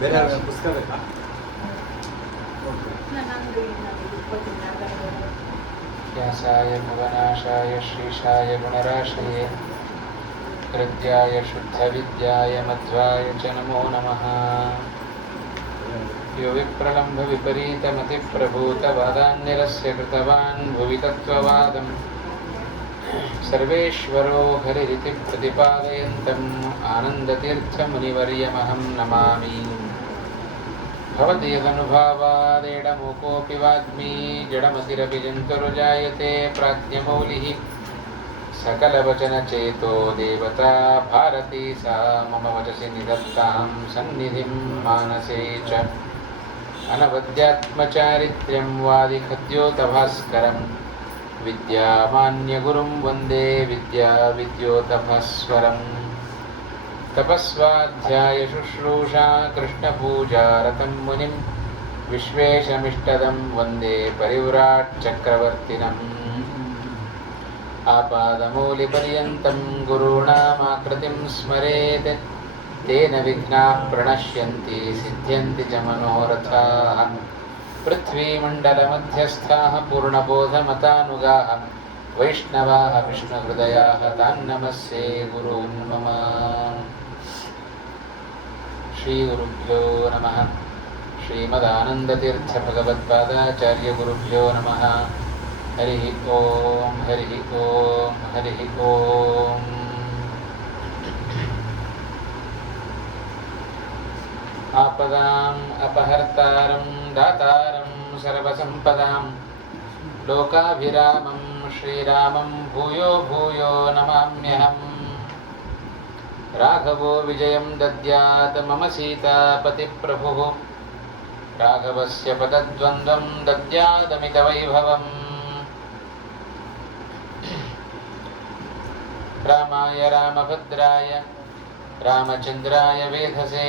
ಬೇರೆ ಪುಸ್ತಕ ಬೇಕಾ? व्यासाय भुवनाशाय श्रीशाय गुणराशये हृद्याय शुद्धविद्याय मध्वाय च नमो नमः। यो विप्रलम्भ विपरीतमतिप्रभूतवादान्निरस्य कृतवान् भुवि तत्त्ववादम् सर्वेश्वरो हरिरिति प्रतिपादयन्तम् आनन्दतीर्थमुनिवर्यमहं नमामि। भवति यदनुभावादेडमूकोऽपि वाग्मी जडमतिरपि जन्तुर्जायते प्राज्ञमौलिः सकलवचनचेतो देवता भारती सा मम वचसि निधत्तां सन्निधिं मानसे च। अनवद्यात्मचारित्र्यं वादिखद्योतभास्करं विद्यामान्यगुरुं वन्दे विद्याविद्योतभास्वरम्। तपस्वाध्यायशुश्रूषा कृष्णपूजारतं मुनिं विश्वेशमिष्टदं वन्दे परिव्राट् चक्रवर्तिनम्। आपादमूलिपर्यन्तं गुरूणामाकृतिं स्मरेत् तेन विघ्नाः प्रणश्यन्ति सिद्ध्यन्ति च मनोरथाः। पृथ्वीमण्डलमध्यस्थाः पूर्णबोधमतानुगाः वैष्णवाः विष्णुहृदयाः तान् नमस्ये गुरून् मम। श्रीगुरुभ्यो नमः। श्रीमदानन्दतीर्थभगवत्पादाचार्यगुरुभ्यो नमः। हरिः ओम हरिः ओम हरिः ओम। आपदाम् अपहर्तारं दातारं सर्वसम्पदां लोकाभिरामं श्रीरामं भूयो भूयो नमाम्यहम्। राघवो विजयं दद्यात् मम सीतापतिप्रभुः राघवस्य पदद्वन्द्वं दद्यादमितवैभवम्। रामाय रामभद्राय रामचन्द्राय वेधसे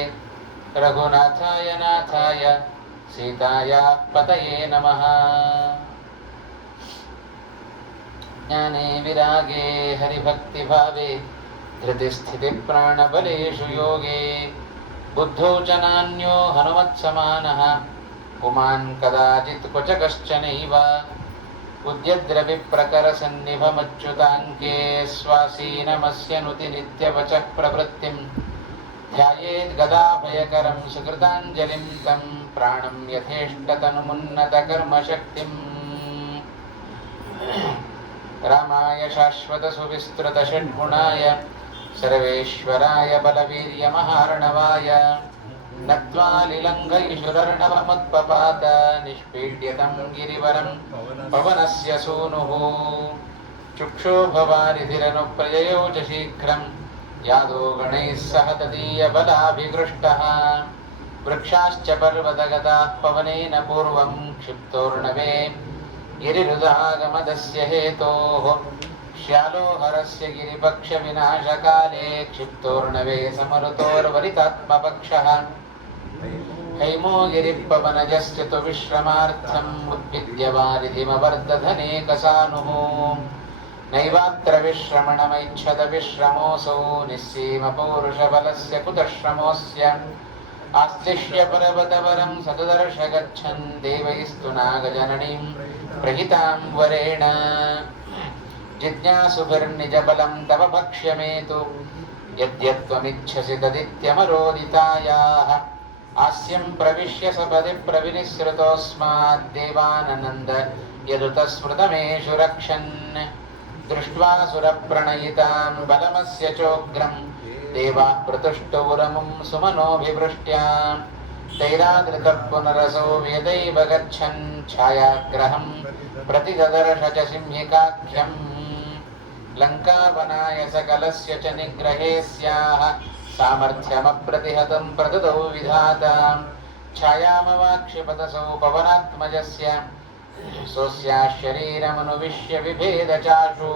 रघुनाथाय नाथाय सीताया पतये नमः। ज्ञाने विरागे हरिभक्तिभावे धृतिस्थितिप्राणबलेषु योगे बुद्धौ च नान्यो हनुमत्समानः पुमान् कदाचित् क्वच कश्चनैव। उद्यद्रविप्रकरसन्निभमच्युताङ्के स्वासीनमस्य नुति नित्यवचः प्रवृत्तिं ध्यायेत् गदाभयकरं सुकृताञ्जलिं तं प्राणं यथेष्टतनुमुन्नतकर्मशक्तिम्। रामाय शाश्वतसुविस्तृतषड्गुणाय सर्वेश्वराय बलवीर्यमहार्णवाय नत्वा लिलङ्घयिषुरर्णवमुत्पपात निष्पीड्यतं गिरिवरं पवनस्य सूनुः। चुक्षोभवारिधिरनुप्रययौ च शीघ्रं यादो गणैः सह तदीयबलाभिगृष्टः। वृक्षाश्च पर्वतगताः पवनेन पूर्वं क्षिप्तोर्णवे गिरिहृदागमदस्य हेतोः। श्यालो हरस्य गिरिपक्षविनाशकाले क्षिप्तोर्णवे समरुतोर्वरितात्मपक्षः। हैमो गिरिपवनजस्य तु विश्रमार्थम् उद्भिद्य वारिधिमवर्दधनेकसानुः। नैवात्र विश्रमणमैच्छद विश्रमोऽसौ निस्सीमपौरुषबलस्य कुतश्रमोऽस्य। आस्तिष्य पर्वतवरं सददर्श गच्छन् देवैस्तु नागजननीं प्रहितां वरेण। जिज्ञासुभिर्निजबलं तव भक्ष्यमेतु यद्यत्त्वमिच्छसि तदित्यमरोदितायाः। आस्यं प्रविश्य सपदि प्रविनिसृतोऽस्माद्देवाननन्द यदुतस्मृतमेषु रक्षन्। दृष्ट्वा सुरप्रणयितां बलमस्य चोग्रं देवाः प्रतुष्टौरमुं सुमनोभिवृष्ट्या। तैरादृतः पुनरसौ व्यदैव गच्छन् छायाग्रहं प्रतिददर्श च सिंहिकाख्यम्। लङ्कावनाय सकलस्य च निग्रहे स्याः सामर्थ्यमप्रतिहतं प्रददौ विधाता। छायामवाक्षिपतसौ पवनात्मजस्य ಸ್ವಸ್ಯಾ ಶರೀರಮನುವಿಶ್ಯ ವಿಭೇದ ಚಾಶು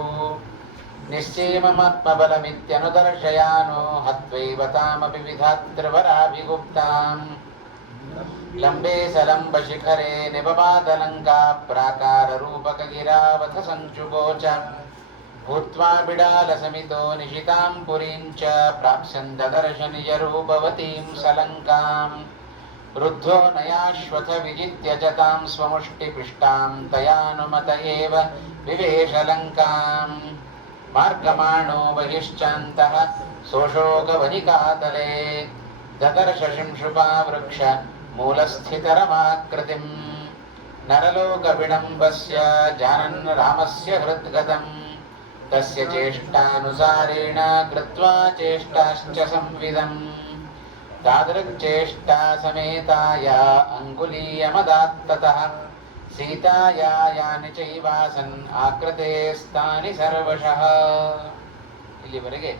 ನಿಶ್ಚೇಮಮಾತ್ಮಬಲಮಿತ್ಯನುದರ್ಶಯಾನೋ ಹತ್ವೈವ ತಾಮಪಿ ವಿಧಾತೃವರಾಭಿಗುಪ್ತಾಂ ಲಂಬೆ ಸಲಂಬ ಶಿಖರೆ ನಿಬಪಾದಲಂಕಾ ಪ್ರಾಕಾರ ರೂಪಕ ಗಿರಾವಥ ಸಂಚುಗೋಚ ಭೂತ್ವಾ ಬಿಡಾಲ ಸಮಿತೋ ನಿಶಿತಾಂ ಪುರೀಂ ಚ ಪ್ರಾಪ್ಸ್ಯನ್ ದದರ್ಶ ನಿಜ ರೂಪವತೀಂ ಸಲಂಕಾಂ ವೃದ್ಧೋ ನಯಾಶ್ವಥ ವಿಜಿತ್ಯ ಜತಾಂ ಸ್ವಮುಷ್ಟಿಪಿಷ್ಟಾಂ ತಯಾನುಮತ ಏವ ವಿವೇಶ ಲಂಕಾಂ ಮಾರ್ಗಮಾಣೋ ಬಹಿಶ್ಚಾಂತಃ ಸೋಷೋಕವನಿಕಾತಲೆ ದದರ್ಶ ಶಿಂಶುಪಾ ವೃಕ್ಷ ಮೂಲಸ್ಥಿತರಮಾಕೃತಿಂ ನರಲೋಕ ವಿಡಂಬಸ್ಯ ಜಾನನ್ ರಾಮಸ್ಯ ಹೃದ್ಗತಂ ತಸ್ಯ ಚೇಷ್ಟಾನುಸಾರೇಣ ಕೃತ್ವಾ ಚೇಷ್ಟಾಶ್ಚ ಸಂವಿದಂ ತಾದೃಕ್ಚೇಷ್ಟಾ ಸಮೇತಾಯ ಅಂಗುಲೀಯಮದಾತ್ತತಃ ಸೀತಾಯಾ ಯಾನಿ ಚೈವಾಸನ್ ಆಕೃತೆ ಸ್ಥಾನಿ ಸರ್ವಶಃ. ಇಲ್ಲಿವರೆಗೆ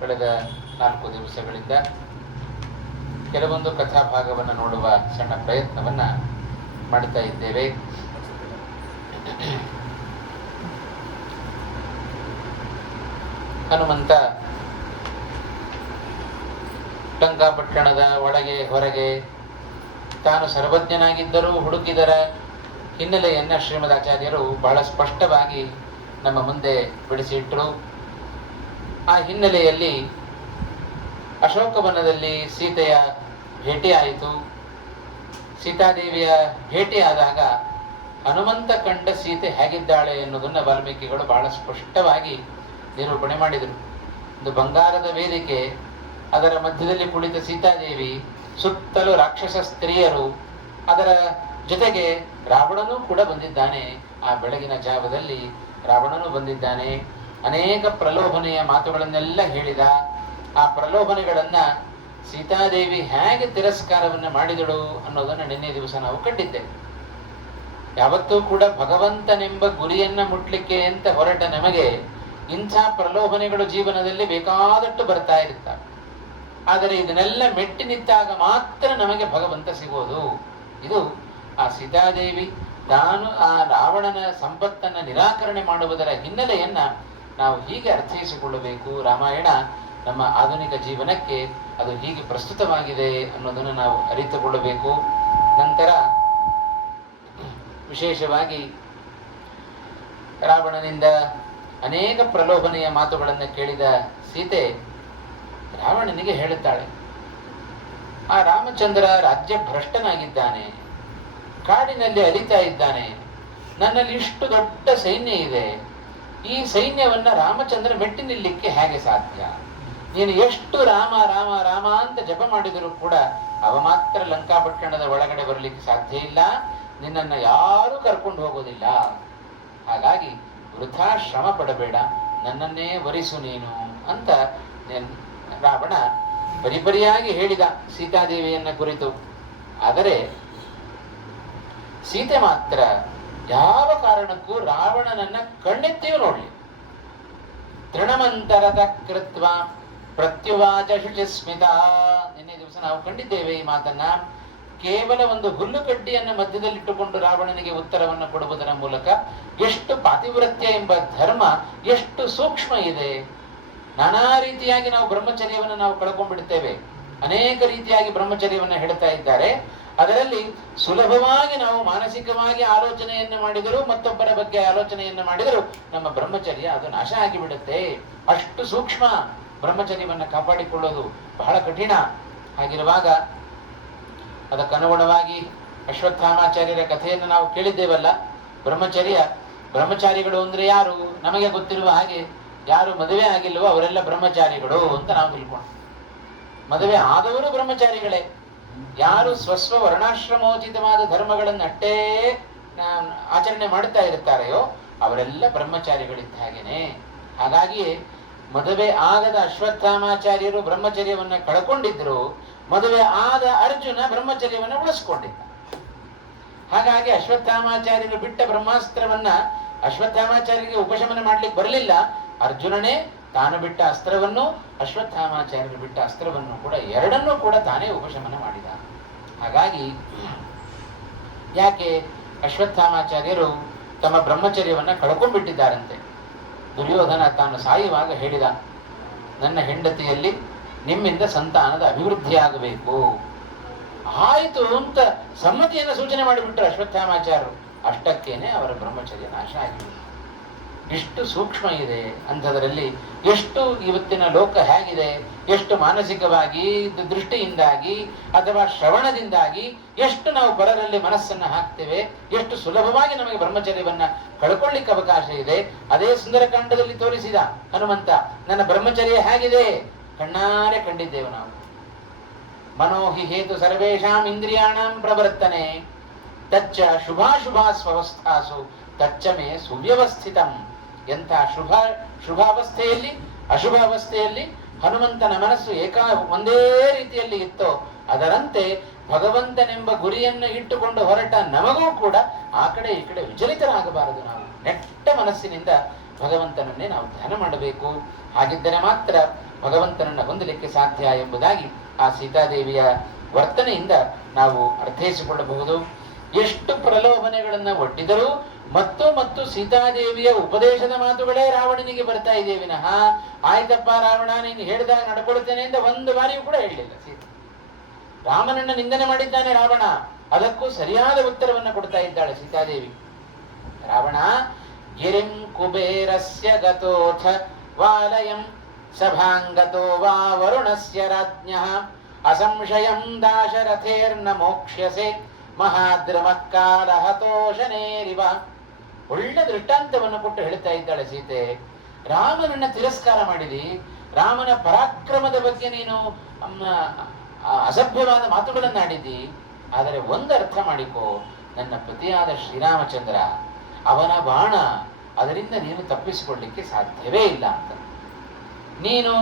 ಕಳೆದ 4 ದಿವಸಗಳಿಂದ ಕೆಲವೊಂದು ಕಥಾಭಾಗವನ್ನು ನೋಡುವ ಸಣ್ಣ ಪ್ರಯತ್ನವನ್ನ ಮಾಡ್ತಾ ಇದ್ದೇವೆ. ಹನುಮಂತ ಲಂಕಾಪಟ್ಟಣದ ಒಳಗೆ ಹೊರಗೆ ತಾನು ಸರ್ವಜ್ಞನಾಗಿದ್ದರೂ ಹುಡುಕಿದರ ಹಿನ್ನೆಲೆಯನ್ನು ಶ್ರೀಮದಾಚಾರ್ಯರು ಬಹಳ ಸ್ಪಷ್ಟವಾಗಿ ನಮ್ಮ ಮುಂದೆ ಬಿಡಿಸಿಟ್ಟರು. ಆ ಹಿನ್ನೆಲೆಯಲ್ಲಿ ಅಶೋಕವನದಲ್ಲಿ ಸೀತೆಯ ಭೇಟಿಯಾಯಿತು. ಸೀತಾದೇವಿಯ ಭೇಟಿಯಾದಾಗ ಹನುಮಂತ ಕಂಡ ಸೀತೆ ಹೇಗಿದ್ದಾಳೆ ಎನ್ನುವುದನ್ನು ವಾಲ್ಮೀಕಿಗಳು ಬಹಳ ಸ್ಪಷ್ಟವಾಗಿ ನಿರೂಪಣೆ ಮಾಡಿದರು. ಒಂದು ಬಂಗಾರದ ವೇದಿಕೆ, ಅದರ ಮಧ್ಯದಲ್ಲಿ ಕುಳಿತ ಸೀತಾದೇವಿ, ಸುತ್ತಲೂ ರಾಕ್ಷಸ ಸ್ತ್ರೀಯರು, ಅದರ ಜೊತೆಗೆ ರಾವಣನೂ ಕೂಡ ಬಂದಿದ್ದಾನೆ. ಆ ಬೆಳಗಿನ ಜಾವದಲ್ಲಿ ರಾವಣನೂ ಬಂದಿದ್ದಾನೆ. ಅನೇಕ ಪ್ರಲೋಭನೆಯ ಮಾತುಗಳನ್ನೆಲ್ಲ ಹೇಳಿದ. ಆ ಪ್ರಲೋಭನೆಗಳನ್ನ ಸೀತಾದೇವಿ ಹೇಗೆ ತಿರಸ್ಕಾರವನ್ನು ಮಾಡಿದಳು ಅನ್ನೋದನ್ನು ನಿನ್ನೆ ದಿವಸ ನಾವು ಕಂಡಿದ್ದೇವೆ. ಯಾವತ್ತೂ ಕೂಡ ಭಗವಂತನೆಂಬ ಗುರಿಯನ್ನ ಮುಟ್ಲಿಕ್ಕೆ ಅಂತ ಹೊರಟ ನಮಗೆ ಇಂಥ ಪ್ರಲೋಭನೆಗಳು ಜೀವನದಲ್ಲಿ ಬೇಕಾದಷ್ಟು ಬರ್ತಾ ಇರುತ್ತವೆ. ಆದರೆ ಇದನ್ನೆಲ್ಲ ಮೆಟ್ಟಿ ನಿಂತಾಗ ಮಾತ್ರ ನಮಗೆ ಭಗವಂತ ಸಿಗೋದು. ಇದು ಆ ಸೀತಾದೇವಿ ತಾನು ಆ ರಾವಣನ ಸಂಪತ್ತನ್ನು ನಿರಾಕರಣೆ ಮಾಡುವುದರ ಹಿನ್ನೆಲೆಯನ್ನ ನಾವು ಹೀಗೆ ಅರ್ಥೈಸಿಕೊಳ್ಳಬೇಕು. ರಾಮಾಯಣ ನಮ್ಮ ಆಧುನಿಕ ಜೀವನಕ್ಕೆ ಅದು ಹೀಗೆ ಪ್ರಸ್ತುತವಾಗಿದೆ ಅನ್ನೋದನ್ನು ನಾವು ಅರಿತುಕೊಳ್ಳಬೇಕು. ನಂತರ ವಿಶೇಷವಾಗಿ ರಾವಣನಿಂದ ಅನೇಕ ಪ್ರಲೋಭನೆಯ ಮಾತುಗಳನ್ನು ಕೇಳಿದ ಸೀತೆ ರಾವಣನಿಗೆ ಹೇಳುತ್ತಾಳೆ, ಆ ರಾಮಚಂದ್ರ ರಾಜ್ಯ ಭ್ರಷ್ಟನಾಗಿದ್ದಾನೆ, ಕಾಡಿನಲ್ಲಿ ಅಲಿತಾ ಇದ್ದಾನೆ, ನನ್ನಲ್ಲಿ ಇಷ್ಟು ದೊಡ್ಡ ಸೈನ್ಯ ಇದೆ, ಈ ಸೈನ್ಯವನ್ನ ರಾಮಚಂದ್ರ ಮೆಟ್ಟಿ ನಿಲ್ಲಲಿಕ್ಕೆ ಹೇಗೆ ಸಾಧ್ಯ? ನೀನು ಎಷ್ಟು ರಾಮ ರಾಮ ರಾಮ ಅಂತ ಜಪ ಮಾಡಿದರೂ ಕೂಡ ಅವ ಮಾತ್ರ ಲಂಕಾಪಟ್ಟಣದ ಒಳಗಡೆ ಬರಲಿಕ್ಕೆ ಸಾಧ್ಯ ಇಲ್ಲ, ನಿನ್ನನ್ನು ಯಾರೂ ಕರ್ಕೊಂಡು ಹೋಗೋದಿಲ್ಲ. ಹಾಗಾಗಿ ವೃಥಾ ಶ್ರಮ ಪಡಬೇಡ, ನನ್ನನ್ನೇ ವರಿಸು ನೀನು ಅಂತ ರಾವಣ ಪರಿಪರಿಯಾಗಿ ಹೇಳಿದ ಸೀತಾದೇವಿಯನ್ನ ಕುರಿತು. ಆದರೆ ಸೀತೆ ಮಾತ್ರ ಯಾವ ಕಾರಣಕ್ಕೂ ರಾವಣನನ್ನ ಕಣ್ಣೆತ್ತಿಯೂ ನೋಡ್ಲಿ. ತೃಣಮಂತರದ ಕೃತ್ವ ಪ್ರತ್ಯುವಾಚ ಶುಚಿಸ್ಮಿತ. ನಿನ್ನೆ ದಿವಸ ನಾವು ಕಂಡಿದ್ದೇವೆ ಈ ಮಾತನ್ನ. ಕೇವಲ ಒಂದು ಹುಲ್ಲು ಕಡ್ಡಿಯನ್ನು ಮಧ್ಯದಲ್ಲಿಟ್ಟುಕೊಂಡು ರಾವಣನಿಗೆ ಉತ್ತರವನ್ನು ಕೊಡುವುದರ ಮೂಲಕ ಎಷ್ಟು ಪಾತಿವ್ರತ್ಯ ಎಂಬ ಧರ್ಮ ಎಷ್ಟು ಸೂಕ್ಷ್ಮ ಇದೆ. ನಾನಾ ರೀತಿಯಾಗಿ ನಾವು ಬ್ರಹ್ಮಚರ್ಯವನ್ನು ನಾವು ಕಳ್ಕೊಂಡ್ಬಿಡ್ತೇವೆ. ಅನೇಕ ರೀತಿಯಾಗಿ ಬ್ರಹ್ಮಚರ್ಯವನ್ನು ಹೇಳ್ತಾ ಇದ್ದಾರೆ. ಅದರಲ್ಲಿ ಸುಲಭವಾಗಿ ನಾವು ಮಾನಸಿಕವಾಗಿ ಆಲೋಚನೆಯನ್ನು ಮಾಡಿದರೂ, ಮತ್ತೊಬ್ಬರ ಬಗ್ಗೆ ಆಲೋಚನೆಯನ್ನು ಮಾಡಿದರೂ ನಮ್ಮ ಬ್ರಹ್ಮಚರ್ಯ ಅದು ನಾಶ ಆಗಿಬಿಡುತ್ತೆ. ಅಷ್ಟು ಸೂಕ್ಷ್ಮ ಬ್ರಹ್ಮಚರ್ಯವನ್ನು ಕಾಪಾಡಿಕೊಳ್ಳೋದು ಬಹಳ ಕಠಿಣ. ಹಾಗಿರುವಾಗ ಅದಕ್ಕನುಗುಣವಾಗಿ ಅಶ್ವತ್ಥಾಮಾಚಾರ್ಯರ ಕಥೆಯನ್ನು ನಾವು ಕೇಳಿದ್ದೇವಲ್ಲ. ಬ್ರಹ್ಮಚಾರಿಗಳು ಅಂದ್ರೆ ಯಾರು? ನಮಗೆ ಗೊತ್ತಿರುವ ಹಾಗೆ ಯಾರು ಮದುವೆ ಆಗಿಲ್ವೋ ಅವರೆಲ್ಲ ಬ್ರಹ್ಮಚಾರಿಗಳು ಅಂತ ನಾವು ತಿಳ್ಕೊಂಡು, ಮದುವೆ ಆದವರು ಬ್ರಹ್ಮಚಾರಿಗಳೇ. ಯಾರು ಸ್ವಸ್ವ ವರ್ಣಾಶ್ರಮೋಚಿತವಾದ ಧರ್ಮಗಳನ್ನು ಅಷ್ಟೇ ಆಚರಣೆ ಮಾಡುತ್ತಾ ಇರುತ್ತಾರೆಯೋ ಅವರೆಲ್ಲ ಬ್ರಹ್ಮಚಾರಿಗಳಿದ್ದ ಹಾಗೇನೆ. ಹಾಗಾಗಿ ಮದುವೆ ಆಗದ ಅಶ್ವತ್ಥಾಮಾಚಾರ್ಯರು ಬ್ರಹ್ಮಚರ್ಯವನ್ನು ಕಳ್ಕೊಂಡಿದ್ರು, ಮದುವೆ ಆದ ಅರ್ಜುನ ಬ್ರಹ್ಮಚರ್ಯವನ್ನು ಉಳಿಸ್ಕೊಂಡಿದ್ದ. ಹಾಗಾಗಿ ಅಶ್ವತ್ಥಾಮಾಚಾರ್ಯರು ಬಿಟ್ಟ ಬ್ರಹ್ಮಾಸ್ತ್ರವನ್ನ ಅಶ್ವತ್ಥಾಮಾಚಾರ್ಯರಿಗೆ ಉಪಶಮನ ಮಾಡ್ಲಿಕ್ಕೆ ಬರಲಿಲ್ಲ. ಅರ್ಜುನನೇ ತಾನು ಬಿಟ್ಟ ಅಸ್ತ್ರವನ್ನು, ಅಶ್ವತ್ಥಾಮಾಚಾರ್ಯರು ಬಿಟ್ಟ ಅಸ್ತ್ರವನ್ನು ಕೂಡ, ಎರಡನ್ನೂ ಕೂಡ ತಾನೇ ಉಪಶಮನ ಮಾಡಿದ. ಹಾಗಾಗಿ ಯಾಕೆ ಅಶ್ವತ್ಥಾಮಾಚಾರ್ಯರು ತಮ್ಮ ಬ್ರಹ್ಮಚರ್ಯವನ್ನ ಕಳ್ಕೊಂಡ್ಬಿಟ್ಟಿದ್ದಾರಂತೆ. ದುರ್ಯೋಧನ ತಾನು ಸಾಯುವಾಗ ಹೇಳಿದ, ನನ್ನ ಹೆಂಡತಿಯಲ್ಲಿ ನಿಮ್ಮಿಂದ ಸಂತಾನದ ಅಭಿವೃದ್ಧಿಯಾಗಬೇಕು. ಆಯಿತು ಅಂತ ಸಮ್ಮತಿಯನ್ನು ಸೂಚನೆ ಮಾಡಿಬಿಟ್ಟರು ಅಶ್ವತ್ಥಾಮಾಚಾರ್ಯರು. ಅಷ್ಟಕ್ಕೇನೆ ಅವರ ಬ್ರಹ್ಮಚರ್ಯ ನಾಶ ಆಗಿಬಿಟ್ಟು. ಇಷ್ಟು ಸೂಕ್ಷ್ಮ ಇದೆ ಅಂಥದರಲ್ಲಿ. ಎಷ್ಟು ಇವತ್ತಿನ ಲೋಕ ಹೇಗಿದೆ, ಎಷ್ಟು ಮಾನಸಿಕವಾಗಿ ದೃಷ್ಟಿಯಿಂದಾಗಿ ಅಥವಾ ಶ್ರವಣದಿಂದಾಗಿ ಎಷ್ಟು ನಾವು ಪರರಲ್ಲಿ ಮನಸ್ಸನ್ನು ಹಾಕ್ತೇವೆ, ಎಷ್ಟು ಸುಲಭವಾಗಿ ನಮಗೆ ಬ್ರಹ್ಮಚರ್ಯವನ್ನ ಕಳ್ಕೊಳ್ಳಿಕ್ಕೆ ಅವಕಾಶ ಇದೆ. ಅದೇ ಸುಂದರಕಾಂಡದಲ್ಲಿ ತೋರಿಸಿದ ಹನುಮಂತ, ನನ್ನ ಬ್ರಹ್ಮಚರ್ಯ ಹೇಗಿದೆ ಕಣ್ಣಾರೆ ಕಂಡಿದ್ದೇವೆ ನಾವು. ಮನೋಹಿ ಹೇತು ಸರ್ವೇಷಾಂ ಇಂದ್ರಿಯಾಣಾಂ ಪ್ರವರ್ತನೆ ತಚ್ಚ ಶುಭಾಶುಭಾ ಸ್ವವಸ್ಥಾಸು ತಚ್ಚಮೇ ಸುವ್ಯವಸ್ಥಿತಂ. ಎಂಥ ಶುಭಾವಸ್ಥೆಯಲ್ಲಿ ಅಶುಭ ಅವಸ್ಥೆಯಲ್ಲಿ ಹನುಮಂತನ ಮನಸ್ಸು ಒಂದೇ ರೀತಿಯಲ್ಲಿ ಇತ್ತೋ ಅದರಂತೆ ಭಗವಂತನೆಂಬ ಗುರಿಯನ್ನು ಇಟ್ಟುಕೊಂಡು ಹೊರಟ ನಮಗೂ ಕೂಡ ಆ ಕಡೆ ಈ ಕಡೆ ವಿಚಲಿತರಾಗಬಾರದು. ನಾವು ನೆಟ್ಟ ಮನಸ್ಸಿನಿಂದ ಭಗವಂತನನ್ನೇ ನಾವು ಧ್ಯಾನ ಮಾಡಬೇಕು. ಹಾಗಿದ್ದರೆ ಮಾತ್ರ ಭಗವಂತನನ್ನ ಹೊಂದಲಿಕ್ಕೆ ಸಾಧ್ಯ ಎಂಬುದಾಗಿ ಆ ಸೀತಾದೇವಿಯ ವರ್ತನೆಯಿಂದ ನಾವು ಅರ್ಥೈಸಿಕೊಳ್ಳಬಹುದು. ಎಷ್ಟು ಪ್ರಲೋಭನೆಗಳನ್ನ ಒಡ್ಡಿದರೂ ಮತ್ತು ಮತ್ತು ಸೀತಾದೇವಿಯ ಉಪದೇಶದ ಮಾತುಗಳೇ ರಾವಣನಿಗೆ ಬರ್ತಾ ಇದೆ ವಿನಃ, ಆಯ್ತಪ್ಪ ರಾವಣ ನೀನು ಹೇಳಿದಾಗ ನಡ್ಕೊಳ್ತೇನೆ ಅಂತ ಒಂದು ಬಾರಿಯೂ ಕೂಡ ಹೇಳಲಿಲ್ಲ ಸೀತೆ. ರಾಮನನ್ನ ನಿಂದನೆ ಮಾಡಿದ್ದಾನೆ ರಾವಣ, ಅದಕ್ಕೂ ಸರಿಯಾದ ಉತ್ತರವನ್ನು ಕೊಡ್ತಾ ಇದ್ದಾಳೆ ಸೀತಾದೇವಿ. ರಾವಣ ಗಿರಿಂ ಕುಬೇರಸ್ಯ ಗತೋಥ ವಾಲಯಂ ಸಭಾಂಗತೋ ವಾ ವರುಣಸ್ಯ ರಾಜ್ಞಃ ಅಸಂಶಯಂ ದಾಶರಥೇರ್ನ ಮೋಕ್ಷ್ಯಸೆ ಮಹಾದ್ರಮಕ್ಕಾಲ ಹತೋಷನೇರಿವ. ಒಳ್ಳೆ ದೃಷ್ಟಾಂತವನ್ನು ಕೊಟ್ಟು ಹೇಳ್ತಾ ಇದ್ದಾಳೆ ಸೀತೆ. ರಾಮನನ್ನ ತಿರಸ್ಕಾರ ಮಾಡಿದಿ, ರಾಮನ ಪರಾಕ್ರಮದ ಬಗ್ಗೆ ನೀನು ಅಸಭ್ಯವಾದ ಮಾತುಗಳನ್ನಾಡಿದ್ದಿ. ಆದರೆ ಒಂದು ಅರ್ಥ ಮಾಡಿಕೋ, ನನ್ನ ಪತಿಯಾದ ಶ್ರೀರಾಮಚಂದ್ರ ಅವನ ಬಾಣ, ಅದರಿಂದ ನೀನು ತಪ್ಪಿಸಿಕೊಳ್ಳಿಕ್ಕೆ ಸಾಧ್ಯವೇ ಇಲ್ಲ ಅಂತ. ನೀನು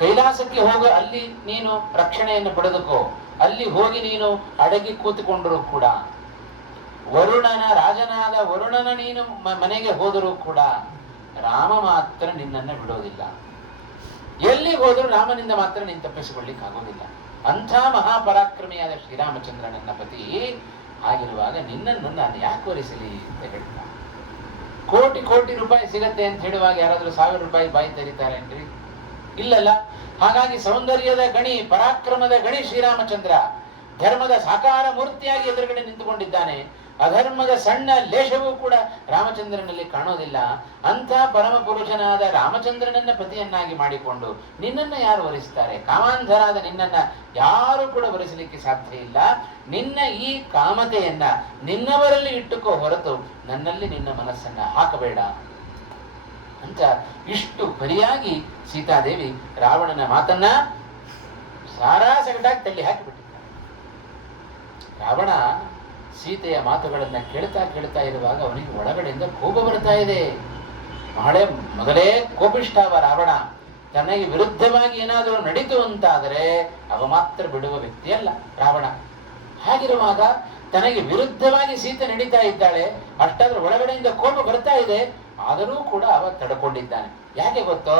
ಕೈಲಾಸಕ್ಕೆ ಹೋಗ, ಅಲ್ಲಿ ನೀನು ರಕ್ಷಣೆಯನ್ನು ಪಡೆದುಕೋ. ಅಲ್ಲಿ ಹೋಗಿ ನೀನು ಅಡಗಿ ಕೂತುಕೊಂಡರೂ ಕೂಡ, ವರುಣನ ರಾಜನಾದ ವರುಣನ ನೀನು ಮನೆಗೆ ಹೋದರೂ ಕೂಡ ರಾಮ ಮಾತ್ರ ನಿನ್ನನ್ನು ಬಿಡೋದಿಲ್ಲ. ಎಲ್ಲಿ ಹೋದರೂ ರಾಮನಿಂದ ಮಾತ್ರ ನೀನು ತಪ್ಪಿಸಿಕೊಳ್ಳಿಕ್ಕೆ ಆಗೋದಿಲ್ಲ. ಅಂಥ ಮಹಾಪರಾಕ್ರಮಿಯಾದ ಶ್ರೀರಾಮಚಂದ್ರ ನನ್ನ ಪತಿ ಆಗಿರುವಾಗ ನಿನ್ನನ್ನು ನಾನು ಯಾಕೆ ವರಿಸಲಿ ಅಂತ ಹೇಳ್ತಾ. ಕೋಟಿ ಕೋಟಿ ರೂಪಾಯಿ ಸಿಗತ್ತೆ ಅಂತ ಹೇಳುವಾಗ ಯಾರಾದ್ರೂ 1000 ರೂಪಾಯಿ ಬಾಯಿ ತೆರೀತಾರೇನ್ರಿ? ಇಲ್ಲಲ್ಲ. ಹಾಗಾಗಿ ಸೌಂದರ್ಯದ ಗಣಿ, ಪರಾಕ್ರಮದ ಗಣಿ ಶ್ರೀರಾಮಚಂದ್ರ ಧರ್ಮದ ಸಾಕಾರ ಮೂರ್ತಿಯಾಗಿ ಎದುರುಗಡೆ ನಿಂತುಕೊಂಡಿದ್ದಾನೆ. ಅಧರ್ಮದ ಸಣ್ಣ ಲೇಷವೂ ಕೂಡ ರಾಮಚಂದ್ರನಲ್ಲಿ ಕಾಣೋದಿಲ್ಲ. ಅಂಥ ಪರಮ ಪುರುಷನಾದ ರಾಮಚಂದ್ರನನ್ನ ಪತಿಯನ್ನಾಗಿ ಮಾಡಿಕೊಂಡು ನಿನ್ನನ್ನ ಯಾರು ವರಿಸ್ತಾರೆ? ಕಾಮಾಂಧರಾದ ನಿನ್ನನ್ನ ಯಾರು ಕೂಡ ವರಿಸಲಿಕ್ಕೆ ಸಾಧ್ಯ ಇಲ್ಲ. ನಿನ್ನ ಈ ಕಾಮತೆಯನ್ನ ನಿನ್ನವರಲ್ಲಿ ಇಟ್ಟುಕೋ ಹೊರತು ನನ್ನಲ್ಲಿ ನಿನ್ನ ಮನಸ್ಸನ್ನ ಹಾಕಬೇಡ ಅಂತ ಇಷ್ಟು ಬರಿಯಾಗಿ ಸೀತಾದೇವಿ ರಾವಣನ ಮಾತನ್ನ ಸಾರಾಸಗಟಾಗಿ ತಳ್ಳಿ ಹಾಕಿಬಿಟ್ಟಿದ್ದಾಳೆ. ರಾವಣ ಸೀತೆಯ ಮಾತುಗಳನ್ನ ಕೇಳ್ತಾ ಇರುವಾಗ ಅವನಿಗೆ ಒಳಗಡೆಯಿಂದ ಕೋಪ ಬರ್ತಾ ಇದೆ. ಮೊದಲೇ ಕೋಪಿಷ್ಠವ ರಾವಣ. ತನಗೆ ವಿರುದ್ಧವಾಗಿ ಏನಾದರೂ ನಡೀತು ಅಂತಾದರೆ ಅವ ಮಾತ್ರ ಬಿಡುವ ವ್ಯಕ್ತಿಯಲ್ಲ ರಾವಣ. ಹಾಗಿರುವಾಗ ತನಗೆ ವಿರುದ್ಧವಾಗಿ ಸೀತೆ ನಡೀತಾ ಇದ್ದಾಳೆ, ಅಷ್ಟಾದ್ರೂ ಒಳಗಡೆಯಿಂದ ಕೋಪ ಬರ್ತಾ ಇದೆ. ಆದರೂ ಕೂಡ ಅವ ತಡ್ಕೊಂಡಿದ್ದಾನೆ. ಯಾಕೆ ಗೊತ್ತೋ?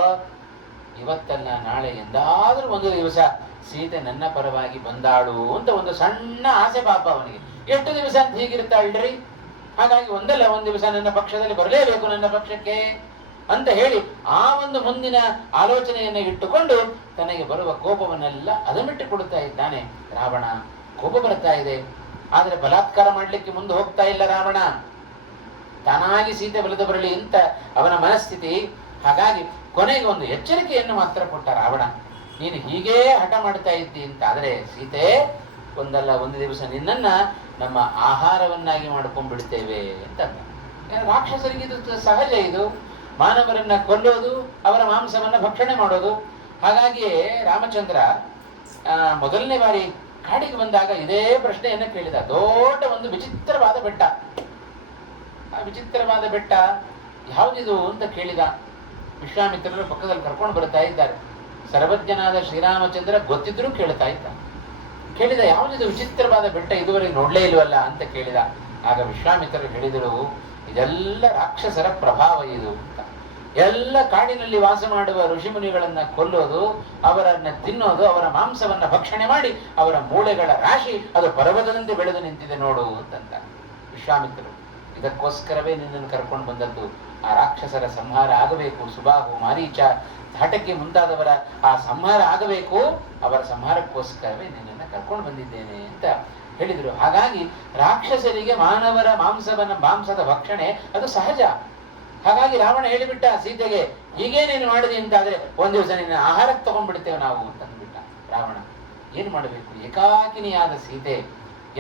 ಇವತ್ತಲ್ಲ ನಾಳೆ ಎಂದಾದ್ರೂ ಒಂದು ದಿವಸ ಸೀತೆ ನನ್ನ ಪರವಾಗಿ ಬಂದಾಳು ಅಂತ ಒಂದು ಸಣ್ಣ ಆಸೆ ಪಾಪ ಅವನಿಗೆ. ಎಷ್ಟು ದಿವಸ ಅಂತ ಹೀಗಿರ್ತಾಳ್ರಿ? ಹಾಗಾಗಿ ಒಂದಲ್ಲ ಒಂದು ದಿವಸ ನನ್ನ ಪಕ್ಷದಲ್ಲಿ ಬರಲೇಬೇಕು, ನನ್ನ ಪಕ್ಷಕ್ಕೆ ಅಂತ ಹೇಳಿ ಆ ಒಂದು ಮುಂದಿನ ಆಲೋಚನೆಯನ್ನು ಇಟ್ಟುಕೊಂಡು ತನಗೆ ಬರುವ ಕೋಪವನ್ನೆಲ್ಲ ಅದಮಿಟ್ಟುಕೊಡುತ್ತಾ ಇದ್ದಾನೆ ರಾವಣ. ಕೋಪ ಬರ್ತಾ ಇದೆ, ಆದರೆ ಬಲಾತ್ಕಾರ ಮಾಡ್ಲಿಕ್ಕೆ ಮುಂದೆ ಹೋಗ್ತಾ ಇಲ್ಲ ರಾವಣ. ತಾನಾಗಿ ಸೀತೆ ಬಲದ ಬರಲಿ ಅಂತ ಅವನ ಮನಸ್ಥಿತಿ. ಹಾಗಾಗಿ ಕೊನೆಗೆ ಒಂದು ಎಚ್ಚರಿಕೆಯನ್ನು ಮಾತ್ರ ಕೊಟ್ಟ ರಾವಣ. ನೀನು ಹೀಗೇ ಹಠ ಮಾಡ್ತಾ ಇದ್ದಿ ಅಂತ ಆದರೆ ಸೀತೆ, ಒಂದಲ್ಲ ಒಂದು ದಿವಸ ನಿನ್ನನ್ನ ನಮ್ಮ ಆಹಾರವನ್ನಾಗಿ ಮಾಡ್ಕೊಂಡ್ಬಿಡ್ತೇವೆ ಅಂತ. ರಾಕ್ಷಸರಿಗೆ ಇದು ಸಹಜ. ಇದು ಮಾನವರನ್ನ ಕೊಲ್ಲೋದು, ಅವರ ಮಾಂಸವನ್ನ ಭಕ್ಷಣೆ ಮಾಡೋದು. ಹಾಗಾಗಿಯೇ ರಾಮಚಂದ್ರ ಮೊದಲನೇ ಬಾರಿ ಕಾಡಿಗೆ ಬಂದಾಗ ಇದೇ ಪ್ರಶ್ನೆಯನ್ನ ಕೇಳಿದ. ದೊಡ್ಡ ಒಂದು ವಿಚಿತ್ರವಾದ ಬೆಟ್ಟ. ಆ ವಿಚಿತ್ರವಾದ ಬೆಟ್ಟ ಯಾವುದಿದು ಅಂತ ಕೇಳಿದ. ವಿಶ್ವಾಮಿತ್ರರು ಪಕ್ಕದಲ್ಲಿ ಕರ್ಕೊಂಡು ಬರ್ತಾ ಇದ್ದಾರೆ. ಸರ್ವಜ್ಞನಾದ ಶ್ರೀರಾಮಚಂದ್ರ ಗೊತ್ತಿದ್ರೂ ಕೇಳ್ತಾ ಇದ್ದ. ಕೇಳಿದ, ಯಾವುದಿದು ವಿಚಿತ್ರವಾದ ಬೆಟ್ಟ, ಇದುವರೆಗೆ ನೋಡ್ಲೇ ಇಲ್ವಲ್ಲ ಅಂತ ಕೇಳಿದ. ಆಗ ವಿಶ್ವಾಮಿತ್ರರು ಹೇಳಿದರು, ಇದೆಲ್ಲ ರಾಕ್ಷಸರ ಪ್ರಭಾವ ಇದು ಅಂತ. ಎಲ್ಲ ಕಾಡಿನಲ್ಲಿ ವಾಸ ಮಾಡುವ ಋಷಿಮುನಿಗಳನ್ನ ಕೊಲ್ಲೋದು, ಅವರನ್ನ ತಿನ್ನೋದು, ಅವರ ಮಾಂಸವನ್ನ ಭಕ್ಷಣೆ ಮಾಡಿ ಅವರ ಮೂಳೆಗಳ ರಾಶಿ ಅದು ಪರ್ವತದಂತೆ ಬೆಳೆದು ನಿಂತಿದೆ ನೋಡು ಅಂತಂತ. ವಿಶ್ವಾಮಿತ್ರರು. ಇದಕ್ಕೋಸ್ಕರವೇ ನಿನ್ನನ್ನು ಕರ್ಕೊಂಡು ಬಂದದ್ದು. ಆ ರಾಕ್ಷಸರ ಸಂಹಾರ ಆಗಬೇಕು, ಸುಬಾಹು, ಮಾರೀಚ, ಧಾಟಕಿ ಮುಂತಾದವರ ಆ ಸಂಹಾರ ಆಗಬೇಕು. ಅವರ ಸಂಹಾರಕ್ಕೋಸ್ಕರವೇ ನಿನ್ನನ್ನು ಕರ್ಕೊಂಡು ಬಂದಿದ್ದೇನೆ ಅಂತ ಹೇಳಿದರು. ಹಾಗಾಗಿ ರಾಕ್ಷಸರಿಗೆ ಮಾನವರ ಮಾಂಸದ ಭಕ್ಷಣೆ ಅದು ಸಹಜ. ಹಾಗಾಗಿ ರಾವಣ ಹೇಳಿಬಿಟ್ಟ ಸೀತೆಗೆ, ಹೀಗೇ ನೀನು ಮಾಡಿದೆ ಅಂತಾದ್ರೆ ಒಂದ್ ದಿವಸ ನಿನ್ನ ಆಹಾರಕ್ಕೆ ತಗೊಂಡ್ಬಿಡ್ತೇವೆ ನಾವು ಅಂತಂದ್ಬಿಟ್ಟ ರಾವಣ. ಏನು ಮಾಡಬೇಕು? ಏಕಾಕಿನಿಯಾದ ಸೀತೆ,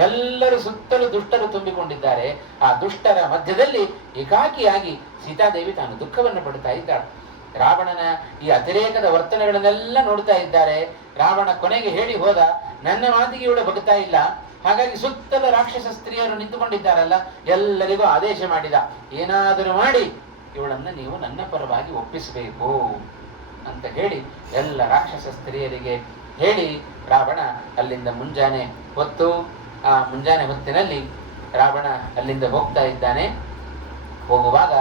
ಎಲ್ಲರೂ ಸುತ್ತಲೂ ದುಷ್ಟರು ತುಂಬಿಕೊಂಡಿದ್ದಾರೆ. ಆ ದುಷ್ಟರ ಮಧ್ಯದಲ್ಲಿ ಏಕಾಕಿಯಾಗಿ ಸೀತಾದೇವಿ ತಾನು ದುಃಖವನ್ನು ಪಡ್ತಾ ಇದ್ದಾಳೆ. ರಾವಣನ ಈ ಅತಿರೇಕದ ವರ್ತನೆಗಳನ್ನೆಲ್ಲ ನೋಡ್ತಾ ಇದ್ದಾರೆ. ರಾವಣ ಕೊನೆಗೆ ಹೇಳಿ ಹೋದ, ನನ್ನ ಮಾತಿಗೆ ಇವಳು ಬಗ್ತಾ ಇಲ್ಲ. ಹಾಗಾಗಿ ಸುತ್ತಲ ರಾಕ್ಷಸ ಸ್ತ್ರೀಯರು ನಿಂತುಕೊಂಡಿದ್ದಾರಲ್ಲ, ಎಲ್ಲರಿಗೂ ಆದೇಶ ಮಾಡಿದ, ಏನಾದರೂ ಮಾಡಿ ಇವಳನ್ನು ನೀವು ನನ್ನ ಪರವಾಗಿ ಒಪ್ಪಿಸಬೇಕು ಅಂತ ಹೇಳಿ ಎಲ್ಲ ರಾಕ್ಷಸ ಸ್ತ್ರೀಯರಿಗೆ ಹೇಳಿ ರಾವಣ ಅಲ್ಲಿಂದ ಮುಂಜಾನೆ ಹೊತ್ತಿನಲ್ಲಿ ರಾವಣ ಅಲ್ಲಿಂದ ಹೋಗ್ತಾ ಇದ್ದಾನೆ. ಹೋಗುವಾಗ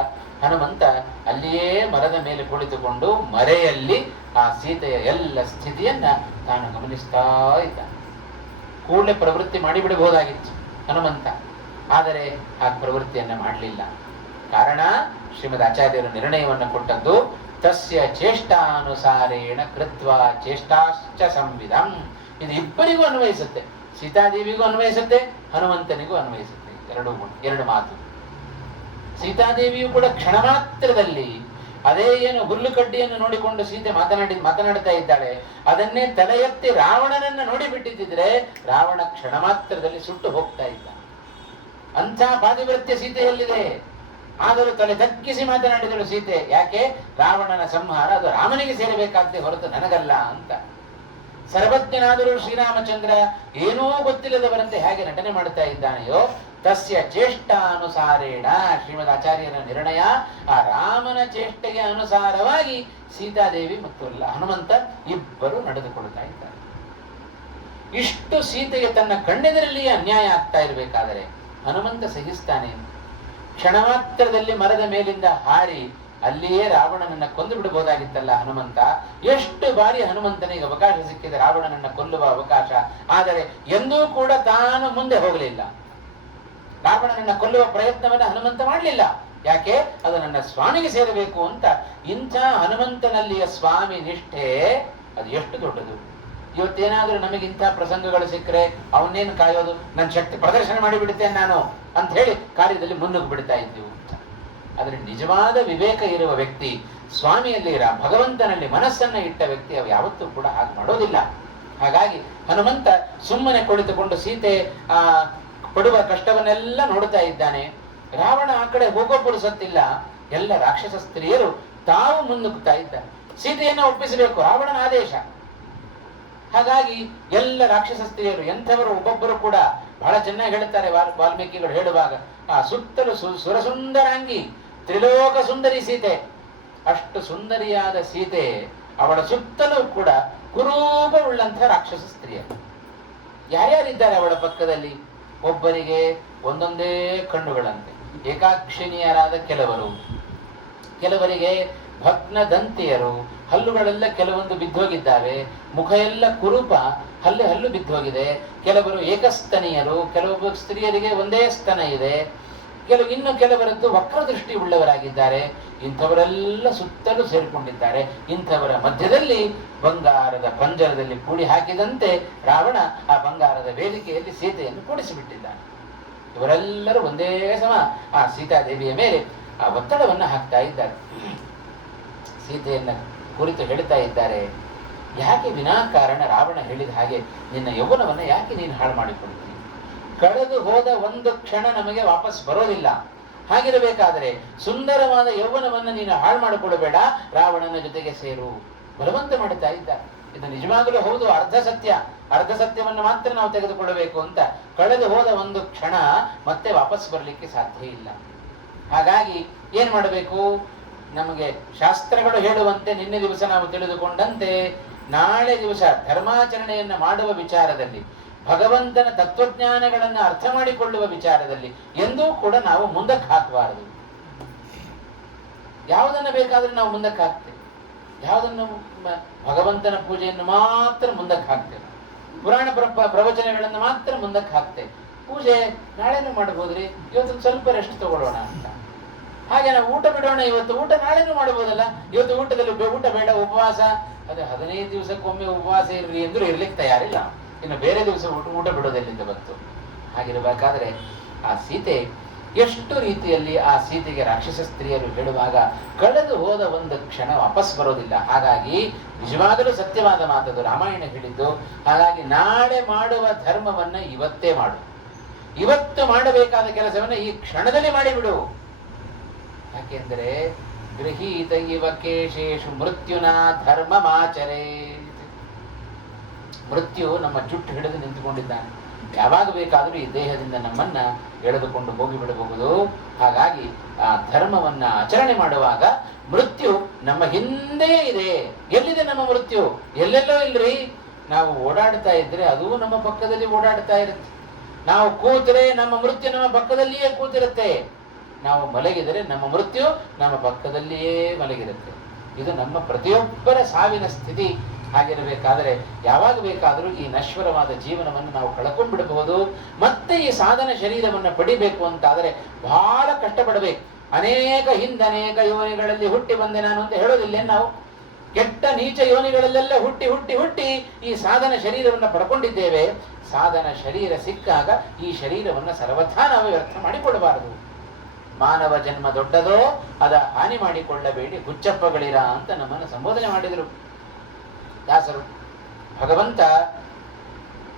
ಹನುಮಂತ ಅಲ್ಲಿಯೇ ಮರದ ಮೇಲೆ ಕುಳಿತುಕೊಂಡು ಮರೆಯಲ್ಲಿ ಆ ಸೀತೆಯ ಎಲ್ಲ ಸ್ಥಿತಿಯನ್ನ ತಾನು ಗಮನಿಸ್ತಾ ಇದ್ದಾನೆ. ಕೂಡಲೇ ಪ್ರವೃತ್ತಿ ಮಾಡಿಬಿಡಬಹುದಾಗಿತ್ತು ಹನುಮಂತ, ಆದರೆ ಆ ಪ್ರವೃತ್ತಿಯನ್ನ ಮಾಡಲಿಲ್ಲ. ಕಾರಣ ಶ್ರೀಮದ್ ಆಚಾರ್ಯರು ನಿರ್ಣಯವನ್ನು ಕೊಟ್ಟದ್ದು, ತಸ್ಯ ಚೇಷ್ಟಾನುಸಾರೇಣ ಕೃತ್ವ ಚೇಷ್ಟಾಶ್ಚ ಸಂವಿಧಂ. ಇದು ಇಬ್ಬರಿಗೂ ಅನ್ವಯಿಸುತ್ತೆ, ಸೀತಾದೇವಿಗೂ ಅನ್ವಯಿಸುತ್ತೆ, ಹನುಮಂತನಿಗೂ ಅನ್ವಯಿಸುತ್ತೆ. ಎರಡು ಮಾತು. ಸೀತಾದೇವಿಯು ಕೂಡ ಕ್ಷಣ ಮಾತ್ರದಲ್ಲಿ ಅದೇ ಏನು ಹುಲ್ಲು ಕಡ್ಡಿಯನ್ನು ನೋಡಿಕೊಂಡು ಸೀತೆ ಮಾತನಾಡ್ತಾ ಇದ್ದಾಳೆ, ಅದನ್ನೇ ತಲೆ ಎತ್ತಿ ರಾವಣನನ್ನ ನೋಡಿಬಿಟ್ಟಿದ್ರೆ ರಾವಣ ಕ್ಷಣ ಮಾತ್ರದಲ್ಲಿ ಸುಟ್ಟು ಹೋಗ್ತಾ ಇದ್ದ. ಅಂಥ ಪಾತಿವ್ರತ್ಯ ಸೀತೆಯಲ್ಲಿದೆ. ಆದರೂ ತಲೆ ತಗ್ಗಿಸಿ ಮಾತನಾಡಿದಳು ಸೀತೆ. ಯಾಕೆ? ರಾವಣನ ಸಂಹಾರ ಅದು ರಾಮನಿಗೆ ಸೇರಬೇಕಾದ್ದೇ ಹೊರತು ನನಗಲ್ಲ ಅಂತ. ಸರ್ವಜ್ಞನಾದರೂ ಶ್ರೀರಾಮಚಂದ್ರ ಏನೂ ಗೊತ್ತಿಲ್ಲದವರಂತೆ ಹೇಗೆ ನಟನೆ ಮಾಡ್ತಾ ಇದ್ದಾನೆಯೋ, ತಸ್ಯ ಚೇಷ್ಟಾನುಸಾರೇಣ ಶ್ರೀಮದ್ ಆಚಾರ್ಯರ ನಿರ್ಣಯ, ಆ ರಾಮನ ಚೇಷ್ಟೆಗೆ ಅನುಸಾರವಾಗಿ ಸೀತಾದೇವಿ ಮತ್ತು ಹನುಮಂತ ಇಬ್ಬರು ನಡೆದುಕೊಳ್ತಾ ಇದ್ದಾರೆ. ಇಷ್ಟು ಸೀತೆಗೆ ತನ್ನ ಕಣ್ಣೆದರಲ್ಲಿ ಅನ್ಯಾಯ ಆಗ್ತಾ ಇರಬೇಕಾದರೆ ಹನುಮಂತ ಸಹಿಸ್ತಾನೆ. ಕ್ಷಣ ಮಾತ್ರದಲ್ಲಿ ಮರದ ಮೇಲಿಂದ ಹಾರಿ ಅಲ್ಲಿಯೇ ರಾವಣನನ್ನ ಕೊಂದು ಬಿಡಬಹುದಾಗಿತ್ತಲ್ಲ ಹನುಮಂತ. ಎಷ್ಟು ಬಾರಿ ಹನುಮಂತನಿಗೆ ಅವಕಾಶ ಸಿಕ್ಕಿದೆ ರಾವಣನನ್ನ ಕೊಲ್ಲುವ ಅವಕಾಶ, ಆದರೆ ಎಂದೂ ಕೂಡ ತಾನು ಮುಂದೆ ಹೋಗಲಿಲ್ಲ. ರಾವಣನನ್ನ ಕೊಲ್ಲುವ ಪ್ರಯತ್ನವನ್ನ ಹನುಮಂತ ಮಾಡಲಿಲ್ಲ. ಯಾಕೆ? ಅದು ನನ್ನ ಸ್ವಾಮಿಗೆ ಸೇರಬೇಕು ಅಂತ. ಇಂಥ ಹನುಮಂತನಲ್ಲಿಯ ಸ್ವಾಮಿ ನಿಷ್ಠೆ ಅದು ಎಷ್ಟು ದೊಡ್ಡದು. ಇವತ್ತೇನಾದ್ರೂ ನಮಗೆ ಇಂಥ ಪ್ರಸಂಗಗಳು ಸಿಕ್ಕರೆ ಅವನ್ನೇನು ಕಾಯೋದು, ನನ್ನ ಶಕ್ತಿ ಪ್ರದರ್ಶನ ಮಾಡಿಬಿಡುತ್ತೇನೆ ನಾನು ಅಂತ ಹೇಳಿ ಕಾರ್ಯದಲ್ಲಿ ಮುನ್ನುಗ್ಗಿ ಬಿಡ್ತಾ ಇದ್ದೀವಿ. ಆದರೆ ನಿಜವಾದ ವಿವೇಕ ಇರುವ ವ್ಯಕ್ತಿ, ಸ್ವಾಮಿಯಲ್ಲಿ ಭಗವಂತನಲ್ಲಿ ಮನಸ್ಸನ್ನ ಇಟ್ಟ ವ್ಯಕ್ತಿ, ಅವು ಯಾವತ್ತೂ ಕೂಡ ಹಾಗೆ ಮಾಡೋದಿಲ್ಲ. ಹಾಗಾಗಿ ಹನುಮಂತ ಸುಮ್ಮನೆ ಕುಳಿತುಕೊಂಡು ಸೀತೆ ಪಡುವ ಕಷ್ಟವನ್ನೆಲ್ಲ ನೋಡ್ತಾ ಇದ್ದಾನೆ. ರಾವಣ ಆ ಕಡೆ ಹೋಗೋ ಪುರುಸತ್ತಿಲ್ಲ. ಎಲ್ಲ ರಾಕ್ಷಸ ಸ್ತ್ರೀಯರು ತಾವು ಮುನ್ನುಗ್ತಾ ಇದ್ದಾರೆ. ಸೀತೆಯನ್ನು ಒಪ್ಪಿಸಬೇಕು, ರಾವಣನ ಆದೇಶ. ಹಾಗಾಗಿ ಎಲ್ಲ ರಾಕ್ಷಸ ಸ್ತ್ರೀಯರು ಎಂಥವರು ಒಬ್ಬೊಬ್ಬರು ಕೂಡ ಬಹಳ ಚೆನ್ನಾಗಿ ಹೇಳುತ್ತಾರೆ ವಾಲ್ಮೀಕಿಗಳು ಹೇಳುವಾಗ, ಆ ಸುತ್ತಲೂ ಸುರಸುಂದರಾಂಗಿ ತ್ರಿಲೋಕ ಸುಂದರಿ ಸೀತೆ. ಅಷ್ಟು ಸುಂದರಿಯಾದ ಸೀತೆ, ಅವಳ ಸುತ್ತಲೂ ಕೂಡ ಕುರೂಪವುಳ್ಳಂತಹ ರಾಕ್ಷಸ ಸ್ತ್ರೀಯರು. ಯಾರ್ಯಾರಿದ್ದಾರೆ ಅವಳ ಪಕ್ಕದಲ್ಲಿ? ಒಬ್ಬರಿಗೆ ಒಂದೊಂದೇ ಕಣ್ಣುಗಳಂತೆ ಏಕಾಕ್ಷಿಣಿಯರಾದ ಕೆಲವರಿಗೆ ಭಗ್ನ ದಂತಿಯರು, ಹಲ್ಲುಗಳೆಲ್ಲ ಕೆಲವೊಂದು ಬಿದ್ದೋಗಿದ್ದಾವೆ, ಮುಖ ಎಲ್ಲ ಕುರುಪ, ಹಲ್ಲು ಬಿದ್ದೋಗಿದೆ. ಕೆಲವರು ಏಕಸ್ತನಿಯರು, ಕೆಲವೊಬ್ಬ ಸ್ತ್ರೀಯರಿಗೆ ಒಂದೇ ಸ್ತನ ಇದೆ, ಇನ್ನು ಕೆಲವರದ್ದು ವಕ್ರದೃಷ್ಟಿ ಉಳ್ಳವರಾಗಿದ್ದಾರೆ. ಇಂಥವರೆಲ್ಲ ಸುತ್ತಲೂ ಸೇರಿಕೊಂಡಿದ್ದಾರೆ. ಇಂಥವರ ಮಧ್ಯದಲ್ಲಿ ಬಂಗಾರದ ಪಂಜರದಲ್ಲಿ ಕೂಡಿ ಹಾಕಿದಂತೆ ರಾವಣ ಆ ಬಂಗಾರದ ವೇದಿಕೆಯಲ್ಲಿ ಸೀತೆಯನ್ನು ಕೂಡಿಸಿಬಿಟ್ಟಿದ್ದಾನೆ. ಇವರೆಲ್ಲರೂ ಒಂದೇ ಸಮ ಆ ಸೀತಾದೇವಿಯ ಮೇಲೆ ಆ ಒತ್ತಡವನ್ನು ಹಾಕ್ತಾ ಇದ್ದಾರೆ. ಸೀತೆಯನ್ನ ಕುರಿತು ಹೇಳ್ತಾ ಇದ್ದಾರೆ, ಯಾಕೆ ವಿನಾಕಾರಣ ರಾವಣ ಹೇಳಿದ ಹಾಗೆ ನಿನ್ನ ಯೌವನವನ್ನು ಯಾಕೆ ನೀನು ಹಾಳು ಮಾಡಿಕೊಳ್ತೀನಿ? ಕಳೆದು ಹೋದ ಒಂದು ಕ್ಷಣ ನಮಗೆ ವಾಪಸ್ ಬರೋದಿಲ್ಲ. ಹಾಗಿರಬೇಕಾದರೆ ಸುಂದರವಾದ ಯೌವನವನ್ನು ನೀನು ಹಾಳು ಮಾಡಿಕೊಳ್ಳಬೇಡ, ರಾವಣನ ಜೊತೆಗೆ ಸೇರು. ಬಲವಂತ ಮಾಡುತ್ತಾ ಇದ್ದಾರೆ. ಇದು ನಿಜವಾಗಲೂ ಹೌದು, ಅರ್ಧ ಸತ್ಯವನ್ನು ಮಾತ್ರ ನಾವು ತೆಗೆದುಕೊಳ್ಳಬೇಕು ಅಂತ. ಕಳೆದು ಹೋದ ಒಂದು ಕ್ಷಣ ಮತ್ತೆ ವಾಪಸ್ ಬರಲಿಕ್ಕೆ ಸಾಧ್ಯ ಇಲ್ಲ. ಹಾಗಾಗಿ ಏನ್ ಮಾಡಬೇಕು? ನಮಗೆ ಶಾಸ್ತ್ರಗಳು ಹೇಳುವಂತೆ ನಿನ್ನೆ ದಿವಸ ನಾವು ತಿಳಿದುಕೊಂಡಂತೆ ನಾಳೆ ದಿವಸ ಧರ್ಮಾಚರಣೆಯನ್ನ ಮಾಡುವ ವಿಚಾರದಲ್ಲಿ, ಭಗವಂತನ ತತ್ವಜ್ಞಾನಗಳನ್ನು ಅರ್ಥ ಮಾಡಿಕೊಳ್ಳುವ ವಿಚಾರದಲ್ಲಿ ಎಂದೂ ಕೂಡ ನಾವು ಮುಂದಕ್ಕೆ ಹಾಕಬಾರದು. ಯಾವುದನ್ನು ಬೇಕಾದ್ರೆ ನಾವು ಮುಂದಕ್ಕೆ ಹಾಕ್ತೇವೆ, ಯಾವುದನ್ನು ಭಗವಂತನ ಪೂಜೆಯನ್ನು ಮಾತ್ರ ಮುಂದಕ್ಕೆ ಹಾಕ್ತೇವೆ, ಪುರಾಣ ಪ್ರವಚನಗಳನ್ನು ಮಾತ್ರ ಮುಂದಕ್ಕೆ ಹಾಕ್ತೇವೆ. ಪೂಜೆ ನಾಳೆನೂ ಮಾಡಬಹುದ್ರಿ, ಇವತ್ತು ಸ್ವಲ್ಪ ರೆಸ್ಟ್ ತಗೊಳ್ಳೋಣ ಅಂತ. ಹಾಗೆ ನಾವು ಊಟ ಬಿಡೋಣ, ಇವತ್ತು ಊಟ ನಾಳೆನೂ ಮಾಡಬಹುದಲ್ಲ, ಇವತ್ತು ಊಟದಲ್ಲಿ ಊಟ ಬೇಡ, ಉಪವಾಸ. ಅದೇ 15 ದಿವಸಕ್ಕೊಮ್ಮೆ ಉಪವಾಸ ಇರ್ರಿ ಎಂದ್ರು ಇರ್ಲಿಕ್ಕೆ ತಯಾರಿಲ್ಲ, ಇನ್ನು ಬೇರೆ ದಿವಸ ಊಟ ಬಿಡೋದೆಲ್ಲಿಂದ ಬಂತು? ಹಾಗಿರಬೇಕಾದ್ರೆ ಆ ಸೀತೆ ಎಷ್ಟು ರೀತಿಯಲ್ಲಿ, ಆ ಸೀತೆಗೆ ರಾಕ್ಷಸ ಸ್ತ್ರೀಯರು ಹೇಳುವಾಗ ಕಳೆದು ಹೋದ ಒಂದು ಕ್ಷಣ ವಾಪಸ್ ಬರೋದಿಲ್ಲ. ಹಾಗಾಗಿ ನಿಜವಾಗಲೂ ಸತ್ಯವಾದ ಮಾತದು ರಾಮಾಯಣ ಹೇಳಿದ್ದು. ಹಾಗಾಗಿ ನಾಳೆ ಮಾಡುವ ಧರ್ಮವನ್ನ ಇವತ್ತೇ ಮಾಡು, ಇವತ್ತು ಮಾಡಬೇಕಾದ ಕೆಲಸವನ್ನ ಈ ಕ್ಷಣದಲ್ಲಿ ಮಾಡಿಬಿಡು. ಯಾಕೆಂದರೆ ಗೃಹೀತ ಇವ ಕೇಶೇಷು ಮೃತ್ಯುನ ಧರ್ಮಮಾಚರೇ. ಮೃತ್ಯು ನಮ್ಮ ಜುಟ್ಟು ಹಿಡಿದು ನಿಂತುಕೊಂಡಿದ್ದಾನೆ, ಯಾವಾಗ ಬೇಕಾದರೂ ಈ ದೇಹದಿಂದ ನಮ್ಮನ್ನ ಎಳೆದುಕೊಂಡು ಹೋಗಿಬಿಡಬಹುದು. ಹಾಗಾಗಿ ಆ ಧರ್ಮವನ್ನ ಆಚರಣೆ ಮಾಡುವಾಗ ಮೃತ್ಯು ನಮ್ಮ ಹಿಂದೆಯೇ ಇದೆ. ಎಲ್ಲಿದೆ ನಮ್ಮ ಮೃತ್ಯು? ಎಲ್ಲೆಲ್ಲೋ ಇಲ್ರಿ. ನಾವು ಓಡಾಡ್ತಾ ಇದ್ರೆ ಅದು ನಮ್ಮ ಪಕ್ಕದಲ್ಲಿ ಓಡಾಡ್ತಾ ಇರುತ್ತೆ. ನಾವು ಕೂತರೆ ನಮ್ಮ ಮೃತ್ಯು ನಮ್ಮ ಪಕ್ಕದಲ್ಲಿಯೇ ಕೂತಿರುತ್ತೆ. ನಾವು ಮಲಗಿದರೆ ನಮ್ಮ ಮೃತ್ಯು ನಮ್ಮ ಪಕ್ಕದಲ್ಲಿಯೇ ಮಲಗಿರುತ್ತೆ. ಇದು ನಮ್ಮ ಪ್ರತಿಯೊಬ್ಬರ ಸಾವಿನ ಸ್ಥಿತಿ. ಹಾಗಿರಬೇಕಾದರೆ ಯಾವಾಗ ಬೇಕಾದರೂ ಈ ನಶ್ವರವಾದ ಜೀವನವನ್ನು ನಾವು ಕಳ್ಕೊಂಡ್ಬಿಡಬಹುದು. ಮತ್ತೆ ಈ ಸಾಧನ ಶರೀರವನ್ನು ಪಡಿಬೇಕು ಅಂತಾದರೆ ಬಹಳ ಕಷ್ಟಪಡಬೇಕು. ಅನೇಕ ಯೋನಿಗಳಲ್ಲಿ ಹುಟ್ಟಿ ಬಂದೆ ನಾನು ಅಂತ ಹೇಳೋದಿಲ್ಲ. ನಾವು ಕೆಟ್ಟ ನೀಚ ಯೋನಿಗಳಲ್ಲೆಲ್ಲ ಹುಟ್ಟಿ ಹುಟ್ಟಿ ಹುಟ್ಟಿ ಈ ಸಾಧನ ಶರೀರವನ್ನು ಪಡ್ಕೊಂಡಿದ್ದೇವೆ. ಸಾಧನ ಶರೀರ ಸಿಕ್ಕಾಗ ಈ ಶರೀರವನ್ನು ಸರ್ವಥಾ ನಾವು ವ್ಯರ್ಥ ಮಾಡಿಕೊಡಬಾರದು. ಮಾನವ ಜನ್ಮ ದೊಡ್ಡದೋ, ಅದ ಹಾನಿ ಮಾಡಿಕೊಳ್ಳಬೇಡಿ ಹುಚ್ಚಪ್ಪಗಳಿರ ಅಂತ ನಮ್ಮನ್ನು ಸಂಬೋಧನೆ ಮಾಡಿದರು ದಾಸರು. ಭಗವಂತ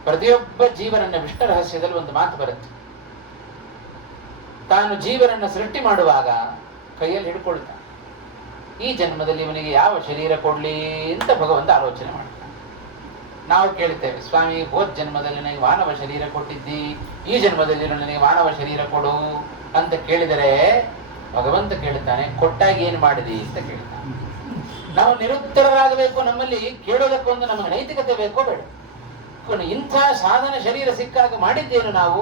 ಪ್ರತಿಯೊಬ್ಬ ಜೀವನನ್ನ ವಿಷ್ಣು ರಹಸ್ಯದಲ್ಲಿ ಒಂದು ಮಾತು ಬರುತ್ತೆ. ತಾನು ಜೀವನನ್ನ ಸೃಷ್ಟಿ ಮಾಡುವಾಗ ಕೈಯಲ್ಲಿ ಹಿಡ್ಕೊಳ್ತಾನೆ. ಈ ಜನ್ಮದಲ್ಲಿ ಇವನಿಗೆ ಯಾವ ಶರೀರ ಕೊಡ್ಲಿ ಅಂತ ಭಗವಂತ ಆಲೋಚನೆ ಮಾಡ್ತಾನೆ. ನಾವು ಕೇಳ್ತೇವೆ, ಸ್ವಾಮಿ ಹೋದ ಜನ್ಮದಲ್ಲಿ ನನಗೆ ಮಾನವ ಶರೀರ ಕೊಟ್ಟಿದ್ದಿ, ಈ ಜನ್ಮದಲ್ಲಿ ನನಗೆ ಮಾನವ ಶರೀರ ಕೊಡು ಅಂತ ಕೇಳಿದರೆ ಭಗವಂತ ಕೇಳ್ತಾನೆ, ಕೊಟ್ಟಾಗ ಏನ್ ಮಾಡಿದಿ ಅಂತ ಕೇಳ್ತಾನೆ. ನಾವು ನಿರುತ್ತರರಾಗಬೇಕು. ನಮ್ಮಲ್ಲಿ ಕೇಳೋದಕ್ಕೊಂದು ನಮಗೆ ನೈತಿಕತೆ ಬೇಕೋ ಬೇಡ? ಇಂಥ ಸಾಧನ ಶರೀರ ಸಿಕ್ಕಾಗ ಮಾಡಿದ್ದೇನು ನಾವು?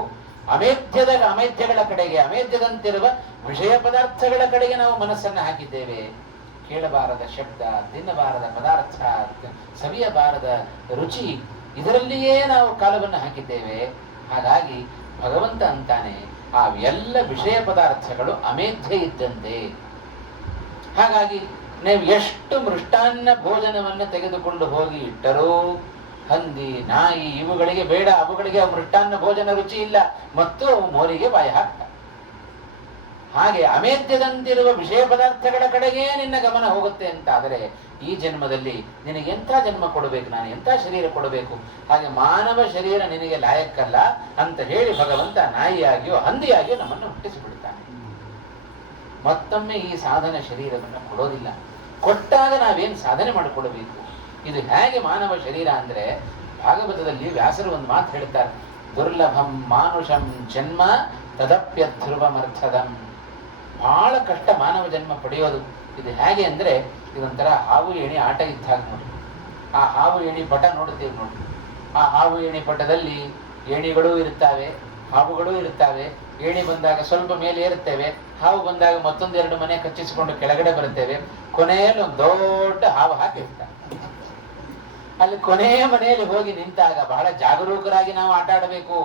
ಅಮೇಧ್ಯಗಳ ಕಡೆಗೆ, ಅಮೇಧ್ಯದಂತಿರುವ ವಿಷಯ ಪದಾರ್ಥಗಳ ಕಡೆಗೆ ನಾವು ಮನಸ್ಸನ್ನು ಹಾಕಿದ್ದೇವೆ. ಕೇಳಬಾರದ ಶಬ್ದ, ತಿನ್ನಬಾರದ ಪದಾರ್ಥ, ಸವಿಯಬಾರದ ರುಚಿ, ಇದರಲ್ಲಿಯೇ ನಾವು ಕಾಲವನ್ನು ಹಾಕಿದ್ದೇವೆ. ಹಾಗಾಗಿ ಭಗವಂತ ಅಂತಾನೆ, ಆ ಎಲ್ಲ ವಿಷಯ ಪದಾರ್ಥಗಳು ಅಮೇಧ್ಯ ಇದ್ದಂತೆ. ಹಾಗಾಗಿ ನೀವು ಎಷ್ಟು ಮೃಷ್ಟಾನ್ನ ಭೋಜನವನ್ನು ತೆಗೆದುಕೊಂಡು ಹೋಗಿ ಇಟ್ಟರೂ ಹಂದಿ, ನಾಯಿ ಇವುಗಳಿಗೆ ಬೇಡ, ಅವುಗಳಿಗೆ ಮೃಷ್ಟಾನ್ನ ಭೋಜನ ರುಚಿ ಇಲ್ಲ, ಮತ್ತು ಮೋರಿಗೆ ಬಾಯಿ ಹಾಕ್ತ. ಹಾಗೆ ಅಮೇಧ್ಯದಂತಿರುವ ವಿಷಯ ಪದಾರ್ಥಗಳ ಕಡೆಗೆ ನಿನ್ನ ಗಮನ ಹೋಗುತ್ತೆ ಅಂತಾದರೆ ಈ ಜನ್ಮದಲ್ಲಿ ನಿನಗೆ ಎಂಥ ಜನ್ಮ ಕೊಡಬೇಕು, ನಾನು ಎಂಥ ಶರೀರ ಕೊಡಬೇಕು? ಹಾಗೆ ಮಾನವ ಶರೀರ ನಿನಗೆ ಲಾಯಕ್ಕಲ್ಲ ಅಂತ ಹೇಳಿ ಭಗವಂತ ನಾಯಿಯಾಗಿಯೋ ಹಂದಿಯಾಗಿಯೋ ನಮ್ಮನ್ನು ಹುಟ್ಟಿಸಿಬಿಡ್ತಾನೆ. ಮತ್ತೊಮ್ಮೆ ಈ ಸಾಧನ ಶರೀರವನ್ನು ಕೊಡೋದಿಲ್ಲ. ಕೊಟ್ಟಾಗ ನಾವೇನು ಸಾಧನೆ ಮಾಡಿಕೊಡಬೇಕು? ಇದು ಹೇಗೆ ಮಾನವ ಶರೀರ ಅಂದ್ರೆ, ಭಾಗವತದಲ್ಲಿ ವ್ಯಾಸರು ಒಂದು ಮಾತು ಹೇಳ್ತಾರೆ, ದುರ್ಲಭಂ ಮಾನುಷಂ ಜನ್ಮ ತದಪ್ಯಧ್ರುವಮರ್ಥದಂ. ಬಹಳ ಕಷ್ಟ ಮಾನವ ಜನ್ಮ ಪಡೆಯೋದು. ಇದು ಹೇಗೆ ಅಂದ್ರೆ, ಇದೊಂಥರ ಹಾವು ಏಣಿ ಆಟ ಇದ್ದಾಗ ನೋಡಿ. ಆ ಹಾವು ಏಣಿ ಪಟ ನೋಡ್ತೀವಿ ನೋಡಿ. ಆ ಹಾವು ಏಣಿ ಪಟದಲ್ಲಿ ಏಣಿಗಳೂ ಇರುತ್ತವೆ, ಹಾವುಗಳೂ ಇರುತ್ತವೆ. ಏಣಿ ಬಂದಾಗ ಸ್ವಲ್ಪ ಮೇಲೆ ಏರುತ್ತೇವೆ, ಹಾವು ಬಂದಾಗ ಮತ್ತೊಂದೆರಡು ಮನೆ ಕಚ್ಚಿಸಿಕೊಂಡು ಕೆಳಗಡೆ ಬರುತ್ತೇವೆ. ಕೊನೆಯಲ್ಲಿ ಒಂದು ದೊಡ್ಡ ಹಾವು ಹಾಕಿರ್ತಾರೆ. ಅಲ್ಲಿ ಕೊನೆಯ ಮನೆಯಲ್ಲಿ ಹೋಗಿ ನಿಂತಾಗ ಬಹಳ ಜಾಗರೂಕರಾಗಿ ನಾವು ಆಟ ಆಡಬೇಕು.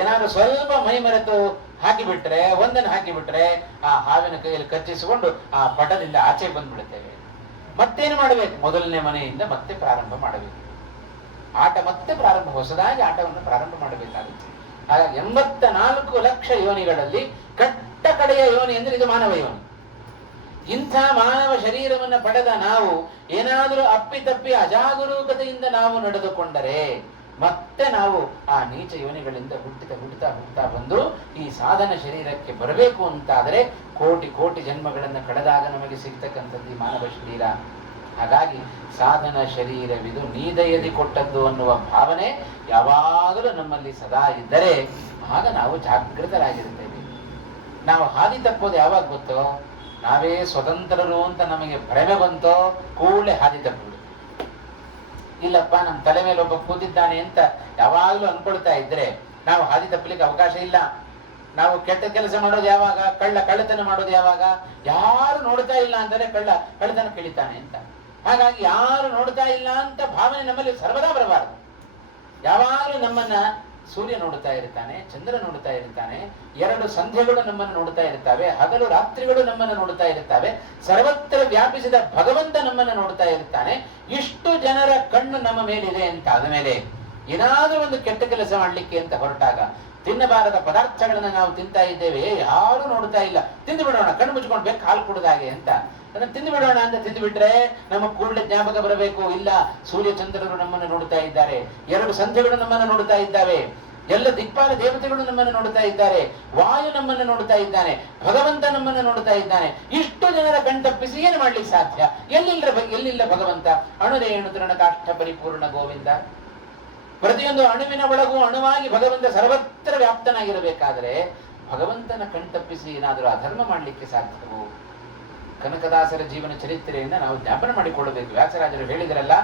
ಏನಾದ್ರು ಸ್ವಲ್ಪ ಮೈ ಮರೆತು ಹಾಕಿಬಿಟ್ರೆ, ಒಂದನ್ನು ಹಾಕಿಬಿಟ್ರೆ ಆ ಹಾವಿನ ಕೈಯಲ್ಲಿ ಕಚ್ಚಿಸಿಕೊಂಡು ಆ ಪಟದಿಂದ ಆಚೆ ಬಂದ್ಬಿಡುತ್ತೇವೆ. ಮತ್ತೇನು ಮಾಡಬೇಕು? ಮೊದಲನೇ ಮನೆಯಿಂದ ಮತ್ತೆ ಪ್ರಾರಂಭ ಮಾಡಬೇಕು. ಆಟ ಮತ್ತೆ ಪ್ರಾರಂಭ, ಹೊಸದಾಗಿ ಆಟವನ್ನು ಪ್ರಾರಂಭ ಮಾಡಬೇಕಾಗುತ್ತೆ. ಹಾಗಾಗಿ 84 ಲಕ್ಷ ಯೋನಿಗಳಲ್ಲಿ ಕಟ್ಟ ಕಡೆಯ ಯೋನಿ ಅಂದ್ರೆ ಇದು ಮಾನವ ಯೋನಿ. ಇಂಥ ಮಾನವ ಶರೀರವನ್ನು ಪಡೆದ ನಾವು ಏನಾದರೂ ಅಪ್ಪಿತಪ್ಪಿ ಅಜಾಗರೂಕತೆಯಿಂದ ನಾವು ನಡೆದುಕೊಂಡರೆ ಮತ್ತೆ ನಾವು ಆ ನೀಚ ಯೋನಿಗಳಿಂದ ಹುಟ್ಟುತ್ತಾ ಬಂದು ಈ ಸಾಧನ ಶರೀರಕ್ಕೆ ಬರಬೇಕು ಅಂತಾದರೆ ಕೋಟಿ ಕೋಟಿ ಜನ್ಮಗಳನ್ನು ಕಳೆದಾಗ ನಮಗೆ ಸಿಗ್ತಕ್ಕಂಥದ್ದು ಈ ಮಾನವ ಶರೀರ. ಹಾಗಾಗಿ ಸಾಧನ ಶರೀರವಿದು ನೀದಯದಿ ಕೊಟ್ಟದ್ದು ಅನ್ನುವ ಭಾವನೆ ಯಾವಾಗಲೂ ನಮ್ಮಲ್ಲಿ ಸದಾ ಇದ್ದರೆ ಆಗ ನಾವು ಜಾಗೃತರಾಗಿರ್ತೇವೆ. ನಾವು ಹಾದಿ ತಪ್ಪೋದು ಯಾವಾಗ ಗೊತ್ತೋ, ನಾವೇ ಸ್ವತಂತ್ರರು ಅಂತ ನಮಗೆ ಭ್ರಮೆ ಬಂತೋ ಕೂಡಲೇ ಹಾದಿ ತಪ್ಪುದು. ಇಲ್ಲಪ್ಪ ನಮ್ಮ ತಲೆ ಮೇಲೆ ಒಬ್ಬ ಕೂತಿದ್ದಾನೆ ಅಂತ ಯಾವಾಗಲೂ ಅನ್ಕೊಳ್ತಾ ಇದ್ರೆ ನಾವು ಹಾದಿ ತಪ್ಪಲಿಕ್ಕೆ ಅವಕಾಶ ಇಲ್ಲ. ನಾವು ಕೆಟ್ಟ ಕೆಲಸ ಮಾಡೋದು ಯಾವಾಗ? ಕಳ್ಳತನ ಮಾಡೋದು ಯಾವಾಗ? ಯಾರು ನೋಡ್ತಾ ಇಲ್ಲ ಅಂದರೆ ಕಳ್ಳತನ ಕೇಳಿತಾನೆ ಅಂತ. ಹಾಗಾಗಿ ಯಾರು ನೋಡ್ತಾ ಇಲ್ಲ ಅಂತ ಭಾವನೆ ನಮ್ಮಲ್ಲಿ ಸರ್ವದಾ ಬರಬಾರದು. ಯಾವಾಗಲೂ ನಮ್ಮನ್ನ ಸೂರ್ಯ ನೋಡುತ್ತಾ ಇರ್ತಾನೆ, ಚಂದ್ರ ನೋಡುತ್ತಾ ಇರ್ತಾನೆ, 2 ಸಂಧ್ಯೆಗಳು ನಮ್ಮನ್ನು ನೋಡುತ್ತಾ ಇರ್ತವೆ, ಹಗಲು ರಾತ್ರಿಗಳು ನಮ್ಮನ್ನು ನೋಡುತ್ತಾ ಇರ್ತವೆ, ಸರ್ವತ್ರ ವ್ಯಾಪಿಸಿದ ಭಗವಂತ ನಮ್ಮನ್ನು ನೋಡುತ್ತಾ ಇರ್ತಾನೆ. ಇಷ್ಟು ಜನರ ಕಣ್ಣು ನಮ್ಮ ಮೇಲಿದೆ ಅಂತ ಆದಮೇಲೆ ಏನಾದ್ರೂ ಒಂದು ಕೆಟ್ಟ ಕೆಲಸ ಮಾಡ್ಲಿಕ್ಕೆ ಅಂತ ಹೊರಟಾಗ, ತಿನ್ನಬಾರದ ಪದಾರ್ಥಗಳನ್ನ ನಾವು ತಿಂತಾ ಇದ್ದೇವೆ, ಯಾರು ನೋಡ್ತಾ ಇಲ್ಲ, ತಿಂದು ಬಿಡೋಣ, ಕಣ್ಣು ಮುಚ್ಕೊಂಡು ಬೇಕು ಹಾಲು ಕುಡಿದಾಗೆ ಅಂತ ಅದನ್ನ ತಿಂದು ಬಿಡೋಣ ಅಂತ ತಿಂದು ಬಿಟ್ರೆ ನಮ್ಮ ಕೂಡಲೇ ಜ್ಞಾಪಕ ಬರಬೇಕು, ಇಲ್ಲ ಸೂರ್ಯ ಚಂದ್ರರು ನಮ್ಮನ್ನು ನೋಡುತ್ತಾ ಇದ್ದಾರೆ, 2 ಸಂಧ್ಯೆಗಳು ನಮ್ಮನ್ನು ನೋಡುತ್ತಾ ಇದ್ದಾವೆ, ಎಲ್ಲ ದಿಕ್ಪಾಲ ದೇವತೆಗಳು ನಮ್ಮನ್ನು ನೋಡುತ್ತಾ ಇದ್ದಾರೆ, ವಾಯು ನಮ್ಮನ್ನು ನೋಡುತ್ತಾ ಇದ್ದಾನೆ, ಭಗವಂತ ನಮ್ಮನ್ನು ನೋಡುತ್ತಾ ಇದ್ದಾನೆ. ಇಷ್ಟು ಜನರ ಕಣ್ತಪ್ಪಿಸಿ ಏನು ಮಾಡ್ಲಿಕ್ಕೆ ಸಾಧ್ಯ? ಎಲ್ಲಿಲ್ಲ ಭಗವಂತ? ಅಣುರೇಣು ತೃಣ ಕಾಷ್ಠ ಪರಿಪೂರ್ಣ ಗೋವಿಂದ. ಪ್ರತಿಯೊಂದು ಅಣುವಿನ ಒಳಗೂ ಅಣುವಾಗಿ ಭಗವಂತ ಸರ್ವತ್ರ ವ್ಯಾಪ್ತನಾಗಿರಬೇಕಾದರೆ ಭಗವಂತನ ಕಣ್ತಪ್ಪಿಸಿ ಏನಾದರೂ ಅಧರ್ಮ ಮಾಡಲಿಕ್ಕೆ ಸಾಧ್ಯವೋ? ಕನಕದಾಸರ ಜೀವನ ಚರಿತ್ರೆಯಿಂದ ನಾವು ಜ್ಞಾಪನ ಮಾಡಿಕೊಳ್ಳಬೇಕು. ವ್ಯಾಸರಾಜರು ಹೇಳಿದರಲ್ಲ,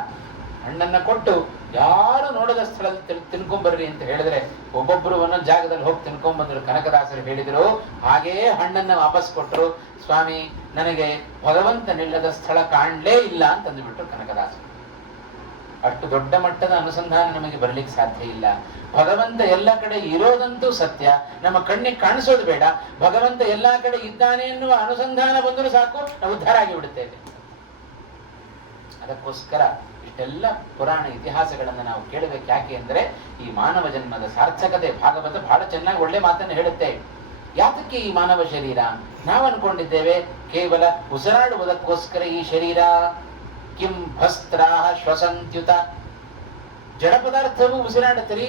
ಹಣ್ಣನ್ನ ಕೊಟ್ಟು ಯಾರು ನೋಡದ ಸ್ಥಳದಲ್ಲಿ ತಿನ್ಕೊಂಬರ್ರಿ ಅಂತ ಹೇಳಿದ್ರೆ ಒಬ್ಬೊಬ್ಬರು ಒಂದೊಂದು ಜಾಗದಲ್ಲಿ ಹೋಗಿ ತಿನ್ಕೊಂಡ್ಬಂದ್ರು. ಕನಕದಾಸರು ಹೇಳಿದರು, ಹಾಗೆಯೇ ಹಣ್ಣನ್ನ ವಾಪಸ್ ಕೊಟ್ಟರು. ಸ್ವಾಮಿ, ನನಗೆ ಭಗವಂತ ನಿಲ್ಲದ ಸ್ಥಳ ಕಾಣಲೇ ಇಲ್ಲ ಅಂತಂದುಬಿಟ್ರು ಕನಕದಾಸರು. ಅಷ್ಟು ದೊಡ್ಡ ಮಟ್ಟದ ಅನುಸಂಧಾನ ನಮಗೆ ಬರ್ಲಿಕ್ಕೆ ಸಾಧ್ಯ ಇಲ್ಲ. ಭಗವಂತ ಎಲ್ಲ ಕಡೆ ಇರೋದಂತೂ ಸತ್ಯ, ನಮ್ಮ ಕಣ್ಣಿಗೆ ಕಾಣಿಸೋದು ಬೇಡ. ಭಗವಂತ ಎಲ್ಲಾ ಕಡೆ ಇದ್ದಾನೆ ಎನ್ನುವ ಅನುಸಂಧಾನ ಬಂದರೂ ಸಾಕು, ನಾವು ಉದ್ಧಾರ ಆಗಿ ಬಿಡುತ್ತೇವೆ. ಅದಕ್ಕೋಸ್ಕರ ಇಷ್ಟೆಲ್ಲ ಪುರಾಣ ಇತಿಹಾಸಗಳನ್ನು ನಾವು ಕೇಳಬೇಕು. ಯಾಕೆ ಅಂದ್ರೆ ಈ ಮಾನವ ಜನ್ಮದ ಸಾರ್ಥಕತೆ ಭಾಗವತ ಬಹಳ ಚೆನ್ನಾಗಿ ಒಳ್ಳೆ ಮಾತನ್ನು ಹೇಳುತ್ತೆ. ಯಾತಕ್ಕೆ ಈ ಮಾನವ ಶರೀರ? ನಾವು ಅನ್ಕೊಂಡಿದ್ದೇವೆ ಕೇವಲ ಉಸಿರಾಡುವುದಕ್ಕೋಸ್ಕರ ಈ ಶರೀರ. ಕಿಂ ಭಸ್ತ್ರಾಹ ಶ್ವಸಂತ್ಯುತ, ಜಡ ಪದಾರ್ಥವು ಉಸಿರಾಡುತ್ತರಿ,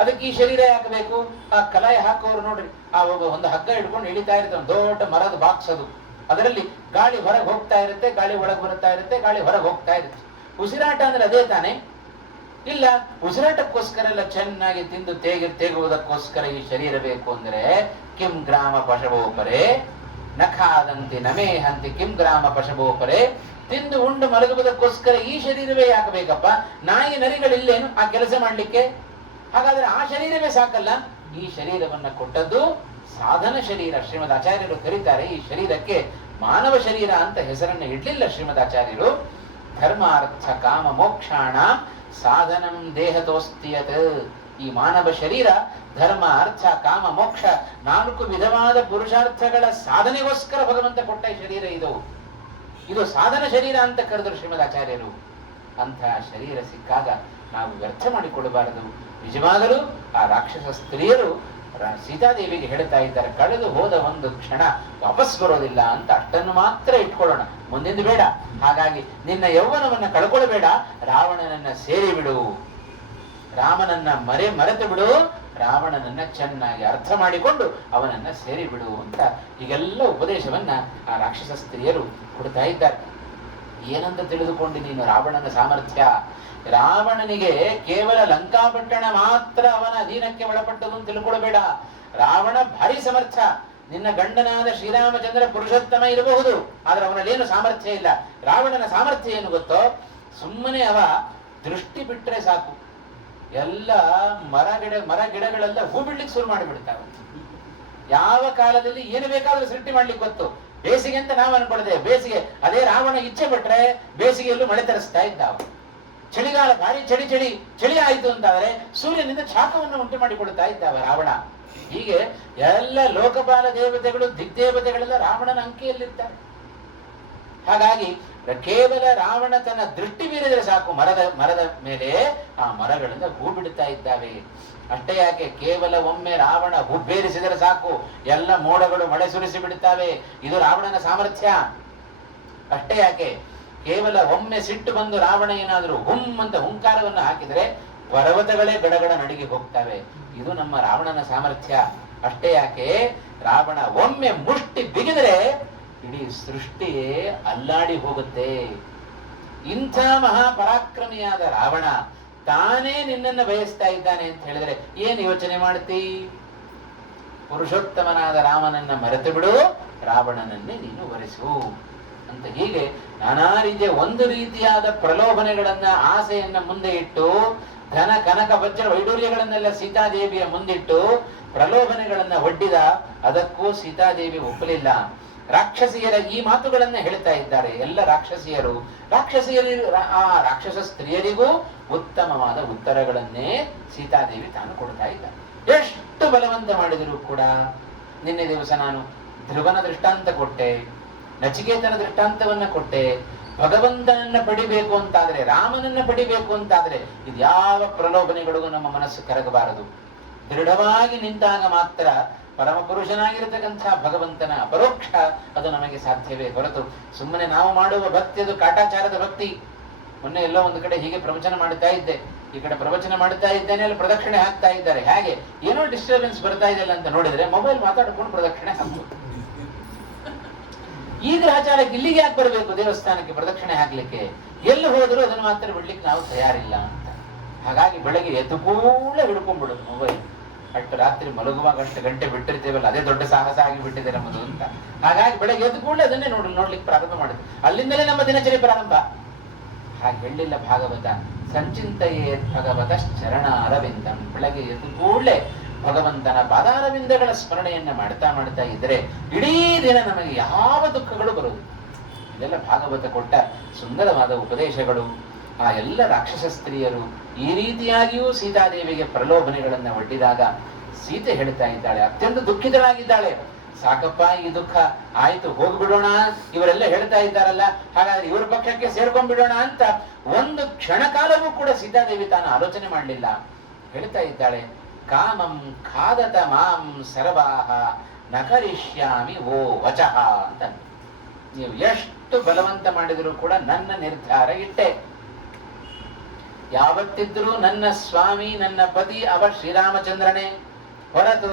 ಅದಕ್ಕೆ ಈ ಶರೀರ ಯಾಕೆ ಬೇಕು? ಆ ಕಲಾಯಿ ಹಾಕೋರು ನೋಡ್ರಿ, ಆ ಒಂದು ಹಗ್ಗ ಹಿಡ್ಕೊಂಡು ಹಿಡಿತಾ ಇರುತ್ತೆ, ಒಂದು ದೊಡ್ಡ ಮರದ ಬಾಕ್ಸ್ ಅದು, ಅದರಲ್ಲಿ ಗಾಳಿ ಹೊರಗೆ ಹೋಗ್ತಾ ಇರುತ್ತೆ, ಗಾಳಿ ಒಳಗೆ ಬರುತ್ತಾ ಇರುತ್ತೆ, ಗಾಳಿ ಹೊರಗೆ ಹೋಗ್ತಾ ಇರುತ್ತೆ. ಉಸಿರಾಟ ಅಂದ್ರೆ ಅದೇ ತಾನೆ? ಇಲ್ಲ, ಉಸಿರಾಟಕ್ಕೋಸ್ಕರ ಎಲ್ಲ ಚೆನ್ನಾಗಿ ತಿಂದು ತೇಗುವುದಕ್ಕೋಸ್ಕರ ಈ ಶರೀರ ಬೇಕು ಅಂದ್ರೆ ಕಿಂ ಗ್ರಾಮ ಪಶವೋಪರೆ ನಖಾದಂತಿ ನಮೇ ಹಂತಿ ಕಿಂ ಗ್ರಾಮ ಪಶವೋಪರೆ. ತಿಂದು ಉಂಡು ಮಲಗುವುದಕ್ಕೋಸ್ಕರ ಈ ಶರೀರವೇ ಯಾಕೆ ಬೇಕಪ್ಪ? ನಾಯಿ ನರಿಗಳಿಲ್ಲೇನು ಆ ಕೆಲಸ ಮಾಡ್ಲಿಕ್ಕೆ? ಹಾಗಾದ್ರೆ ಆ ಶರೀರವೇ ಸಾಕಲ್ಲ. ಈ ಶರೀರವನ್ನ ಕೊಟ್ಟದ್ದು ಸಾಧನ ಶರೀರ. ಶ್ರೀಮದ್ ಆಚಾರ್ಯರು ಕರೀತಾರೆ ಈ ಶರೀರಕ್ಕೆ ಮಾನವ ಶರೀರ ಅಂತ ಹೆಸರನ್ನು ಇಡ್ಲಿಲ್ಲ ಶ್ರೀಮದಾಚಾರ್ಯರು. ಧರ್ಮಾರ್ಥ ಕಾಮ ಮೋಕ್ಷಾಣ ಸಾಧನಂ ದೇಹತೋಸ್ತಿಯತ್. ಈ ಮಾನವ ಶರೀರ ಧರ್ಮ ಅರ್ಥ ಕಾಮ ಮೋಕ್ಷ 4 ವಿಧವಾದ ಪುರುಷಾರ್ಥಗಳ ಸಾಧನೆಗೋಸ್ಕರ ಭಗವಂತ ಕೊಟ್ಟ ಶರೀರ ಇದು. ಇದು ಸಾಧನ ಶರೀರ ಅಂತ ಕರೆದರು ಶ್ರೀಮದಾಚಾರ್ಯರು. ಅಂತಹ ಶರೀರ ಸಿಕ್ಕಾಗ ನಾವು ವ್ಯರ್ಥ ಮಾಡಿಕೊಳ್ಳಬಾರದು. ನಿಜವಾಗಲೂ ಆ ರಾಕ್ಷಸ ಸ್ತ್ರೀಯರು ಸೀತಾದೇವಿಗೆ ಹೇಳ್ತಾ ಇದ್ದಾರೆ, ಕಳೆದು ಹೋದ ಒಂದು ಕ್ಷಣ ವಾಪಸ್ ಬರೋದಿಲ್ಲ ಅಂತ. ಅಷ್ಟನ್ನು ಮಾತ್ರ ಇಟ್ಕೊಳ್ಳೋಣ, ಮುಂದಿಂದು ಬೇಡ. ಹಾಗಾಗಿ ನಿನ್ನ ಯೌವನವನ್ನ ಕಳ್ಕೊಳ್ಬೇಡ, ರಾವಣನನ್ನ ಸೇರಿ ಬಿಡು, ರಾಮನನ್ನ ಮರೆತು ಬಿಡು, ರಾವಣನನ್ನ ಚೆನ್ನಾಗಿ ಅರ್ಥ ಮಾಡಿಕೊಂಡು ಅವನನ್ನ ಸೇರಿ ಬಿಡು ಅಂತ ಹೀಗೆಲ್ಲ ಉಪದೇಶವನ್ನ ಆ ರಾಕ್ಷಸ ಸ್ತ್ರೀಯರು ಕೊಡ್ತಾ ಇದ್ದಾರೆ. ಏನಂತ ತಿಳಿದುಕೊಂಡು ನೀನು ರಾವಣನ ಸಾಮರ್ಥ್ಯ? ರಾವಣನಿಗೆ ಕೇವಲ ಲಂಕಾಪಟ್ಟಣ ಮಾತ್ರ ಅವನ ಅಧೀನಕ್ಕೆ ಒಳಪಟ್ಟದು ಅಂತ ತಿಳ್ಕೊಳ್ಬೇಡ. ರಾವಣ ಭಾರಿ ಸಮರ್ಥ. ನಿನ್ನ ಗಂಡನಾದ ಶ್ರೀರಾಮಚಂದ್ರ ಪುರುಷೋತ್ತಮ ಇರಬಹುದು, ಆದ್ರೆ ಅವನಲ್ಲಿ ಏನು ಸಾಮರ್ಥ್ಯ ಇಲ್ಲ. ರಾವಣನ ಸಾಮರ್ಥ್ಯ ಏನು ಗೊತ್ತೋ? ಸುಮ್ಮನೆ ಅವ ದೃಷ್ಟಿ ಬಿಟ್ರೆ ಸಾಕು, ಎಲ್ಲ ಮರ ಗಿಡಗಳೆಲ್ಲ ಹೂ ಬಿಡ್ಲಿಕ್ಕೆ ಶುರು ಮಾಡಿಬಿಡ್ತಾವೆ. ಯಾವ ಕಾಲದಲ್ಲಿ ಏನು ಬೇಕಾದ್ರೂ ಸೃಷ್ಟಿ ಮಾಡ್ಲಿಕ್ಕೆ ಗೊತ್ತು. ಬೇಸಿಗೆ ಅಂತ ನಾವು ಅನ್ಕೊಳ್ಳದೆ, ಬೇಸಿಗೆ ಅದೇ ರಾವಣ ಇಚ್ಛೆ ಪಟ್ರೆ ಬೇಸಿಗೆಯಲ್ಲೂ ಮಳೆ ತರಿಸ್ತಾ ಇದ್ದಾವ. ಚಳಿಗಾಲ ಭಾರಿ ಚಳಿ ಆಯಿತು ಅಂತಾದ್ರೆ ಸೂರ್ಯನಿಂದ ಶಾಖವನ್ನು ಉಂಟು ಮಾಡಿಕೊಳ್ತಾ ಇದ್ದಾವ ರಾವಣ. ಹೀಗೆ ಎಲ್ಲ ಲೋಕಪಾಲ ದೇವತೆಗಳು ದಿಗ್ದೇವತೆಗಳೆಲ್ಲ ರಾವಣನ ಅಂಕೆಯಲ್ಲಿರ್ತಾರೆ. ಹಾಗಾಗಿ ಕೇವಲ ರಾವಣ ತನ್ನ ದೃಷ್ಟಿ ಬೀರಿದರೆ ಸಾಕು, ಮರದ ಮೇಲೆ ಆ ಮರಗಳಿಂದ ಹೂ ಬಿಡುತ್ತಾ ಇದ್ದಾವೆ. ಅಷ್ಟೇ ಯಾಕೆ, ಕೇವಲ ಒಮ್ಮೆ ರಾವಣ ಹುಬ್ಬೇರಿಸಿದರೆ ಸಾಕು, ಎಲ್ಲ ಮೋಡಗಳು ಮಳೆ ಸುರಿಸಿ ಬಿಡುತ್ತವೆ. ಇದು ರಾವಣನ ಸಾಮರ್ಥ್ಯ. ಅಷ್ಟೇ ಯಾಕೆ, ಕೇವಲ ಒಮ್ಮೆ ಸಿಟ್ಟು ಬಂದು ರಾವಣ ಏನಾದರೂ ಹುಮ್ ಅಂತ ಹುಂಕಾರವನ್ನು ಹಾಕಿದರೆ ಪರ್ವತಗಳೇ ಗಡಗಡ ನಡಿಗೆ ಹೋಗ್ತವೆ. ಇದು ನಮ್ಮ ರಾವಣನ ಸಾಮರ್ಥ್ಯ. ಅಷ್ಟೇ ಯಾಕೆ, ರಾವಣ ಒಮ್ಮೆ ಮುಷ್ಟಿ ಬಿಗಿದರೆ ಇಡೀ ಸೃಷ್ಟಿಯೇ ಅಲ್ಲಾಡಿ ಹೋಗುತ್ತೆ. ಇಂಥ ಮಹಾಪರಾಕ್ರಮಿಯಾದ ರಾವಣ ತಾನೇ ನಿನ್ನನ್ನು ಬಯಸ್ತಾ ಇದ್ದಾನೆ ಅಂತ ಹೇಳಿದ್ರೆ ಏನ್ ಯೋಚನೆ ಮಾಡ್ತೀ? ಪುರುಷೋತ್ತಮನಾದ ರಾಮನನ್ನ ಮರೆತು ಬಿಡು, ರಾವಣನನ್ನೇ ನೀನು ವರಿಸು ಅಂತ. ಹೀಗೆ ನಾನಾ ರೀತಿಯ ಒಂದು ರೀತಿಯಾದ ಪ್ರಲೋಭನೆಗಳನ್ನ, ಆಸೆಯನ್ನ ಮುಂದೆ ಇಟ್ಟು, ಧನ ಕನಕ ವಜ್ರ ವೈಡೂರ್ಯಗಳನ್ನೆಲ್ಲ ಸೀತಾದೇವಿಯ ಮುಂದಿಟ್ಟು ಪ್ರಲೋಭನೆಗಳನ್ನ ಒಡ್ಡಿದ. ಅದಕ್ಕೂ ಸೀತಾದೇವಿ ಒಪ್ಪಲಿಲ್ಲ. ರಾಕ್ಷಸಿಯರ ಈ ಮಾತುಗಳನ್ನ ಹೇಳ್ತಾ ಇದ್ದಾರೆ. ಎಲ್ಲ ರಾಕ್ಷಸಿಯರು ಆ ರಾಕ್ಷಸ ಸ್ತ್ರೀಯರಿಗೂ ಉತ್ತಮವಾದ ಉತ್ತರಗಳನ್ನೇ ಸೀತಾದೇವಿ ತಾನು ಕೊಡ್ತಾ ಇದ್ದಾರೆ. ಎಷ್ಟು ಬಲವಂತ ಮಾಡಿದರೂ ಕೂಡ, ನಿನ್ನೆ ದಿವಸ ನಾನು ಧ್ರುವನ ದೃಷ್ಟಾಂತ ಕೊಟ್ಟೆ, ನಚಿಕೇತನ ದೃಷ್ಟಾಂತವನ್ನ ಕೊಟ್ಟೆ. ಭಗವಂತನನ್ನ ಪಡಿಬೇಕು ಅಂತಾದ್ರೆ, ರಾಮನನ್ನ ಪಡಿಬೇಕು ಅಂತಾದ್ರೆ ಇದ್ಯಾವ ಪ್ರಲೋಭನೆಗಳಿಗೂ ನಮ್ಮ ಮನಸ್ಸು ಕರಗಬಾರದು. ದೃಢವಾಗಿ ನಿಂತಾಗ ಮಾತ್ರ ಪರಮಪುರುಷನಾಗಿರತಕ್ಕಂಥ ಭಗವಂತನ ಅಪರೋಕ್ಷ ಅದು ನಮಗೆ ಸಾಧ್ಯವೇ ಹೊರತು ಸುಮ್ಮನೆ ನಾವು ಮಾಡುವ ಭಕ್ತಿ ಅದು ಕಾಟಾಚಾರದ ಭಕ್ತಿ. ಮೊನ್ನೆ ಎಲ್ಲೋ ಒಂದು ಕಡೆ ಹೀಗೆ ಪ್ರವಚನ ಮಾಡ್ತಾ ಇದ್ದೆ, ಈ ಕಡೆ ಪ್ರವಚನ ಮಾಡ್ತಾ ಇದ್ದೇನೆ, ಅಲ್ಲಿ ಪ್ರದಕ್ಷಿಣೆ ಹಾಕ್ತಾ ಇದ್ದಾರೆ. ಹೇಗೆ ಏನೋ ಡಿಸ್ಟರ್ಬೆನ್ಸ್ ಬರ್ತಾ ಇದೆಯಲ್ಲ ಅಂತ ನೋಡಿದ್ರೆ ಮೊಬೈಲ್ ಮಾತಾಡ್ಕೊಂಡು ಪ್ರದಕ್ಷಿಣೆ ಹಾಕ್ಬೋದು. ಈ ಗ್ರಹಚಾರಕ್ಕೆ ಇಲ್ಲಿಗೆ ಯಾಕೆ ಬರಬೇಕು ದೇವಸ್ಥಾನಕ್ಕೆ ಪ್ರದಕ್ಷಿಣೆ ಹಾಕ್ಲಿಕ್ಕೆ? ಎಲ್ಲಿ ಹೋದರೂ ಅದನ್ನು ಮಾತ್ರ ಬಿಡ್ಲಿಕ್ಕೆ ನಾವು ತಯಾರಿಲ್ಲ ಅಂತ. ಹಾಗಾಗಿ ಬೆಳಗ್ಗೆ ಎದ್ದು ಕೂಡಲೇ ಹಿಡ್ಕೊಂಡ್ಬಿಡುದು ಮೊಬೈಲ್. ಅಷ್ಟು ರಾತ್ರಿ ಮಲಗುವಾಗ ಅಷ್ಟು ಗಂಟೆ ಬಿಟ್ಟಿರ್ತೇವಲ್ಲ, ಅದೇ ದೊಡ್ಡ ಸಾಹಸ ಆಗಿ ಬಿಟ್ಟಿದೆ ನಮ್ಮದು ಅಂತ. ಹಾಗಾಗಿ ಬೆಳಗ್ಗೆ ಎದ್ದು ಕೂಡಲೇ ಅದನ್ನೇ ನೋಡ್ಲಿಕ್ಕೆ ಪ್ರಾರಂಭ ಮಾಡುದು. ಅಲ್ಲಿಂದಲೇ ನಮ್ಮ ದಿನಚರಿ ಪ್ರಾರಂಭ. ಹಾಗೆ ಹೇಳಿಲ್ಲ ಭಾಗವತ, ಸಂಚಿಂತೆಯೇ ಭಗವತ ಚರಣ ಅರವಿಂದಂ. ಬೆಳಗ್ಗೆ ಎದ್ದು ಕೂಡಲೇ ಭಗವಂತನ ಪಾದಾರವಿಂದಗಳ ಸ್ಮರಣೆಯನ್ನ ಮಾಡ್ತಾ ಇದ್ರೆ ಇಡೀ ದಿನ ನಮಗೆ ಯಾವ ದುಃಖಗಳು ಬರುವುದು. ಇದೆಲ್ಲ ಭಾಗವತ ಕೊಟ್ಟ ಸುಂದರವಾದ ಉಪದೇಶಗಳು. ಆ ಎಲ್ಲ ರಾಕ್ಷಸ ಸ್ತ್ರೀಯರು ಈ ರೀತಿಯಾಗಿಯೂ ಸೀತಾದೇವಿಗೆ ಪ್ರಲೋಭನೆಗಳನ್ನ ಒಡ್ಡಿದಾಗ ಸೀತೆ ಹೇಳ್ತಾ ಇದ್ದಾಳೆ, ಅತ್ಯಂತ ದುಃಖಿತಳಾಗಿದ್ದಾಳೆ. ಸಾಕಪ್ಪ ಈ ದುಃಖ ಆಯ್ತು, ಹೋಗ್ಬಿಡೋಣ, ಇವರೆಲ್ಲ ಹೇಳ್ತಾ ಇದ್ದಾರಲ್ಲ, ಹಾಗಾದ್ರೆ ಇವ್ರ ಪಕ್ಷಕ್ಕೆ ಸೇರ್ಕೊಂಡ್ಬಿಡೋಣ ಅಂತ ಒಂದು ಕ್ಷಣ ಕಾಲವೂ ಕೂಡ ಸೀತಾದೇವಿ ತಾನು ಆಲೋಚನೆ ಮಾಡಲಿಲ್ಲ. ಹೇಳ್ತಾ ಇದ್ದಾಳೆ, ಕಾಮಂ ಖಾದತ ಮಾಂ ಸರ್ವಾಹ ನಕರಿಷ್ಯಾಮಿ ಓ ವಚಃ ಅಂತ. ನೀವು ಎಷ್ಟು ಬಲವಂತ ಮಾಡಿದರೂ ಕೂಡ ನನ್ನ ನಿರ್ಧಾರ ಇಟ್ಟೆ. ಯಾವತ್ತಿದ್ರೂ ನನ್ನ ಸ್ವಾಮಿ, ನನ್ನ ಪತಿ ಅವ ಶ್ರೀರಾಮಚಂದ್ರನೇ ಹೊರತು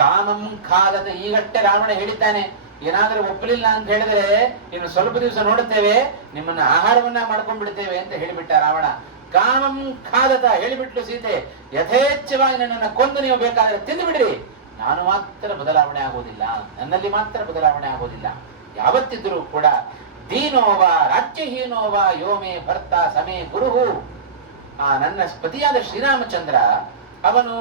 ಕಾಮಂ ಖಾದತ. ಈಗಷ್ಟೇ ರಾವಣ ಹೇಳಿದ್ದಾನೆ, ಏನಾದ್ರೂ ಒಪ್ಪಲಿಲ್ಲ ಅಂತ ಹೇಳಿದ್ರೆ ಇನ್ನು ಸ್ವಲ್ಪ ದಿವಸ ನೋಡುತ್ತೇವೆ, ನಿಮ್ಮನ್ನ ಆಹಾರವನ್ನ ಮಾಡ್ಕೊಂಡ್ಬಿಡ್ತೇವೆ ಅಂತ ಹೇಳಿಬಿಟ್ಟ ರಾವಣ. ಕಾಮಂ ಖಾದತ ಹೇಳಿಬಿಟ್ಲು ಸೀತೆ, ಯಥೇಚ್ಛವಾಗಿ ನನ್ನನ್ನು ಕೊಂದು ನೀವು ಬೇಕಾದ್ರೆ ತಿಂದು ಬಿಡ್ರಿ, ನಾನು ಮಾತ್ರ ಬದಲಾವಣೆ ಆಗೋದಿಲ್ಲ, ನನ್ನಲ್ಲಿ ಮಾತ್ರ ಬದಲಾವಣೆ ಆಗೋದಿಲ್ಲ. ಯಾವತ್ತಿದ್ರೂ ಕೂಡ ದೀನೋವ ರಾಜ್ಯಹೀನೋವ ಯೋಮೇ ಭರ್ತ ಸಮೇ ಗುರುಹು. ಆ ನನ್ನ ಪತಿಯಾದ ಶ್ರೀರಾಮಚಂದ್ರ ಅವನು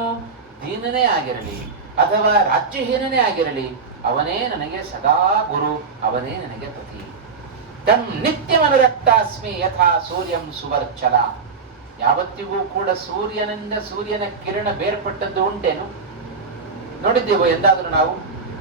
ದೀನನೇ ಆಗಿರಲಿ ಅಥವಾ ರಾಜ್ಯಹೀನನೇ ಆಗಿರಲಿ, ಅವನೇ ನನಗೆ ಸದಾ ಗುರು, ಅವನೇ ನನಗೆ ಪತಿ. ತಂ ನಿತ್ಯಮನುರಕ್ತಾಸ್ಮಿ ಯಥಾ ಸೂರ್ಯಂ ಸುವರ್ಚಲ. ಯಾವತ್ತಿಗೂ ಕೂಡ ಸೂರ್ಯನ ಕಿರಣ ಬೇರ್ಪಟ್ಟದ್ದು ಉಂಟೇನು? ನೋಡಿದ್ದೇವೋ ಎಂದಾದರೂ ನಾವು?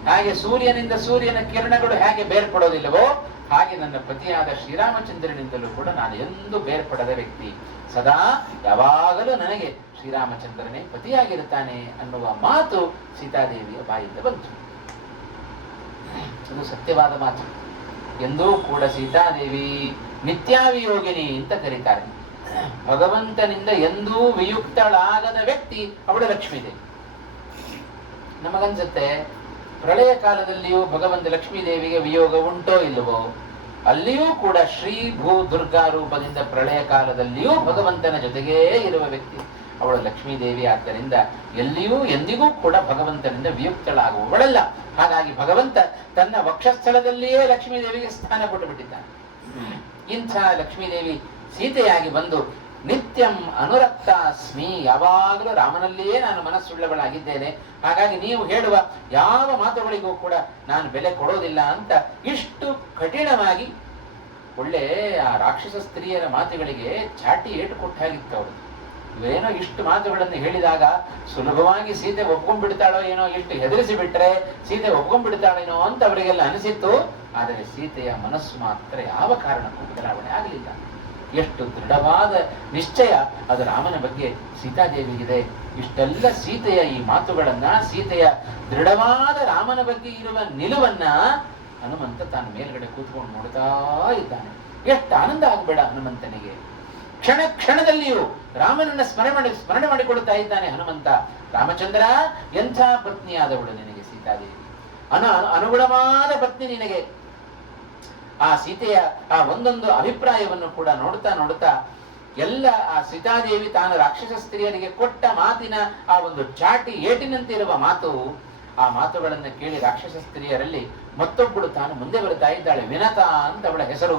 ಹಾಗೆ ಸೂರ್ಯನ ಕಿರಣಗಳು ಹೇಗೆ ಬೇರ್ಪಡೋದಿಲ್ಲವೋ ಹಾಗೆ ನನ್ನ ಪತಿಯಾದ ಶ್ರೀರಾಮಚಂದ್ರನಿಂದಲೂ ಕೂಡ ನಾನು ಎಂದೂ ಬೇರ್ಪಡದ ವ್ಯಕ್ತಿ. ಸದಾ ಯಾವಾಗಲೂ ನನಗೆ ಶ್ರೀರಾಮಚಂದ್ರನೇ ಪತಿಯಾಗಿರುತ್ತಾನೆ ಅನ್ನುವ ಮಾತು ಸೀತಾದೇವಿಯ ಬಾಯಿಂದ ಬಂತು. ಇದು ಸತ್ಯವಾದ ಮಾತು. ಎಂದೂ ಕೂಡ ಸೀತಾದೇವಿ ನಿತ್ಯಾವಿಯೋಗಿನಿ ಅಂತ ಕರೀತಾರೆ. ಭಗವಂತನಿಂದ ಎಂದೂ ವಿಯುಕ್ತಳಾಗದ ವ್ಯಕ್ತಿ ಅವಳು ಲಕ್ಷ್ಮೀದೇವಿ. ನಮಗನ್ಸುತ್ತೆ ಪ್ರಳಯ ಕಾಲದಲ್ಲಿಯೂ ಭಗವಂತ ಲಕ್ಷ್ಮೀದೇವಿಗೆ ವಿಯೋಗ ಉಂಟೋ ಇಲ್ಲವೋ? ಅಲ್ಲಿಯೂ ಕೂಡ ಶ್ರೀ ಭೂ ದುರ್ಗಾ ರೂಪದಿಂದ ಪ್ರಳಯ ಕಾಲದಲ್ಲಿಯೂ ಭಗವಂತನ ಜೊತೆಗೇ ಇರುವ ವ್ಯಕ್ತಿ ಅವಳು ಲಕ್ಷ್ಮೀದೇವಿ. ಆದ್ದರಿಂದ ಎಲ್ಲಿಯೂ ಎಂದಿಗೂ ಕೂಡ ಭಗವಂತನಿಂದ ವಿಯುಕ್ತಳಾಗುವವಳಲ್ಲ. ಹಾಗಾಗಿ ಭಗವಂತ ತನ್ನ ವಕ್ಷಸ್ಥಳದಲ್ಲಿಯೇ ಲಕ್ಷ್ಮೀದೇವಿಗೆ ಸ್ಥಾನ ಕೊಟ್ಟು ಬಿಟ್ಟಿದ್ದಾನೆ. ಇಂಥ ಲಕ್ಷ್ಮೀದೇವಿ ಸೀತೆಯಾಗಿ ಬಂದು ನಿತ್ಯಂ ಅನುರಕ್ತಾಸ್ಮಿ, ಯಾವಾಗಲೂ ರಾಮನಲ್ಲಿಯೇ ನಾನು ಮನಸ್ಸುಳ್ಳವಳಾಗಿದ್ದೇನೆ, ಹಾಗಾಗಿ ನೀವು ಹೇಳುವ ಯಾವ ಮಾತುಗಳಿಗೂ ಕೂಡ ನಾನು ಬೆಲೆ ಕೊಡೋದಿಲ್ಲ ಅಂತ ಇಷ್ಟು ಕಠಿಣವಾಗಿ. ಒಳ್ಳೆ ಆ ರಾಕ್ಷಸ ಸ್ತ್ರೀಯರ ಮಾತುಗಳಿಗೆ ಚಾಟಿ ಏಟು ಕೊಟ್ಟಾಗಿತ್ತು ಅವರು. ಇವೇನೋ ಇಷ್ಟು ಮಾತುಗಳನ್ನು ಹೇಳಿದಾಗ ಸುಲಭವಾಗಿ ಸೀತೆ ಒಪ್ಕೊಂಡ್ಬಿಡ್ತಾಳೋ ಏನೋ, ಇಷ್ಟು ಹೆದರಿಸಿ ಬಿಟ್ರೆ ಸೀತೆ ಒಪ್ಕೊಂಡ್ಬಿಡ್ತಾಳೇನೋ ಅಂತ ಅವರಿಗೆಲ್ಲ ಅನಿಸಿತ್ತು. ಆದರೆ ಸೀತೆಯ ಮನಸ್ಸು ಮಾತ್ರ ಯಾವ ಕಾರಣಕ್ಕೂ ಬದಲಾವಣೆ ಆಗಲಿಲ್ಲ. ಎಷ್ಟು ದೃಢವಾದ ನಿಶ್ಚಯ ಅದು ರಾಮನ ಬಗ್ಗೆ ಸೀತಾದೇವಿಗಿದೆ. ಇಷ್ಟೆಲ್ಲ ಸೀತೆಯ ಈ ಮಾತುಗಳನ್ನ, ಸೀತೆಯ ದೃಢವಾದ ರಾಮನ ಬಗ್ಗೆ ಇರುವ ನಿಲುವನ್ನ ಹನುಮಂತ ತಾನು ಮೇಲ್ಗಡೆ ಕೂತ್ಕೊಂಡು ನೋಡ್ತಾ ಇದ್ದಾನೆ. ಎಷ್ಟು ಆನಂದ ಆಗಬೇಡ ಹನುಮಂತನಿಗೆ. ಕ್ಷಣ ಕ್ಷಣದಲ್ಲಿಯೂ ರಾಮನನ್ನ ಸ್ಮರಣೆ ಮಾಡಿಕೊಡ್ತಾ ಇದ್ದಾನೆ ಹನುಮಂತ. ರಾಮಚಂದ್ರ, ಎಂಥ ಪತ್ನಿಯಾದವಳು ನಿನಗೆ ಸೀತಾದೇವಿ, ಅನುಗುಣವಾದ ಪತ್ನಿ ನಿನಗೆ. ಆ ಸೀತೆಯ ಆ ಒಂದೊಂದು ಅಭಿಪ್ರಾಯವನ್ನು ಕೂಡ ನೋಡ್ತಾ ಎಲ್ಲ ಆ ಸೀತಾದೇವಿ ತಾನು ರಾಕ್ಷಸ ಸ್ತ್ರೀಯರಿಗೆ ಕೊಟ್ಟ ಮಾತಿನ ಆ ಒಂದು ಚಾಟಿ ಏಟಿನಂತಿರುವ ಮಾತು, ಆ ಮಾತುಗಳನ್ನು ಕೇಳಿ ರಾಕ್ಷಸ ಸ್ತ್ರೀಯರಲ್ಲಿ ಮತ್ತೊಬ್ಬಳು ತಾನು ಮುಂದೆ ಬರ್ತಾ ಇದ್ದಾಳೆ. ವಿನತಾ ಅಂತ ಅವಳ ಹೆಸರು.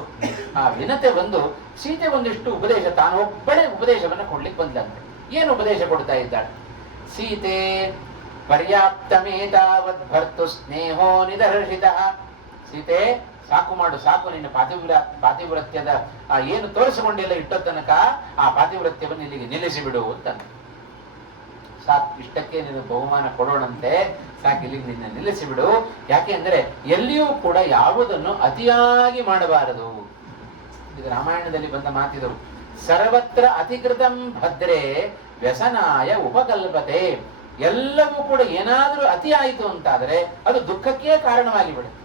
ಆ ವಿನತೆ ಬಂದು ಸೀತೆ ಒಂದಿಷ್ಟು ಉಪದೇಶ, ತಾನು ಒಬ್ಬಳೇ ಉಪದೇಶವನ್ನು ಕೊಡ್ಲಿಕ್ಕೆ ಬಂದಂತೆ. ಏನು ಉಪದೇಶ ಕೊಡ್ತಾ ಇದ್ದಾಳೆ? ಸೀತೆ ಪರ್ಯಾಪ್ತಮೇತಾವದ್ ಭರ್ತು ಸ್ನೇಹೋ ನಿದರ್ಶಿತ ಸೀತೆ ಸಾಕು ಮಾಡು, ಸಾಕು, ನಿನ್ನ ಪಾತಿವ್ರತ್ಯದ ಏನು ತೋರಿಸಿಕೊಂಡಿಲ್ಲ ಇಟ್ಟೋ ತನಕ ಆ ಪಾತಿವ್ರತ್ಯವನ್ನು ಇಲ್ಲಿಗೆ ನಿಲ್ಲಿಸಿಬಿಡು ಅಂತ. ಸಾಕು, ಇಷ್ಟಕ್ಕೆ ನೀನು ಬಹುಮಾನ ಕೊಡೋಣಂತೆ, ಸಾಕು, ಇಲ್ಲಿಗೆ ನಿನ್ನ ನಿಲ್ಲಿಸಿಬಿಡು. ಯಾಕೆ ಅಂದ್ರೆ ಎಲ್ಲಿಯೂ ಕೂಡ ಯಾವುದನ್ನು ಅತಿಯಾಗಿ ಮಾಡಬಾರದು. ಇದು ರಾಮಾಯಣದಲ್ಲಿ ಬಂದ ಮಾತಿದು. ಸರ್ವತ್ರ ಅತಿಕೃತಂ ಭದ್ರೇ ವ್ಯಸನಾಯ ಉಪಕಲ್ಪತೆ. ಎಲ್ಲವೂ ಕೂಡ ಏನಾದರೂ ಅತಿ ಆಯಿತು ಅಂತಾದರೆ ಅದು ದುಃಖಕ್ಕೆ ಕಾರಣವಾಗಿ ಬಿಡುತ್ತೆ.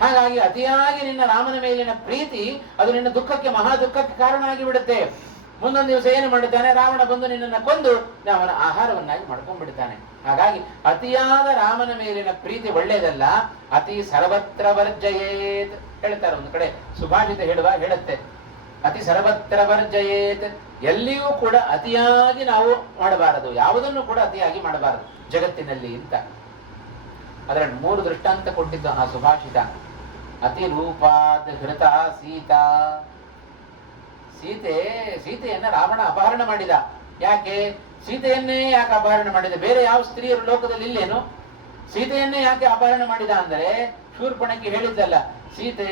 ಹಾಗಾಗಿ ಅತಿಯಾಗಿ ನಿನ್ನ ರಾಮನ ಮೇಲಿನ ಪ್ರೀತಿ ಅದು ನಿನ್ನ ದುಃಖಕ್ಕೆ, ಮಹಾ ದುಃಖಕ್ಕೆ ಕಾರಣ ಆಗಿಬಿಡುತ್ತೆ. ಮುಂದೊಂದು ದಿವಸ ಏನು ಮಾಡುತ್ತಾನೆ, ರಾವಣ ಬಂದು ನಿನ್ನನ್ನು ಕೊಂದು ಅವನ ಆಹಾರವನ್ನಾಗಿ ಮಾಡ್ಕೊಂಡ್ಬಿಡ್ತಾನೆ. ಹಾಗಾಗಿ ಅತಿಯಾದ ರಾಮನ ಮೇಲಿನ ಪ್ರೀತಿ ಒಳ್ಳೆಯದಲ್ಲ. ಅತಿ ಸರ್ವತ್ರ ವರ್ಜಯೇತ್ ಹೇಳ್ತಾರೆ. ಒಂದು ಕಡೆ ಸುಭಾಷಿತ ಹೇಳುತ್ತೆ, ಅತಿ ಸರ್ವತ್ರ ವರ್ಜಯೇತ್. ಎಲ್ಲಿಯೂ ಕೂಡ ಅತಿಯಾಗಿ ನಾವು ಮಾಡಬಾರದು, ಯಾವುದನ್ನು ಕೂಡ ಅತಿಯಾಗಿ ಮಾಡಬಾರದು ಜಗತ್ತಿನಲ್ಲಿ ಅಂತ. ಅದರ 3 ದೃಷ್ಟಾಂತ ಕೊಟ್ಟಿದ್ದು ಆ ಸುಭಾಷಿತ. ಅತಿ ರೂಪಾದ್ ಹೃತ ಸೀತಾ. ಸೀತೆಯನ್ನ ರಾವಣ ಅಪಹರಣ ಮಾಡಿದ. ಯಾಕೆ? ಸೀತೆಯನ್ನೇ ಯಾಕೆ ಅಪಹರಣ ಮಾಡಿದ? ಬೇರೆ ಯಾವ ಸ್ತ್ರೀಯರು ಲೋಕದಲ್ಲಿ ಇಲ್ಲೇನು? ಸೀತೆಯನ್ನೇ ಯಾಕೆ ಅಪಹರಣ ಮಾಡಿದ ಅಂದರೆ, ಶೂರ್ಪಣಕ್ಕೆ ಹೇಳಿದ್ದಲ್ಲ, ಸೀತೆ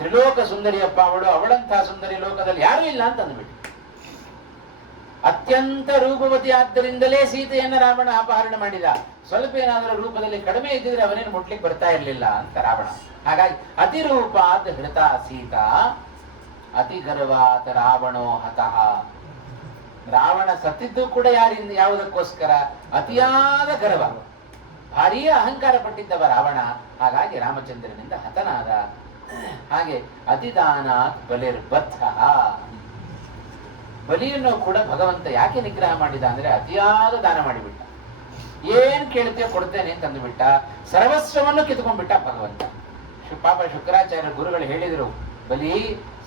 ತ್ರಿಲೋಕ ಸುಂದರಿಯಪ್ಪ ಅವಳು, ಅವಳಂತಹ ಸುಂದರಿ ಲೋಕದಲ್ಲಿ ಯಾರೂ ಇಲ್ಲ ಅಂತ ಅಂದ್ಬಿಟ್ಟು. ಅತ್ಯಂತ ರೂಪವತಿ ಆದ್ದರಿಂದಲೇ ಸೀತೆಯನ್ನ ರಾವಣ ಅಪಹರಣ ಮಾಡಿದ. ಸ್ವಲ್ಪ ಏನಾದರೂ ರೂಪದಲ್ಲಿ ಕಡಿಮೆ ಇದ್ದಿದ್ರೆ ಅವನೇನು ಮುಟ್ಲಿಕ್ಕೆ ಬರ್ತಾ ಇರಲಿಲ್ಲ ಅಂತ ರಾವಣ. ಹಾಗಾಗಿ ಅತಿರೂಪಾತ್ ಹೃತ ಸೀತಾ ಅತಿ ಗರ್ವಾತ್ ರಾವಣೋ ಹತಃ. ರಾವಣ ಸತ್ತಿದ್ದು ಕೂಡ ಯಾವುದಕ್ಕೋಸ್ಕರ? ಅತಿಯಾದ ಗರ್ವ, ಭಾರೀ ಅಹಂಕಾರ ಪಟ್ಟಿದ್ದವ ರಾವಣ. ಹಾಗಾಗಿ ರಾಮಚಂದ್ರನಿಂದ ಹತನಾದ. ಹಾಗೆ ಅತಿದಾನಾತ್ ಬಲಿರ್ಬದ್ಧ. ಬಲಿಯನ್ನು ಕೂಡ ಭಗವಂತ ಯಾಕೆ ನಿಗ್ರಹ ಮಾಡಿದ ಅಂದ್ರೆ ಅತಿಯಾದ ದಾನ ಮಾಡಿಬಿಟ್ಟ. ಏನ್ ಕೇಳ್ತೇವೆ ಕೊಡ್ತೇನೆ ಅಂತ ಅಂದುಬಿಟ್ಟ. ಸರ್ವಸ್ವವನ್ನು ಕಿತ್ಕೊಂಡ್ಬಿಟ್ಟ ಭಗವಂತ. ಪಾಪ ಶುಕ್ರಾಚಾರ್ಯ ಗುರುಗಳು ಹೇಳಿದರು, ಬಲಿ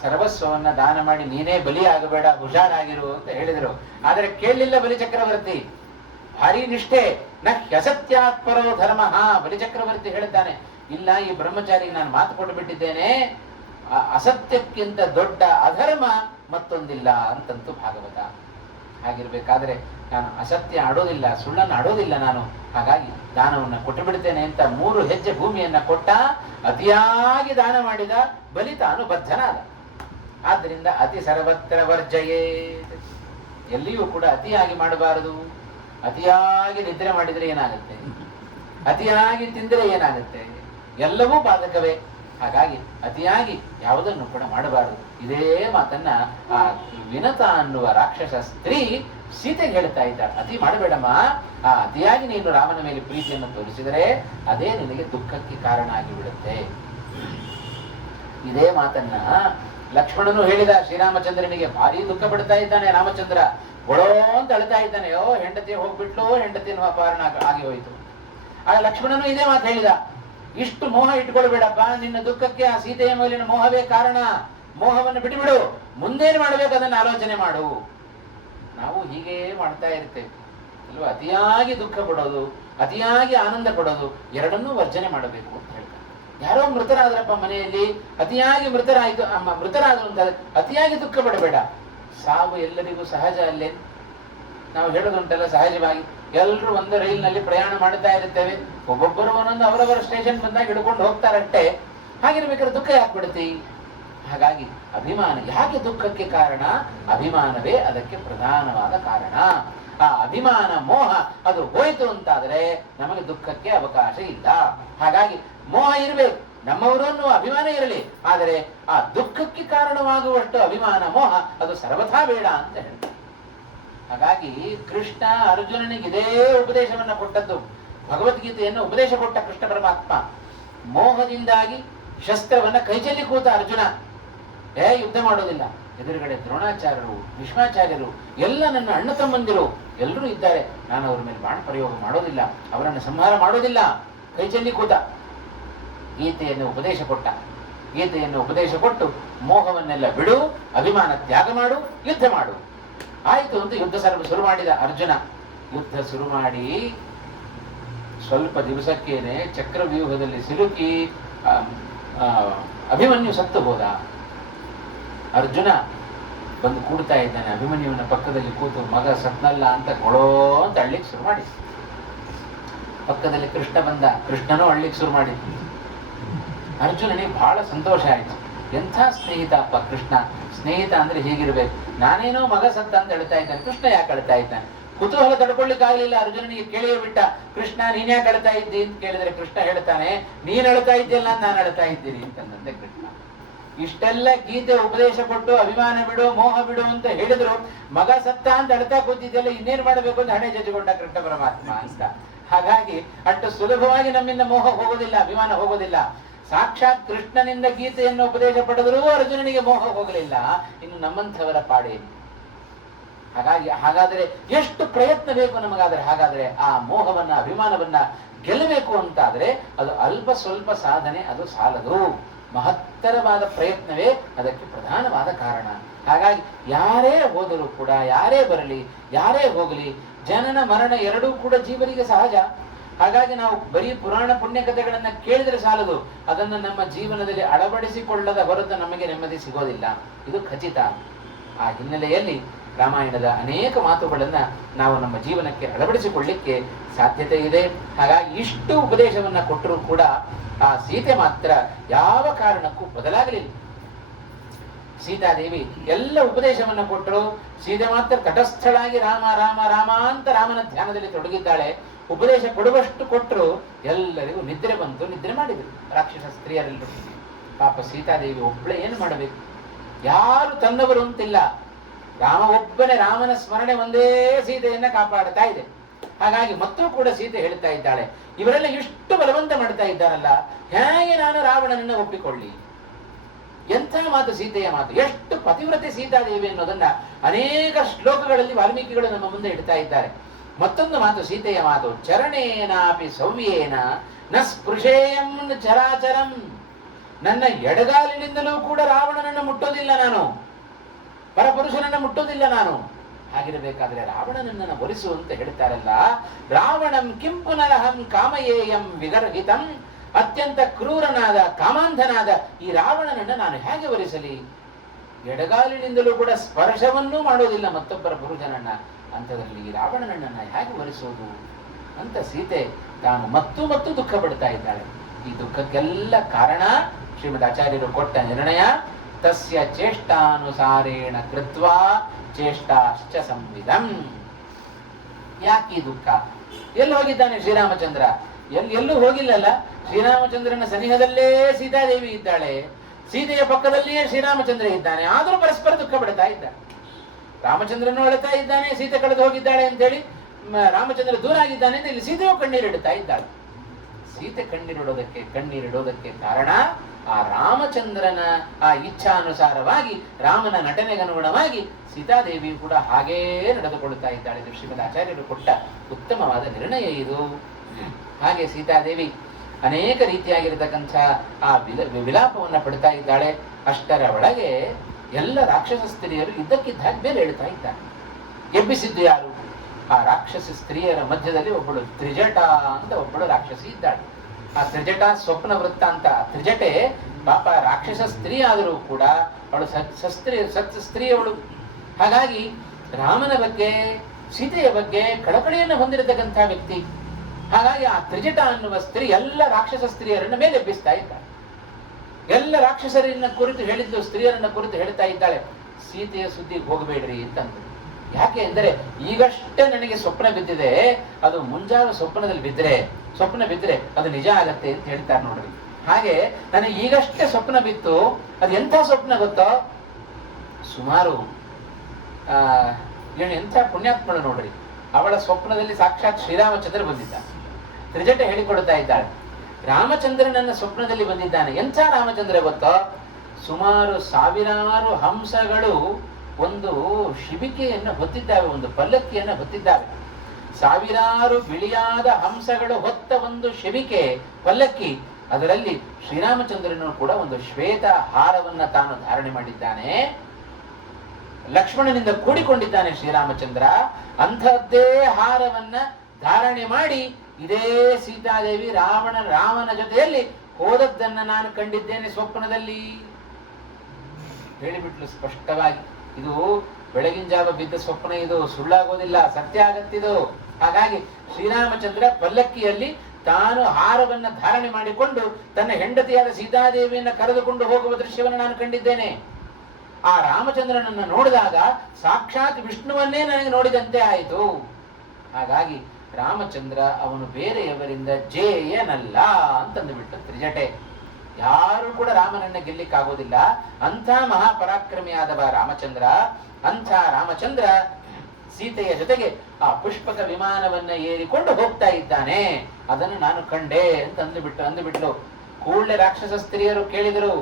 ಸರ್ವಸ್ವವನ್ನ ದಾನ ಮಾಡಿ ನೀನೇ ಬಲಿ ಆಗಬೇಡ, ಹುಷಾರಾಗಿರು ಅಂತ ಹೇಳಿದರು. ಆದರೆ ಕೇಳಲಿಲ್ಲ ಬಲಿ ಚಕ್ರವರ್ತಿ. ಭಾರಿ ನಿಷ್ಠೆ. ನ ಹ್ಯಸತ್ಯಾತ್ಪರೋ ಧರ್ಮ. ಬಲಿ ಚಕ್ರವರ್ತಿ ಹೇಳ್ತಾನೆ, ಇಲ್ಲ, ಈ ಬ್ರಹ್ಮಚಾರಿಗೆ ನಾನು ಮಾತು ಕೊಟ್ಟು ಬಿಟ್ಟಿದ್ದೇನೆ, ಅಸತ್ಯಕ್ಕಿಂತ ದೊಡ್ಡ ಅಧರ್ಮ ಮತ್ತೊಂದಿಲ್ಲ ಅಂತಂತೂ ಭಾಗವತ. ಹಾಗಿರ್ಬೇಕಾದ್ರೆ ನಾನು ಅಸತ್ಯ ಆಡೋದಿಲ್ಲ, ಸುಳ್ಳನ್ನು ಆಡೋದಿಲ್ಲ ನಾನು. ಹಾಗಾಗಿ ದಾನವನ್ನ ಕೊಟ್ಟು ಬಿಡ್ತೇನೆ ಅಂತ 3 ಹೆಜ್ಜೆ ಭೂಮಿಯನ್ನ ಕೊಟ್ಟ. ಅತಿಯಾಗಿ ದಾನ ಮಾಡಿದ ಬಲಿ, ತಾನು ಬದ್ಧನಾದ. ಆದ್ರಿಂದ ಅತಿ ಸರ್ವತ್ರ ವರ್ಜಯೇ. ಎಲ್ಲಿಯೂ ಕೂಡ ಅತಿಯಾಗಿ ಮಾಡಬಾರದು. ಅತಿಯಾಗಿ ನಿದ್ರೆ ಮಾಡಿದ್ರೆ ಏನಾಗುತ್ತೆ? ಅತಿಯಾಗಿ ತಿಂದರೆ ಏನಾಗುತ್ತೆ? ಎಲ್ಲವೂ ಬಾಧಕವೇ. ಹಾಗಾಗಿ ಅತಿಯಾಗಿ ಯಾವುದನ್ನು ಕೂಡ ಮಾಡಬಾರದು. ಇದೇ ಮಾತನ್ನ ಆ ವಿನತ ಅನ್ನುವ ರಾಕ್ಷಸ ಸ್ತ್ರೀ ಸೀತೆಗೆ ಹೇಳ್ತಾ ಇದ್ದಾಳೆ, ಅತಿ ಮಾಡಬೇಡಮ್ಮ. ಆ ಅತಿಯಾಗಿ ನೀನು ರಾಮನ ಮೇಲೆ ಪ್ರೀತಿಯನ್ನು ತೋರಿಸಿದರೆ ಅದೇ ನಿನಗೆ ದುಃಖಕ್ಕೆ ಕಾರಣ ಆಗಿಬಿಡುತ್ತೆ. ಇದೇ ಮಾತನ್ನ ಲಕ್ಷ್ಮಣನು ಹೇಳಿದ ಶ್ರೀರಾಮಚಂದ್ರನಿಗೆ. ಭಾರಿ ದುಃಖ ಪಡ್ತಾ ಇದ್ದಾನೆ ರಾಮಚಂದ್ರ, ಗೊಳೋ ಅಂತ ಅಳ್ತಾ ಇದ್ದಾನೆ. ಹೆಂಡತಿ ಹೋಗ್ಬಿಟ್ಲು, ಹೆಂಡತಿಯನ್ನು ಅಪಹರಣ ಆಗಿ ಹೋಯಿತು. ಆಗ ಲಕ್ಷ್ಮಣನು ಇದೇ ಮಾತು ಹೇಳಿದ, ಇಷ್ಟು ಮೋಹ ಇಟ್ಕೊಳ್ಬೇಡಪ್ಪ, ನಿನ್ನ ದುಃಖಕ್ಕೆ ಆ ಸೀತೆಯ ಮೇಲಿನ ಮೋಹವೇ ಕಾರಣ. ಮೋಹವನ್ನು ಬಿಟ್ಟುಬಿಡು, ಮುಂದೇನು ಮಾಡಬೇಕು ಅದನ್ನು ಆಲೋಚನೆ ಮಾಡು. ನಾವು ಹೀಗೇ ಮಾಡ್ತಾ ಇರ್ತೇವೆ ಅಲ್ವಾ? ಅತಿಯಾಗಿ ದುಃಖ ಪಡೋದು, ಅತಿಯಾಗಿ ಆನಂದ ಪಡೋದು, ಎರಡನ್ನೂ ವರ್ಜನೆ ಮಾಡಬೇಕು ಅಂತ ಹೇಳ್ತಾರೆ. ಯಾರೋ ಮೃತರಾದ್ರಪ್ಪ ಮನೆಯಲ್ಲಿ, ಅತಿಯಾಗಿ ಮೃತರಾದ್ರು ಅಂತ ಅತಿಯಾಗಿ ದುಃಖ ಪಡಬೇಡ. ಸಾವು ಎಲ್ಲರಿಗೂ ಸಹಜ ಅಲ್ಲೇ. ನಾವು ಹೇಳೋದುಂಟಲ್ಲ, ಸಹಜವಾಗಿ ಎಲ್ಲರೂ ಒಂದು ರೈಲಿನಲ್ಲಿ ಪ್ರಯಾಣ ಮಾಡ್ತಾ ಇರುತ್ತೇವೆ. ಒಬ್ಬೊಬ್ಬರು ಒಂದೊಂದು ಅವರವರ ಸ್ಟೇಷನ್ ಬಂದಾಗ ಹಿಡ್ಕೊಂಡು ಹೋಗ್ತಾರಷ್ಟೇ. ಹಾಗಿರ್ಬೇಕಾದ್ರೆ ದುಃಖ ಯಾಕೆ ಬಿಡುತ್ತಿ? ಹಾಗಾಗಿ ಅಭಿಮಾನ ಯಾಕೆ ದುಃಖಕ್ಕೆ ಕಾರಣ? ಅಭಿಮಾನವೇ ಅದಕ್ಕೆ ಪ್ರಧಾನವಾದ ಕಾರಣ. ಆ ಅಭಿಮಾನ ಮೋಹ ಅದು ಹೋಯಿತು ಅಂತಾದರೆ ನಮಗೆ ದುಃಖಕ್ಕೆ ಅವಕಾಶ ಇಲ್ಲ. ಹಾಗಾಗಿ ಮೋಹ ಇರಬೇಕು, ನಮ್ಮವರು ಅನ್ನುವ ಅಭಿಮಾನ ಇರಲಿ, ಆದರೆ ಆ ದುಃಖಕ್ಕೆ ಕಾರಣವಾಗುವಷ್ಟು ಅಭಿಮಾನ ಮೋಹ ಅದು ಸರ್ವಥಾ ಬೇಡ ಅಂತ ಹೇಳ್ತಾರೆ. ಹಾಗಾಗಿ ಕೃಷ್ಣ ಅರ್ಜುನನಿಗೆ ಇದೇ ಉಪದೇಶವನ್ನ ಕೊಟ್ಟದ್ದು. ಭಗವದ್ಗೀತೆಯನ್ನು ಉಪದೇಶ ಕೊಟ್ಟ ಕೃಷ್ಣ ಪರಮಾತ್ಮ. ಮೋಹದಿಂದಾಗಿ ಶಸ್ತ್ರವನ್ನ ಕೈಚೆಲ್ಲಿ ಕೂತ ಅರ್ಜುನ ಯುದ್ಧ ಮಾಡೋದಿಲ್ಲ. ಎದುರುಗಡೆ ದ್ರೋಣಾಚಾರ್ಯರು, ಭೀಷ್ಮಾಚಾರ್ಯರು, ಎಲ್ಲ ನನ್ನ ಅಣ್ಣ ತಮ್ಮಂದಿರು ಎಲ್ಲರೂ ಇದ್ದಾರೆ. ನಾನು ಅವರ ಮೇಲೆ ಬಾಣ ಪ್ರಯೋಗ ಮಾಡೋದಿಲ್ಲ, ಅವರನ್ನು ಸಂಹಾರ ಮಾಡೋದಿಲ್ಲ. ಕೈಚೆಲ್ಲಿ ಕೂತ ಗೀತೆಯನ್ನು ಉಪದೇಶ ಕೊಟ್ಟ. ಗೀತೆಯನ್ನು ಉಪದೇಶ ಕೊಟ್ಟು ಮೋಹವನ್ನೆಲ್ಲ ಬಿಡು, ಅಭಿಮಾನ ತ್ಯಾಗ ಮಾಡು, ಯುದ್ಧ ಮಾಡು. ಆಯಿತು ಅಂತ ಯುದ್ಧ ಶುರು ಮಾಡಿದ ಅರ್ಜುನ. ಯುದ್ಧ ಶುರು ಮಾಡಿ ಸ್ವಲ್ಪ ದಿವಸಕ್ಕೇನೆ ಚಕ್ರವ್ಯೂಹದಲ್ಲಿ ಸಿಲುಕಿ ಅಭಿಮನ್ಯು ಸತ್ತು ಹೋದ. ಅರ್ಜುನ ಬಂದು ಕೂಡ್ತಾ ಇದ್ದಾನೆ. ಅಭಿಮನ್ಯುವಿನ ಪಕ್ಕದಲ್ಲಿ ಕೂತು ಮಗ ಸತ್ನಲ್ಲ ಅಂತ ಗೊಳೋ ಅಂತ ಅಳ್ಳಿಕ್ಕೆ ಶುರು ಮಾಡಿ. ಪಕ್ಕದಲ್ಲಿ ಕೃಷ್ಣ ಬಂದ. ಕೃಷ್ಣನೂ ಅಳ್ಳಿಕ್ಕೆ ಶುರು ಮಾಡಿದ್ನು. ಅರ್ಜುನನಿಗೆ ಬಹಳ ಸಂತೋಷ ಆಯಿತು. ಎಂಥ ಸ್ನೇಹಿತ ಅಪ್ಪ ಕೃಷ್ಣ. ಸ್ನೇಹಿತ ಅಂದ್ರೆ ಹೀಗಿರ್ಬೇಕು. ನಾನೇನೋ ಮಗ ಸತ್ತ ಅಂತ ಹೇಳ್ತಾ ಇದ್ದಾನೆ, ಕೃಷ್ಣ ಯಾಕೆ ಹೇಳ್ತಾ ಇದ್ದಾನೆ? ಕುತೂಹಲ ತಡ್ಕೊಳ್ಳಿಕ್ಕಾಗಲಿಲ್ಲ ಅರ್ಜುನನಿಗೆ. ಕೇಳಿಯೇ ಬಿಟ್ಟ, ಕೃಷ್ಣ ನೀನ್ ಯಾಕೆ ಹೇಳ್ತಾ ಇದ್ದಿ ಅಂತ ಕೇಳಿದ್ರೆ ಕೃಷ್ಣ ಹೇಳ್ತಾನೆ, ನೀನ್ ಹೇಳ್ತಾ ಇದ್ದಿಲ್ಲ ನಾನು ಹೇಳ್ತಾ ಇದ್ದೀನಿ ಅಂತಂದಂತೆ ಕೃಷ್ಣ. ಇಷ್ಟೆಲ್ಲ ಗೀತೆ ಉಪದೇಶ ಕೊಟ್ಟು ಅಭಿಮಾನ ಬಿಡು ಮೋಹ ಬಿಡು ಅಂತ ಹೇಳಿದ್ರು, ಮಗ ಸತ್ತ ಅಂತ ಹೇಳ್ತಾ ಕೂತಿದ್ದೆಲ್ಲ ಇನ್ನೇನ್ ಮಾಡಬೇಕು ಅಂತ ಹಣೆ ಜಜ್ಜಿಕೊಂಡ ಕೃಷ್ಣ ಪರಮಾತ್ಮ ಅಂತ. ಹಾಗಾಗಿ ಅಷ್ಟು ಸುಲಭವಾಗಿ ನಮ್ಮಿಂದ ಮೋಹ ಹೋಗೋದಿಲ್ಲ, ಅಭಿಮಾನ ಹೋಗೋದಿಲ್ಲ. ಸಾಕ್ಷಾತ್ ಕೃಷ್ಣನಿಂದ ಗೀತೆಯನ್ನು ಉಪದೇಶ ಪಡೆದರೂ ಅರ್ಜುನನಿಗೆ ಮೋಹ ಹೋಗಲಿಲ್ಲ, ಇನ್ನು ನಮ್ಮಂಥವರ ಪಾಡೇನು? ಹಾಗಾದ್ರೆ ಎಷ್ಟು ಪ್ರಯತ್ನ ಬೇಕು ನಮಗಾದ್ರೆ? ಹಾಗಾದ್ರೆ ಆ ಮೋಹವನ್ನ ಅಭಿಮಾನವನ್ನ ಗೆಲ್ಲಬೇಕು ಅಂತಾದ್ರೆ ಅದು ಅಲ್ಪ ಸ್ವಲ್ಪ ಸಾಧನೆ ಅದು ಸಾಲದು. ಮಹತ್ತರವಾದ ಪ್ರಯತ್ನವೇ ಅದಕ್ಕೆ ಪ್ರಧಾನವಾದ ಕಾರಣ. ಹಾಗಾಗಿ ಯಾರೇ ಹೋದರೂ ಕೂಡ, ಯಾರೇ ಬರಲಿ ಯಾರೇ ಹೋಗಲಿ, ಜನನ ಮರಣ ಎರಡೂ ಕೂಡ ಜೀವನಿಗೆ ಸಹಜ. ಹಾಗಾಗಿ ನಾವು ಬರೀ ಪುರಾಣ ಪುಣ್ಯ ಕಥೆಗಳನ್ನ ಕೇಳಿದ್ರೆ ಸಾಲದು, ಅದನ್ನು ನಮ್ಮ ಜೀವನದಲ್ಲಿ ಅಳವಡಿಸಿಕೊಳ್ಳದ ಹೊರತು ನಮಗೆ ನೆಮ್ಮದಿ ಸಿಗೋದಿಲ್ಲ, ಇದು ಖಚಿತ. ಆ ಹಿನ್ನೆಲೆಯಲ್ಲಿ ರಾಮಾಯಣದ ಅನೇಕ ಮಾತುಗಳನ್ನ ನಾವು ನಮ್ಮ ಜೀವನಕ್ಕೆ ಅಳವಡಿಸಿಕೊಳ್ಳಿಕ್ಕೆ ಸಾಧ್ಯತೆ ಇದೆ. ಹಾಗಾಗಿ ಇಷ್ಟು ಉಪದೇಶವನ್ನ ಕೊಟ್ಟರೂ ಕೂಡ ಆ ಸೀತೆ ಮಾತ್ರ ಯಾವ ಕಾರಣಕ್ಕೂ ಬದಲಾಗಲಿಲ್ಲ. ಸೀತಾದೇವಿ ಎಲ್ಲ ಉಪದೇಶವನ್ನ ಕೊಟ್ಟರು, ಸೀತೆ ಮಾತ್ರ ತಟಸ್ಥಳಾಗಿ ರಾಮ ರಾಮ ರಾಮ ಅಂತ ರಾಮನ ಧ್ಯಾನದಲ್ಲಿ ತೊಡಗಿದ್ದಾಳೆ. ಉಪದೇಶ ಕೊಡುವಷ್ಟು ಕೊಟ್ಟರು, ಎಲ್ಲರಿಗೂ ನಿದ್ರೆ ಬಂತು, ನಿದ್ರೆ ಮಾಡಿದರು ರಾಕ್ಷಸ ಸ್ತ್ರೀಯರೆಲ್ಲರೂ. ಪಾಪ ಸೀತಾದೇವಿ ಒಬ್ಬಳೆ ಏನು ಮಾಡಬೇಕು? ಯಾರು ತನ್ನವರು ಅಂತಿಲ್ಲ. ರಾಮ ಒಬ್ಬನೇ, ರಾಮನ ಸ್ಮರಣೆ ಒಂದೇ ಸೀತೆಯನ್ನ ಕಾಪಾಡ್ತಾ ಇದೆ. ಹಾಗಾಗಿ ಮತ್ತೂ ಕೂಡ ಸೀತೆ ಹೇಳ್ತಾ ಇದ್ದಾಳೆ, ಇವರೆಲ್ಲ ಇಷ್ಟು ಬಲವಂತ ಮಾಡ್ತಾ ಇದ್ದಾರಲ್ಲ, ಹೇಗೆ ನಾನು ರಾವಣನನ್ನ ಒಪ್ಪಿಕೊಳ್ಳಿ? ಎಂಥ ಮಾತು ಸೀತೆಯ ಮಾತು! ಎಷ್ಟು ಪತಿವ್ರತೆ ಸೀತಾದೇವಿ ಅನ್ನೋದನ್ನ ಅನೇಕ ಶ್ಲೋಕಗಳಲ್ಲಿ ವಾಲ್ಮೀಕಿಗಳು ನಮ್ಮ ಮುಂದೆ ಇಡ್ತಾ ಇದ್ದಾರೆ. ಮತ್ತೊಂದು ಮಾತು ಸೀತೆಯ ಮಾತು, ಚರಣೇನಾಪಿ ಸೌವ್ಯೇನ ನ ಸ್ಪೃಶೇಯಂ ಚರಾಚರಂ. ನನ್ನ ಎಡಗಾಲಿನಿಂದಲೂ ಕೂಡ ರಾವಣನನ್ನು ಮುಟ್ಟೋದಿಲ್ಲ ನಾನು, ಪರಪುರುಷನನ್ನ ಮುಟ್ಟೋದಿಲ್ಲ ನಾನು. ಹಾಗಿರಬೇಕಾದ್ರೆ ರಾವಣನನ್ನ ಒಲಿಸು ಅಂತ ಹೇಳ್ತಾರಲ್ಲ. ರಾವಣಂ ಕಿಂ ಪುನರಹಂ ಕಾಮಯೇಯಂ ವಿಗರ್ಹಿತಂ. ಅತ್ಯಂತ ಕ್ರೂರನಾದ ಕಾಮಾಂಧನಾದ ಈ ರಾವಣನನ್ನ ನಾನು ಹೇಗೆ ಒಲಿಸಲಿ? ಎಡಗಾಲಿನಿಂದಲೂ ಕೂಡ ಸ್ಪರ್ಶವನ್ನೂ ಮಾಡೋದಿಲ್ಲ ಮತ್ತೊಬ್ಬರ ಪುರುಷನನ್ನ, ಅಂಥದ್ರಲ್ಲಿ ಈ ರಾವಣನನ್ನ ಹೇಗೆ ಒಲಿಸೋದು ಅಂತ ಸೀತೆ ತಾನು ಮತ್ತು ಮತ್ತು ದುಃಖ ಪಡ್ತಾ ಇದ್ದಾಳೆ. ಈ ದುಃಖಕ್ಕೆಲ್ಲ ಕಾರಣ ಶ್ರೀಮದ್ ಆಚಾರ್ಯರು ಕೊಟ್ಟ ನಿರ್ಣಯ, ತಸ್ಯ ಚೇಷ್ಟಾನುಸಾರೇಣ ಕೃತ್ವಾ ಚೇಷ್ಟಾಶ್ಚ ಸಂವಿಧಂ. ಯಾಕೆ ಈ ದುಃಖ? ಎಲ್ಲಿ ಹೋಗಿದ್ದಾನೆ ಶ್ರೀರಾಮಚಂದ್ರ? ಎಲ್ಲೂ ಹೋಗಿಲ್ಲಲ್ಲ. ಶ್ರೀರಾಮಚಂದ್ರನ ಸನಿಹದಲ್ಲೇ ಸೀತಾದೇವಿ ಇದ್ದಾಳೆ, ಸೀತೆಯ ಪಕ್ಕದಲ್ಲಿಯೇ ಶ್ರೀರಾಮಚಂದ್ರ ಇದ್ದಾನೆ, ಆದರೂ ಪರಸ್ಪರ ದುಃಖ ಪಡ್ತಾ ಇದ್ದಾನೆ. ರಾಮಚಂದ್ರನು ಅಳುತ್ತಾ ಇದ್ದಾನೆ, ಸೀತೆ ಕಳೆದು ಹೋಗಿದ್ದಾಳೆ ಅಂತ ಹೇಳಿ ರಾಮಚಂದ್ರ ದೂರ ಆಗಿದ್ದಾನೆ ಅಂತ ಇಲ್ಲಿ ಸೀತೆಯು ಕಣ್ಣೀರಿಡುತ್ತಾ ಇದ್ದಾಳೆ. ಸೀತೆ ಕಣ್ಣೀರಿಡೋದಕ್ಕೆ ಕಾರಣ ಆ ರಾಮಚಂದ್ರನ ಆ ಇಚ್ಛಾನುಸಾರವಾಗಿ, ರಾಮನ ನಟನೆಗನುಗುಣವಾಗಿ ಸೀತಾದೇವಿ ಕೂಡ ಹಾಗೇ ನಡೆದುಕೊಳ್ಳುತ್ತಾ ಇದ್ದಾಳೆ. ಇದು ಶ್ರೀಮದ್ ಆಚಾರ್ಯರು ಕೊಟ್ಟ ಉತ್ತಮವಾದ ನಿರ್ಣಯ ಇದು. ಹಾಗೆ ಸೀತಾದೇವಿ ಅನೇಕ ರೀತಿಯಾಗಿರತಕ್ಕಂಥ ಆ ವಿಲಾಪವನ್ನ ಪಡ್ತಾ ಇದ್ದಾಳೆ. ಅಷ್ಟರ ಒಳಗೆ ಎಲ್ಲ ರಾಕ್ಷಸ ಸ್ತ್ರೀಯರು ಇದ್ದಕ್ಕಿದ್ದ ಹಾಗೆ ಬೇರೆ ಹೇಳ್ತಾ ಇದ್ದಾರೆ. ಎಬ್ಬಿಸಿದ್ದು ಯಾರು? ಆ ರಾಕ್ಷಸ ಸ್ತ್ರೀಯರ ಮಧ್ಯದಲ್ಲಿ ಒಬ್ಬಳು ತ್ರಿಜಟ ಅಂತ ಒಬ್ಬಳು ರಾಕ್ಷಸಿ ಇದ್ದಾಳೆ. ಆ ತ್ರಿಜಟ ಸ್ವಪ್ನ ವೃತ್ತ ಅಂತ. ತ್ರಿಜಟೆ ಪಾಪ ರಾಕ್ಷಸ ಸ್ತ್ರೀ ಆದರೂ ಕೂಡ ಅವಳು ಸತ್ ಸ್ತ್ರೀಯವಳು. ಹಾಗಾಗಿ ರಾಮನ ಬಗ್ಗೆ, ಸೀತೆಯ ಬಗ್ಗೆ ಕಳಕಳಿಯನ್ನು ಹೊಂದಿರತಕ್ಕಂಥ ವ್ಯಕ್ತಿ. ಹಾಗಾಗಿ ಆ ತ್ರಿಜಟ ಅನ್ನುವ ಸ್ತ್ರೀ ಎಲ್ಲ ರಾಕ್ಷಸ ಸ್ತ್ರೀಯರನ್ನ ಮೇಲೆ ಎಬ್ಬಿಸ್ತಾ ಇದ್ದಾಳೆ. ಎಲ್ಲ ರಾಕ್ಷಸರನ್ನ ಕುರಿತು ಹೇಳಿದ್ದು ಸ್ತ್ರೀಯರನ್ನ ಕುರಿತು ಹೇಳ್ತಾ ಇದ್ದಾಳೆ, ಸೀತೆಯ ಸುದ್ದಿಗೆ ಹೋಗಬೇಡ್ರಿ ಅಂತಂದು. ಯಾಕೆ ಅಂದರೆ ಈಗಷ್ಟೇ ನನಗೆ ಸ್ವಪ್ನ ಬಿದ್ದಿದೆ, ಅದು ಮುಂಜಾನೆ ಸ್ವಪ್ನ ಬಿದ್ದರೆ ಅದು ನಿಜ ಆಗತ್ತೆ ಅಂತ ಹೇಳ್ತಾರೆ ನೋಡ್ರಿ. ಹಾಗೆ ನನಗೆ ಈಗಷ್ಟೇ ಸ್ವಪ್ನ ಬಿತ್ತು. ಅದು ಎಂಥ ಸ್ವಪ್ನ ಗೊತ್ತೋ? ಸುಮಾರು ಎಂಥ ಪುಣ್ಯಾತ್ಮಳು ನೋಡ್ರಿ. ಅವಳ ಸ್ವಪ್ನದಲ್ಲಿ ಸಾಕ್ಷಾತ್ ಶ್ರೀರಾಮಚಂದ್ರ ಬಂದಿದ್ದ. ತ್ರಿಜಟ ಹೇಳಿಕೊಡ್ತಾ ಇದ್ದಾಳೆ, ರಾಮಚಂದ್ರನನ್ನ ಸ್ವಪ್ನದಲ್ಲಿ ಬಂದಿದ್ದಾನೆ. ಎಂಥ ರಾಮಚಂದ್ರ ಗೊತ್ತೋ? ಸುಮಾರು ಸಾವಿರಾರು ಹಂಸಗಳು ಒಂದು ಶಿಬಿಕೆಯನ್ನು ಹೊತ್ತಿದ್ದಾವೆ, ಒಂದು ಪಲ್ಲಕ್ಕಿಯನ್ನು ಹೊತ್ತಿದ್ದಾವೆ. ಸಾವಿರಾರು ಬಿಳಿಯಾದ ಹಂಸಗಳು ಹೊತ್ತ ಒಂದು ಶಿಬಿಕೆ, ಪಲ್ಲಕ್ಕಿ. ಅದರಲ್ಲಿ ಶ್ರೀರಾಮಚಂದ್ರನು ಕೂಡ ಒಂದು ಶ್ವೇತ ಹಾರವನ್ನ ತಾನು ಧಾರಣೆ ಮಾಡಿದ್ದಾನೆ. ಲಕ್ಷ್ಮಣನಿಂದ ಕೂಡಿಕೊಂಡಿದ್ದಾನೆ ಶ್ರೀರಾಮಚಂದ್ರ. ಅಂಥದ್ದೇ ಹಾರವನ್ನ ಧಾರಣೆ ಮಾಡಿ ಇದೇ ಸೀತಾದೇವಿ ರಾಮನ ಜೊತೆಯಲ್ಲಿ ಹೋದದ್ದನ್ನ ನಾನು ಕಂಡಿದ್ದೇನೆ ಸ್ವಪ್ನದಲ್ಲಿ ಹೇಳಿಬಿಟ್ಲು ಸ್ಪಷ್ಟವಾಗಿ. ಇದು ಬೆಳಗಿನ ಜಾವ ಬಿದ್ದ ಸ್ವಪ್ನ, ಇದು ಸುಳ್ಳಾಗೋದಿಲ್ಲ, ಸತ್ಯ ಆಗತ್ತಿದು. ಹಾಗಾಗಿ ಶ್ರೀರಾಮಚಂದ್ರ ಪಲ್ಲಕ್ಕಿಯಲ್ಲಿ ತಾನು ಹಾರವನ್ನ ಧಾರಣೆ ಮಾಡಿಕೊಂಡು ತನ್ನ ಹೆಂಡತಿಯಾದ ಸೀತಾದೇವಿಯನ್ನ ಕರೆದುಕೊಂಡು ಹೋಗುವ ದೃಶ್ಯವನ್ನು ನಾನು ಕಂಡಿದ್ದೇನೆ. ಆ ರಾಮಚಂದ್ರನನ್ನು ನೋಡಿದಾಗ ಸಾಕ್ಷಾತ್ ವಿಷ್ಣುವನ್ನೇ ನನಗೆ ನೋಡಿದಂತೆ ಆಯಿತು. ಹಾಗಾಗಿ ರಾಮಚಂದ್ರ ಅವನು ಬೇರೆಯವರಿಂದ ಜೇಯನಲ್ಲ ಅಂತಂದುಬಿಟ್ಟು ತ್ರಿಜಟೆ. ಯಾರು ಕೂಡ ರಾಮನನ್ನ ಗೆಲ್ಲಿಕ್ಕಾಗೋದಿಲ್ಲ. ಅಂಥ ಮಹಾಪರಾಕ್ರಮಿಯಾದವ ರಾಮಚಂದ್ರ. ಅಂಥ ರಾಮಚಂದ್ರ ಸೀತೆಯ ಜೊತೆಗೆ ಆ ಪುಷ್ಪಕ ವಿಮಾನವನ್ನ ಏರಿಕೊಂಡು ಹೋಗ್ತಾ ಇದ್ದಾನೆ. ಅದನ್ನು ನಾನು ಕಂಡೆ ಅಂತ ಅಂದುಬಿಟ್ಲು. ಕೂಡಲೇ ರಾಕ್ಷಸ ಸ್ತ್ರೀಯರು ಕೇಳಿದರು,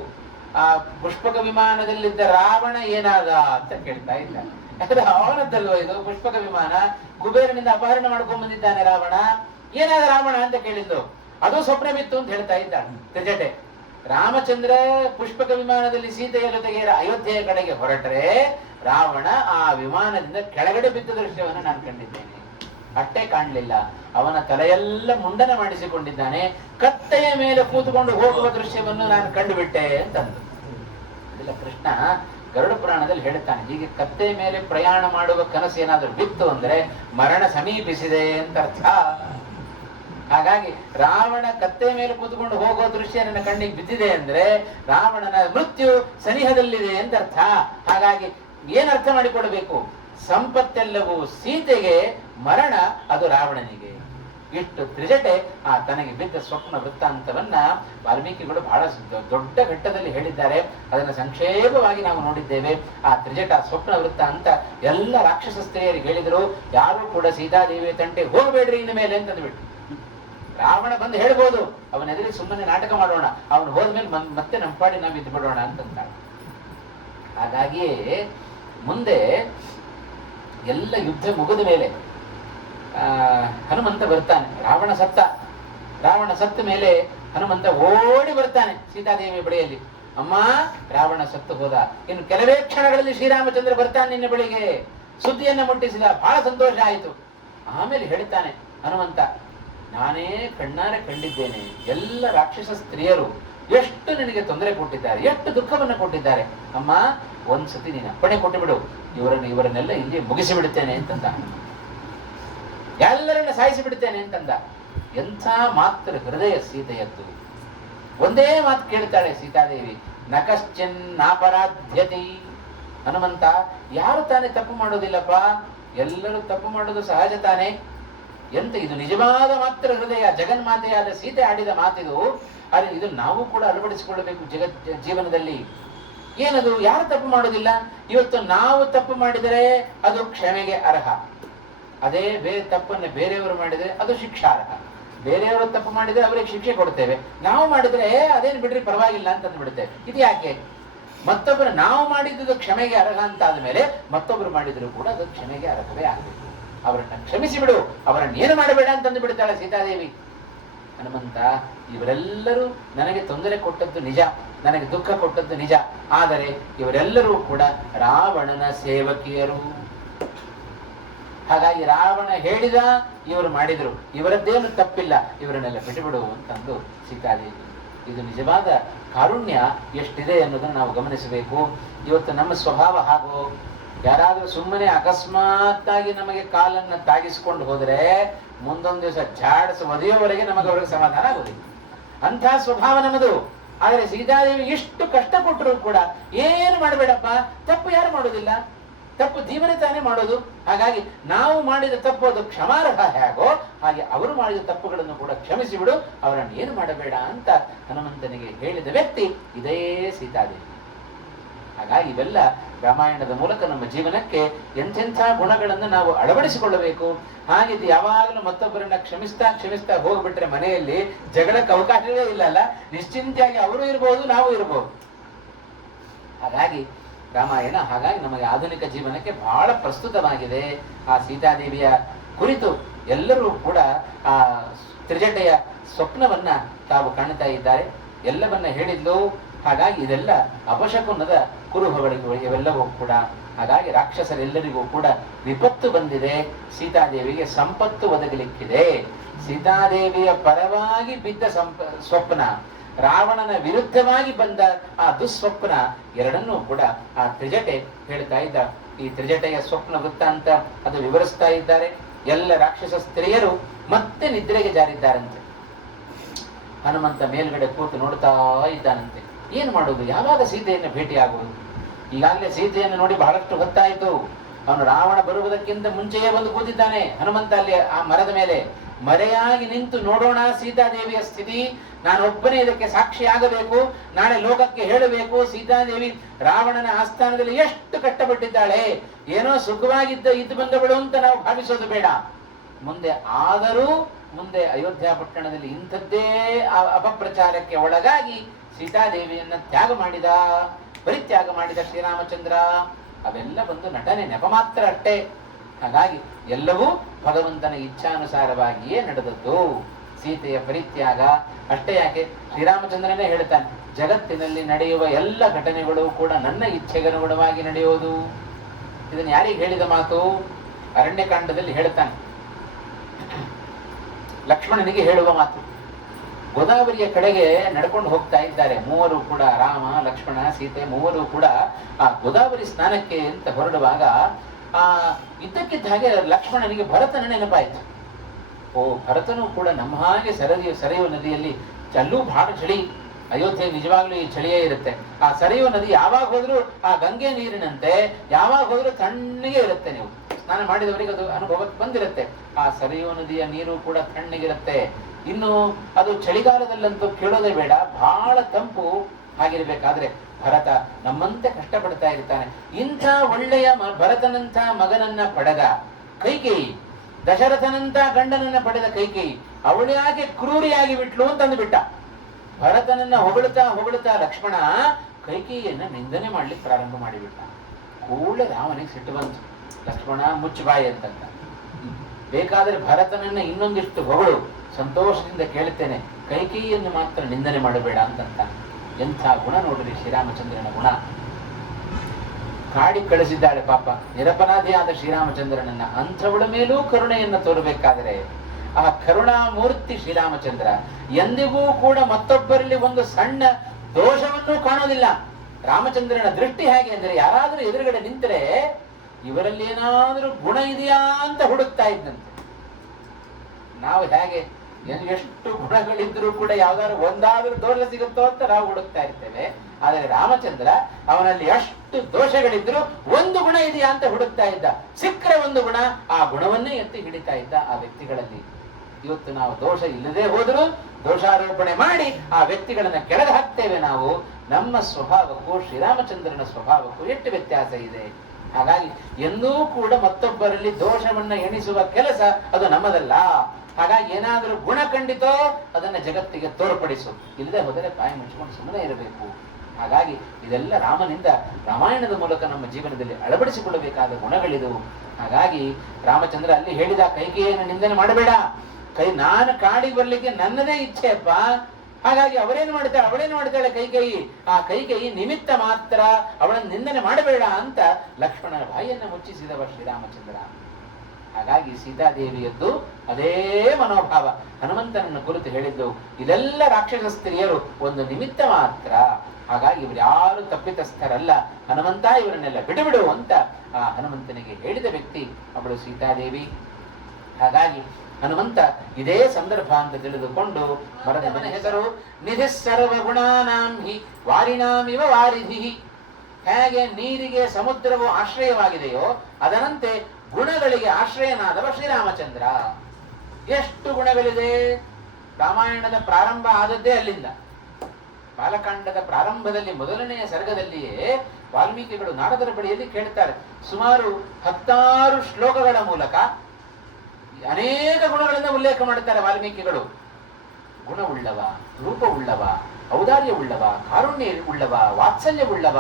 ಆ ಪುಷ್ಪಕ ವಿಮಾನದಲ್ಲಿದ್ದ ರಾವಣ ಏನಾದ ಅಂತ ಕೇಳ್ತಾ ಇದ್ದ. ಯಾಕಂದ್ರೆ ಅವನದ್ದಲ್ವ ಇದು ಪುಷ್ಪಕ ವಿಮಾನ, ಕುಬೇರನಿಂದ ಅಪಹರಣ ಮಾಡ್ಕೊಂಡ್ ಬಂದಿದ್ದಾನೆ ರಾವಣ. ಏನಾದ ರಾವಣ ಅಂತ ಕೇಳಿದ್ದು. ಅದು ಸ್ವಪ್ನ ಬಿತ್ತು ಅಂತ ಹೇಳ್ತಾ ಇದ್ದ ತ್ರಿಜಟೆ. ರಾಮಚಂದ್ರ ಪುಷ್ಪಕ ವಿಮಾನದಲ್ಲಿ ಸೀತೆಯ ಜೊತೆಗೆ ಅಯೋಧ್ಯೆಯ ಕಡೆಗೆ ಹೊರಟರೆ ರಾವಣ ಆ ವಿಮಾನದಿಂದ ಕೆಳಗಡೆ ಬಿದ್ದ ದೃಶ್ಯವನ್ನು ನಾನು ಕಂಡಿದ್ದೇನೆ. ಅಟ್ಟೆ ಕಾಣಲಿಲ್ಲ, ಅವನ ತಲೆಯೆಲ್ಲ ಮುಂಡನ ಮಾಡಿಸಿಕೊಂಡಿದ್ದಾನೆ. ಕತ್ತೆಯ ಮೇಲೆ ಕೂತುಕೊಂಡು ಹೋಗುವ ದೃಶ್ಯವನ್ನು ನಾನು ಕಂಡುಬಿಟ್ಟೆ ಅಂತಂದು. ಇಲ್ಲ, ಕೃಷ್ಣ ಗರುಡ ಪುರಾಣದಲ್ಲಿ ಹೇಳ್ತಾನೆ, ಹೀಗೆ ಕತ್ತೆ ಮೇಲೆ ಪ್ರಯಾಣ ಮಾಡುವ ಕನಸು ಏನಾದ್ರೂ ಬಿತ್ತು ಅಂದ್ರೆ ಮರಣ ಸಮೀಪಿಸಿದೆ ಅಂತ ಅರ್ಥ. ಹಾಗಾಗಿ ರಾವಣ ಕತ್ತೆ ಮೇಲೆ ಕೂತ್ಕೊಂಡು ಹೋಗೋ ದೃಶ್ಯ ನನ್ನ ಕಣ್ಣಿಗೆ ಬಿದ್ದಿದೆ ಅಂದ್ರೆ ರಾವಣನ ಮೃತ್ಯು ಸನಿಹದಲ್ಲಿದೆ ಅಂತ ಅರ್ಥ. ಹಾಗಾಗಿ ಏನ್ ಅರ್ಥ ಮಾಡಿಕೊಳ್ಬೇಕು? ಸಂಪತ್ತೆಲ್ಲವೂ ಸೀತೆಗೆ, ಮರಣ ಅದು ರಾವಣನಿಗೆ. ಇಷ್ಟು ತ್ರಿಜಟೆ ಆ ತನಗೆ ಬಿದ್ದ ಸ್ವಪ್ನ ವೃತ್ತಾಂತವನ್ನ ವಾಲ್ಮೀಕಿಗಳು ಬಹಳ ದೊಡ್ಡ ಘಟ್ಟದಲ್ಲಿ ಹೇಳಿದ್ದಾರೆ. ಅದನ್ನು ಸಂಕ್ಷೇಪವಾಗಿ ನಾವು ನೋಡಿದ್ದೇವೆ. ಆ ತ್ರಿಜಟ ಸ್ವಪ್ನ ವೃತ್ತ ಅಂತ ಎಲ್ಲ ರಾಕ್ಷಸ ಸ್ತ್ರೀಯರಿಗೆ ಹೇಳಿದರು. ಯಾರು ಕೂಡ ಸೀತಾದೇವಿಯ ತಂಟೆ ಹೋಗಬೇಡ್ರಿ ಇನ್ನು ಮೇಲೆ ಅಂತಂದ್ಬಿಟ್ಟು. ರಾವಣ ಬಂದು ಹೇಳ್ಬೋದು, ಅವನ ಎದುರಿಗೆ ಸುಮ್ಮನೆ ನಾಟಕ ಮಾಡೋಣ, ಅವನು ಹೋದ್ಮೇಲೆ ಮತ್ತೆ ನಮ್ಮ ಪಾಡಿ ನಾವು ಇದ್ದು ಬಿಡೋಣ ಅಂತಂದ. ಹಾಗಾಗಿಯೇ ಮುಂದೆ ಎಲ್ಲ ಯುದ್ಧ ಮುಗಿದ ಮೇಲೆ ಹನುಮಂತ ಬರ್ತಾನೆ. ರಾವಣ ಸತ್ತ ಮೇಲೆ ಹನುಮಂತ ಓಡಿ ಬರ್ತಾನೆ ಸೀತಾದೇವಿಯ ಬಳಿಯಲ್ಲಿ. ಅಮ್ಮ, ರಾವಣ ಸತ್ತು ಹೋದ, ಇನ್ನು ಕೆಲವೇ ಕ್ಷಣಗಳಲ್ಲಿ ಶ್ರೀರಾಮಚಂದ್ರ ಬರ್ತಾನೆ ನಿನ್ನ ಬಳಿಗೆ. ಸುದ್ದಿಯನ್ನ ಮುಟ್ಟಿಸಿದ, ಬಹಳ ಸಂತೋಷ ಆಯಿತು. ಆಮೇಲೆ ಹೇಳ್ತಾನೆ ಹನುಮಂತ, ನಾನೇ ಕಣ್ಣಾರೆ ಕಂಡಿದ್ದೇನೆ, ಎಲ್ಲ ರಾಕ್ಷಸ ಸ್ತ್ರೀಯರು ಎಷ್ಟು ನಿನಗೆ ತೊಂದರೆ ಕೊಟ್ಟಿದ್ದಾರೆ, ಎಷ್ಟು ದುಃಖವನ್ನು ಕೊಟ್ಟಿದ್ದಾರೆ. ಅಮ್ಮ, ಒಂದ್ಸತಿ ನೀನು ಅಪ್ಪಣೆ ಕೊಟ್ಟು ಬಿಡು, ಇವರನ್ನೆಲ್ಲ ಇಲ್ಲಿ ಮುಗಿಸಿ ಬಿಡುತ್ತೇನೆ ಅಂತಂದ. ಎಲ್ಲರನ್ನ ಸಾಯಿಸಿ ಬಿಡುತ್ತೇನೆ ಅಂತಂದ. ಎಂಥ ಮಾತ್ರ ಹೃದಯ ಸೀತೆಯದ್ದು. ಒಂದೇ ಮಾತು ಕೇಳ್ತಾಳೆ ಸೀತಾದೇವಿ, ನಕಶ್ಚಿನ್ ನಾಪರಾಧ್ಯತಿ. ಹನುಮಂತ, ಯಾರು ತಾನೇ ತಪ್ಪು ಮಾಡೋದಿಲ್ಲಪ್ಪ, ಎಲ್ಲರೂ ತಪ್ಪು ಮಾಡೋದು ಸಹಜ ತಾನೇ. ಎಂತ ಇದು ನಿಜವಾದ ಮಾತ್ರ ಹೃದಯ, ಜಗನ್ಮಾತೆಯಾದ ಸೀತೆ ಆಡಿದ ಮಾತಿದು. ಆದರೆ ಇದು ನಾವು ಕೂಡ ಅಳವಡಿಸಿಕೊಳ್ಳಬೇಕು ಜೀವನದಲ್ಲಿ. ಏನದು? ಯಾರು ತಪ್ಪು ಮಾಡೋದಿಲ್ಲ? ಇವತ್ತು ನಾವು ತಪ್ಪು ಮಾಡಿದರೆ ಅದು ಕ್ಷಮೆಗೆ ಅರ್ಹ. ಅದೇ ತಪ್ಪನ್ನು ಬೇರೆಯವರು ಮಾಡಿದರೆ ಅದು ಶಿಕ್ಷಾರ್ಹ. ಬೇರೆಯವರು ತಪ್ಪು ಮಾಡಿದರೆ ಅವರಿಗೆ ಶಿಕ್ಷೆ ಕೊಡ್ತೇವೆ, ನಾವು ಮಾಡಿದ್ರೆ ಅದೇನು ಬಿಡ್ರಿ ಪರವಾಗಿಲ್ಲ ಅಂತಂದು ಬಿಡುತ್ತೇವೆ. ಇದು ಯಾಕೆ? ಮತ್ತೊಬ್ಬರು ನಾವು ಮಾಡಿದ್ದು ಕ್ಷಮೆಗೆ ಅರ್ಹ ಅಂತ ಆದ್ಮೇಲೆ ಮತ್ತೊಬ್ಬರು ಮಾಡಿದ್ರು ಕೂಡ ಅದು ಕ್ಷಮೆಗೆ ಅರ್ಹವೇ ಆಗಬೇಕು. ಅವರನ್ನ ಕ್ಷಮಿಸಿ ಬಿಡು, ಅವರನ್ನ ಏನು ಮಾಡಬೇಡ ಅಂತಂದು ಬಿಡ್ತಾಳೆ ಸೀತಾದೇವಿ. ಹನುಮಂತ, ಇವರೆಲ್ಲರೂ ನನಗೆ ತೊಂದರೆ ಕೊಟ್ಟದ್ದು ನಿಜ, ನನಗೆ ದುಃಖ ಕೊಟ್ಟದ್ದು ನಿಜ. ಆದರೆ ಇವರೆಲ್ಲರೂ ಕೂಡ ರಾವಣನ ಸೇವಕಿಯರು. ಹಾಗಾಗಿ ರಾವಣ ಹೇಳಿದ, ಇವರು ಮಾಡಿದ್ರು, ಇವರದ್ದೇನು ತಪ್ಪಿಲ್ಲ, ಇವರನ್ನೆಲ್ಲ ಬಿಟ್ಟುಬಿಡು ಅಂತಂದು ಸೀತಾದೇವಿ. ಇದು ನಿಜವಾದ ಕಾರುಣ್ಯ ಎಷ್ಟಿದೆ ಅನ್ನೋದನ್ನು ನಾವು ಗಮನಿಸಬೇಕು. ಇವತ್ತು ನಮ್ಮ ಸ್ವಭಾವ ಹಾಗೂ, ಯಾರಾದ್ರೂ ಸುಮ್ಮನೆ ಅಕಸ್ಮಾತ್ತಾಗಿ ನಮಗೆ ಕಾಲನ್ನ ತಾಗಿಸಿಕೊಂಡು ಹೋದರೆ ಮುಂದೊಂದು ದಿವಸ ಜಾಡಿಸಿ ಒದೆಯುವವರೆಗೆ ಅವ್ರಿಗೆ ಸಮಾಧಾನ ಆಗುದಿಲ್ಲ. ಅಂಥ ಸ್ವಭಾವ ನಮ್ಮದು. ಆದರೆ ಸೀತಾದೇವಿ ಇಷ್ಟು ಕಷ್ಟ ಕೊಟ್ಟರು ಕೂಡ ಏನು ಮಾಡಬೇಡಪ್ಪ, ತಪ್ಪು ಯಾರು ಮಾಡೋದಿಲ್ಲ, ತಪ್ಪು ಜೀವನ ತಾನೇ ಮಾಡೋದು. ಹಾಗಾಗಿ ನಾವು ಮಾಡಿದ ತಪ್ಪು ಅದು ಕ್ಷಮಾರ್ಹ ಹೇಗೋ ಹಾಗೆ ಅವರು ಮಾಡಿದ ತಪ್ಪುಗಳನ್ನು ಕೂಡ ಕ್ಷಮಿಸಿ ಬಿಡು, ಅವರನ್ನು ಏನು ಮಾಡಬೇಡ ಅಂತ ಹನುಮಂತನಿಗೆ ಹೇಳಿದ ವ್ಯಕ್ತಿ ಇದೇ ಸೀತಾದೇವಿ. ಹಾಗಾಗಿ ಇವೆಲ್ಲ ರಾಮಾಯಣದ ಮೂಲಕ ನಮ್ಮ ಜೀವನಕ್ಕೆ ಎಂಥೆಂಥ ಗುಣಗಳನ್ನು ನಾವು ಅಳವಡಿಸಿಕೊಳ್ಳಬೇಕು. ಹಾಗಿದ್ದು ಯಾವಾಗಲೂ ಮತ್ತೊಬ್ಬರನ್ನ ಕ್ಷಮಿಸ್ತಾ ಹೋಗ್ಬಿಟ್ರೆ ಮನೆಯಲ್ಲಿ ಜಗಳಕ್ಕೆ ಅವಕಾಶವೇ ಇಲ್ಲಲ್ಲ. ನಿಶ್ಚಿಂತೆಯಾಗಿ ಅವರು ಇರ್ಬೋದು, ನಾವು ಇರ್ಬೋದು. ಹಾಗಾಗಿ ರಾಮಾಯಣ ನಮಗೆ ಆಧುನಿಕ ಜೀವನಕ್ಕೆ ಬಹಳ ಪ್ರಸ್ತುತವಾಗಿದೆ. ಆ ಸೀತಾದೇವಿಯ ಕುರಿತು ಎಲ್ಲರೂ ಕೂಡ ಆ ತ್ರಿಜಟೆಯ ಸ್ವಪ್ನವನ್ನ ತಾವು ಕಾಣ್ತಾ ಇದ್ದಾರೆ, ಎಲ್ಲವನ್ನ ಹೇಳಿದ್ಲು. ಹಾಗಾಗಿ ಇದೆಲ್ಲ ಅಪಶಕುನದ ಕುರುಹಗಳಿಗೂ ಇವೆಲ್ಲವೂ ಕೂಡ. ಹಾಗಾಗಿ ರಾಕ್ಷಸರೆಲ್ಲರಿಗೂ ಕೂಡ ವಿಪತ್ತು ಬಂದಿದೆ, ಸೀತಾದೇವಿಗೆ ಸಂಪತ್ತು ಒದಗಲಿಕ್ಕಿದೆ. ಸೀತಾದೇವಿಯ ಪರವಾಗಿ ಬಿದ್ದ ಸ್ವಪ್ನ, ರಾವಣನ ವಿರುದ್ಧವಾಗಿ ಬಂದ ಆ ದುಸ್ವಪ್ನ, ಎರಡನ್ನೂ ಕೂಡ ಆ ತ್ರಿಜಟೆ ಹೇಳ್ತಾ ಇದ್ದ. ಈ ತ್ರಿಜಟೆಯ ಸ್ವಪ್ನ ವೃತ್ತಾಂತ ಅದು ವಿವರಿಸ್ತಾ ಇದ್ದಾರೆ. ಎಲ್ಲ ರಾಕ್ಷಸ ಸ್ತ್ರೀಯರು ಮತ್ತೆ ನಿದ್ರೆಗೆ ಜಾರಿದ್ದಾರಂತೆ. ಹನುಮಂತ ಮೇಲ್ಗಡೆ ಕೂತು ನೋಡ್ತಾ ಇದ್ದಾನಂತೆ. ಏನು ಮಾಡೋದು, ಯಾವಾಗ ಸೀತೆಯನ್ನು ಭೇಟಿಯಾಗುವುದು? ಈಗಾಗಲೇ ಸೀತೆಯನ್ನು ನೋಡಿ ಬಹಳಷ್ಟು ಹೊತ್ತಾಯಿತು. ಅವನು ರಾವಣ ಬರುವುದಕ್ಕಿಂತ ಮುಂಚೆಯೇ ಬಂದು ಕೂತಿದ್ದಾನೆ ಹನುಮಂತ ಅಲ್ಲಿ ಆ ಮರದ ಮೇಲೆ. ಮರೆಯಾಗಿ ನಿಂತು ನೋಡೋಣ ಸೀತಾದೇವಿಯ ಸ್ಥಿತಿ, ನಾನೊಬ್ಬನೇ ಇದಕ್ಕೆ ಸಾಕ್ಷಿ ಆಗಬೇಕು, ನಾಳೆ ಲೋಕಕ್ಕೆ ಹೇಳಬೇಕು ಸೀತಾದೇವಿ ರಾವಣನ ಆಸ್ಥಾನದಲ್ಲಿ ಎಷ್ಟು ಕಷ್ಟಪಟ್ಟಿದ್ದಾಳೆ, ಏನೋ ಸುಖವಾಗಿದ್ದ ಇದ್ದು ಬಂದವಳು ಅಂತ ನಾವು ಭಾವಿಸೋದು ಬೇಡ. ಮುಂದೆ ಆದರೂ ಮುಂದೆ ಅಯೋಧ್ಯ ಪಟ್ಟಣದಲ್ಲಿ ಇಂಥದ್ದೇ ಅಪಪ್ರಚಾರಕ್ಕೆ ಒಳಗಾಗಿ ಸೀತಾದೇವಿಯನ್ನ ತ್ಯಾಗ ಮಾಡಿದ, ಪರಿತ್ಯಾಗ ಮಾಡಿದ ಶ್ರೀರಾಮಚಂದ್ರ. ಅವೆಲ್ಲ ಬಂದು ನಟನೆ, ನೆಪ ಮಾತ್ರ ಅಷ್ಟೇ. ಹಾಗಾಗಿ ಎಲ್ಲವೂ ಭಗವಂತನ ಇಚ್ಛಾನುಸಾರವಾಗಿಯೇ ನಡೆದದ್ದು. ಸೀತೆಯ ಪರಿತ್ಯಾಗ ಅಷ್ಟೇ ಯಾಕೆ, ಶ್ರೀರಾಮಚಂದ್ರನೇ ಹೇಳ್ತಾನೆ, ಜಗತ್ತಿನಲ್ಲಿ ನಡೆಯುವ ಎಲ್ಲ ಘಟನೆಗಳು ಕೂಡ ನನ್ನ ಇಚ್ಛೆಗನುಗುಣವಾಗಿ ನಡೆಯೋದು. ಇದನ್ನು ಯಾರಿಗೆ ಹೇಳಿದ ಮಾತು? ಅರಣ್ಯಕಾಂಡದಲ್ಲಿ ಹೇಳ್ತಾನೆ, ಲಕ್ಷ್ಮಣನಿಗೆ ಹೇಳುವ ಮಾತು. ಗೋದಾವರಿಯ ಕಡೆಗೆ ನಡ್ಕೊಂಡು ಹೋಗ್ತಾ ಇದ್ದಾರೆ ಮೂವರು ಕೂಡ, ರಾಮ ಲಕ್ಷ್ಮಣ ಸೀತೆ ಮೂವರು ಕೂಡ ಆ ಗೋದಾವರಿ ಸ್ನಾನಕ್ಕೆ ಅಂತ ಹೊರಡುವಾಗ ಇದ್ದಕ್ಕಿದ್ದ ಹಾಗೆ ಲಕ್ಷ್ಮಣನಿಗೆ ಭರತನ ನೆನಪಾಯಿತು. ಓ, ಭರತನು ಕೂಡ ನಮ್ಮ ಹಾಗೆ ಸರಿಯುವ ನದಿಯಲ್ಲಿ, ಅಲ್ಲೂ ಬಹಳ ಚಳಿ, ಅಯೋಧ್ಯೆ ನಿಜವಾಗ್ಲೂ ಈ ಚಳಿಯೇ ಇರುತ್ತೆ. ಆ ಸರಿಯುವ ನದಿ ಯಾವಾಗ ಹೋದ್ರೂ ಆ ಗಂಗೆ ನೀರಿನಂತೆ ಯಾವಾಗ ಹೋದ್ರೂ ತಣ್ಣಗೆ ಇರುತ್ತೆ. ನೀವು ಸ್ನಾನ ಮಾಡಿದವರಿಗೆ ಅದು ಅನುಭವಕ್ಕೆ ಬಂದಿರುತ್ತೆ. ಆ ಸರಿಯುವ ನದಿಯ ನೀರು ಕೂಡ ತಣ್ಣಗಿರುತ್ತೆ. ಇನ್ನು ಅದು ಚಳಿಗಾಲದಲ್ಲಂತೂ ಕೇಳೋದೇ ಬೇಡ, ಬಹಳ ತಂಪು. ಹಾಗಿರ್ಬೇಕಾದ್ರೆ ಭರತ ನಮ್ಮಂತೆ ಕಷ್ಟಪಡ್ತಾ ಇರ್ತಾನೆ. ಇಂಥ ಒಳ್ಳೆಯ ಭರತನಂಥ ಮಗನನ್ನ ಪಡೆದ ಕೈಕೇಯಿ, ದಶರಥನಂತ ಗಂಡನನ್ನ ಪಡೆದ ಕೈಕೇಯಿ ಅವಳು ಯಾಕೆ ಕ್ರೂರಿಯಾಗಿ ಬಿಟ್ಲು ಅಂತಂದು ಬಿಟ್ಟ. ಭರತನನ್ನ ಹೊಗಳುತ್ತಾ ಹೊಗಳುತ್ತಾ ಲಕ್ಷ್ಮಣ ಕೈಕೇಯಿಯನ್ನ ನಿಂದನೆ ಮಾಡ್ಲಿಕ್ಕೆ ಪ್ರಾರಂಭ ಮಾಡಿಬಿಟ್ಟ. ಕೂಡಲೇ ರಾಮನಿಗೆ ಸಿಟ್ಟು ಬಂತು. ಲಕ್ಷ್ಮಣ ಮುಚ್ಚಬಾಯಿ ಅಂತಂತ, ಬೇಕಾದರೆ ಭರತನನ್ನ ಇನ್ನೊಂದಿಷ್ಟು ಹೊಗಳು, ಸಂತೋಷದಿಂದ ಕೇಳುತ್ತೇನೆ, ಕೈಕೇಯಿಯನ್ನು ಮಾತ್ರ ನಿಂದನೆ ಮಾಡಬೇಡ ಅಂತಂತ. ಎಂಥ ಗುಣ ನೋಡ್ರಿ ಶ್ರೀರಾಮಚಂದ್ರನ ಗುಣ. ಕಾಡಿ ಕಳಿಸಿದ್ದಾಳೆ ಪಾಪ ನಿರಪರಾಧಿಯಾದ ಶ್ರೀರಾಮಚಂದ್ರನನ್ನ. ಅಂಥವಳ ಮೇಲೂ ಕರುಣೆಯನ್ನು ತೋರಬೇಕಾದರೆ ಆ ಕರುಣಾಮೂರ್ತಿ ಶ್ರೀರಾಮಚಂದ್ರ ಎಂದಿಗೂ ಕೂಡ ಮತ್ತೊಬ್ಬರಲ್ಲಿ ಒಂದು ಸಣ್ಣ ದೋಷವನ್ನು ಕಾಣೋದಿಲ್ಲ. ರಾಮಚಂದ್ರನ ದೃಷ್ಟಿ ಹೇಗೆ ಅಂದರೆ, ಯಾರಾದ್ರೂ ಎದುರುಗಡೆ ನಿಂತರೆ ಇವರಲ್ಲಿ ಏನಾದ್ರೂ ಗುಣ ಇದೆಯಾ ಅಂತ ಹುಡುಕ್ತಾ ಇದ್ದಂತೆ. ನಾವು ಹೇಗೆ ಎಷ್ಟು ಗುಣಗಳಿದ್ರೂ ಕೂಡ ಯಾವ್ದಾದ್ರು ಒಂದಾದ್ರೂ ದೋಷ ಸಿಗುತ್ತೋ ಅಂತ ನಾವು ಹುಡುಕ್ತಾ ಇರ್ತೇವೆ. ಆದರೆ ರಾಮಚಂದ್ರ ಅವನಲ್ಲಿ ಎಷ್ಟು ದೋಷಗಳಿದ್ರು ಒಂದು ಗುಣ ಇದೆಯಾ ಅಂತ ಹುಡುಕ್ತಾ ಇದ್ದ. ಸಿಕ್ಕರೆ ಒಂದು ಗುಣ, ಆ ಗುಣವನ್ನೇ ಎತ್ತಿ ಹಿಡಿತಾ ಇದ್ದ ಆ ವ್ಯಕ್ತಿಗಳಲ್ಲಿ. ಇವತ್ತು ನಾವು ದೋಷ ಇಲ್ಲದೆ ಹೋದರೂ ದೋಷಾರೋಪಣೆ ಮಾಡಿ ಆ ವ್ಯಕ್ತಿಗಳನ್ನ ಕೆಳಗೆ ಹಾಕ್ತೇವೆ ನಾವು. ನಮ್ಮ ಸ್ವಭಾವಕ್ಕೂ ಶ್ರೀರಾಮಚಂದ್ರನ ಸ್ವಭಾವಕ್ಕೂ ಎಷ್ಟು ವ್ಯತ್ಯಾಸ ಇದೆ. ಹಾಗಾಗಿ ಎಂದೂ ಕೂಡ ಮತ್ತೊಬ್ಬರಲ್ಲಿ ದೋಷವನ್ನ ಎಣಿಸುವ ಕೆಲಸ ಅದು ನಮ್ಮದಲ್ಲ. ಹಾಗಾಗಿ ಏನಾದರೂ ಗುಣ ಕಂಡಿತೋ ಅದನ್ನ ಜಗತ್ತಿಗೆ ತೋರ್ಪಡಿಸು, ಇಲ್ಲದೆ ಹೋದರೆ ಬಾಯಿ ಮುಚ್ಚಿಕೊಂಡು ಸುಮ್ಮನೆ ಇರಬೇಕು. ಹಾಗಾಗಿ ಇದೆಲ್ಲ ರಾಮನಿಂದ, ರಾಮಾಯಣದ ಮೂಲಕ ನಮ್ಮ ಜೀವನದಲ್ಲಿ ಅಳವಡಿಸಿಕೊಳ್ಳಬೇಕಾದ ಗುಣಗಳಿದು. ಹಾಗಾಗಿ ರಾಮಚಂದ್ರ ಅಲ್ಲಿ ಹೇಳಿದ, ಕೈಕೇಯಿಯನ್ನು ನಿಂದನೆ ಮಾಡಬೇಡ, ನಾನು ಕಾಡಿಗೆ ಬರ್ಲಿಕ್ಕೆ ನನ್ನದೇ ಇಚ್ಛೆಯಪ್ಪ. ಹಾಗಾಗಿ ಅವಳೇನು ಮಾಡ್ತಾಳೆ ಕೈಕೇಯಿ, ಆ ಕೈಕೇಯಿ ನಿಮಿತ್ತ ಮಾತ್ರ, ಅವಳನ್ನು ನಿಂದನೆ ಮಾಡಬೇಡ ಅಂತ ಲಕ್ಷ್ಮಣನ ಬಾಯಿಯನ್ನು ಮುಚ್ಚಿಸಿದವ ಶ್ರೀರಾಮಚಂದ್ರ. ಹಾಗಾಗಿ ಸೀತಾದೇವಿಯದ್ದು ಅದೇ ಮನೋಭಾವ ಹನುಮಂತನನ್ನು ಕುರಿತು ಹೇಳಿದ್ದು. ಇದೆಲ್ಲ ರಾಕ್ಷಸ ಸ್ತ್ರೀಯರು ಒಂದು ನಿಮಿತ್ತ ಮಾತ್ರ. ಹಾಗಾಗಿ ಇವರು ಯಾರು ತಪ್ಪಿತಸ್ಥರಲ್ಲ, ಹನುಮಂತ ಇವರನ್ನೆಲ್ಲ ಬಿಡುಬಿಡು ಅಂತ ಆ ಹನುಮಂತನಿಗೆ ಹೇಳಿದ ವ್ಯಕ್ತಿ ಅವಳು ಸೀತಾದೇವಿ. ಹಾಗಾಗಿ ಹನುಮಂತ ಇದೇ ಸಂದರ್ಭ ಅಂತ ತಿಳಿದುಕೊಂಡು ಮರದ ಹೆಸರು ನಿಧಿ ಸರ್ವಗುಣಾನಾಂ ಹಿ ವಾರಿಣಾಮಿವ ವಾರಿಧಿ. ಹೇಗೆ ನೀರಿಗೆ ಸಮುದ್ರವು ಆಶ್ರಯವಾಗಿದೆಯೋ ಅದರಂತೆ ಗುಣಗಳಿಗೆ ಆಶ್ರಯನಾದವ ಶ್ರೀರಾಮಚಂದ್ರ. ಎಷ್ಟು ಗುಣಗಳಿದೆ. ರಾಮಾಯಣದ ಪ್ರಾರಂಭ ಆದದ್ದೇ ಅಲ್ಲಿಂದ. ಬಾಲಕಾಂಡದ ಪ್ರಾರಂಭದಲ್ಲಿ ಮೊದಲನೆಯ ಸರ್ಗದಲ್ಲಿಯೇ ವಾಲ್ಮೀಕಿಗಳು ನಾರದರ ಬಳಿಯಲ್ಲಿ ಕೇಳ್ತಾರೆ. ಸುಮಾರು 16 ಶ್ಲೋಕಗಳ ಮೂಲಕ ಅನೇಕ ಗುಣಗಳಿಂದ ಉಲ್ಲೇಖ ಮಾಡುತ್ತಾರೆ ವಾಲ್ಮೀಕಿಗಳು. ಗುಣವುಳ್ಳವ, ರೂಪವುಳ್ಳವ, ಔದಾರ್ಯವುಳ್ಳವ, ಕಾರುಣ್ಯ ಉಳ್ಳವ, ವಾತ್ಸಲ್ಯವುಳ್ಳವ,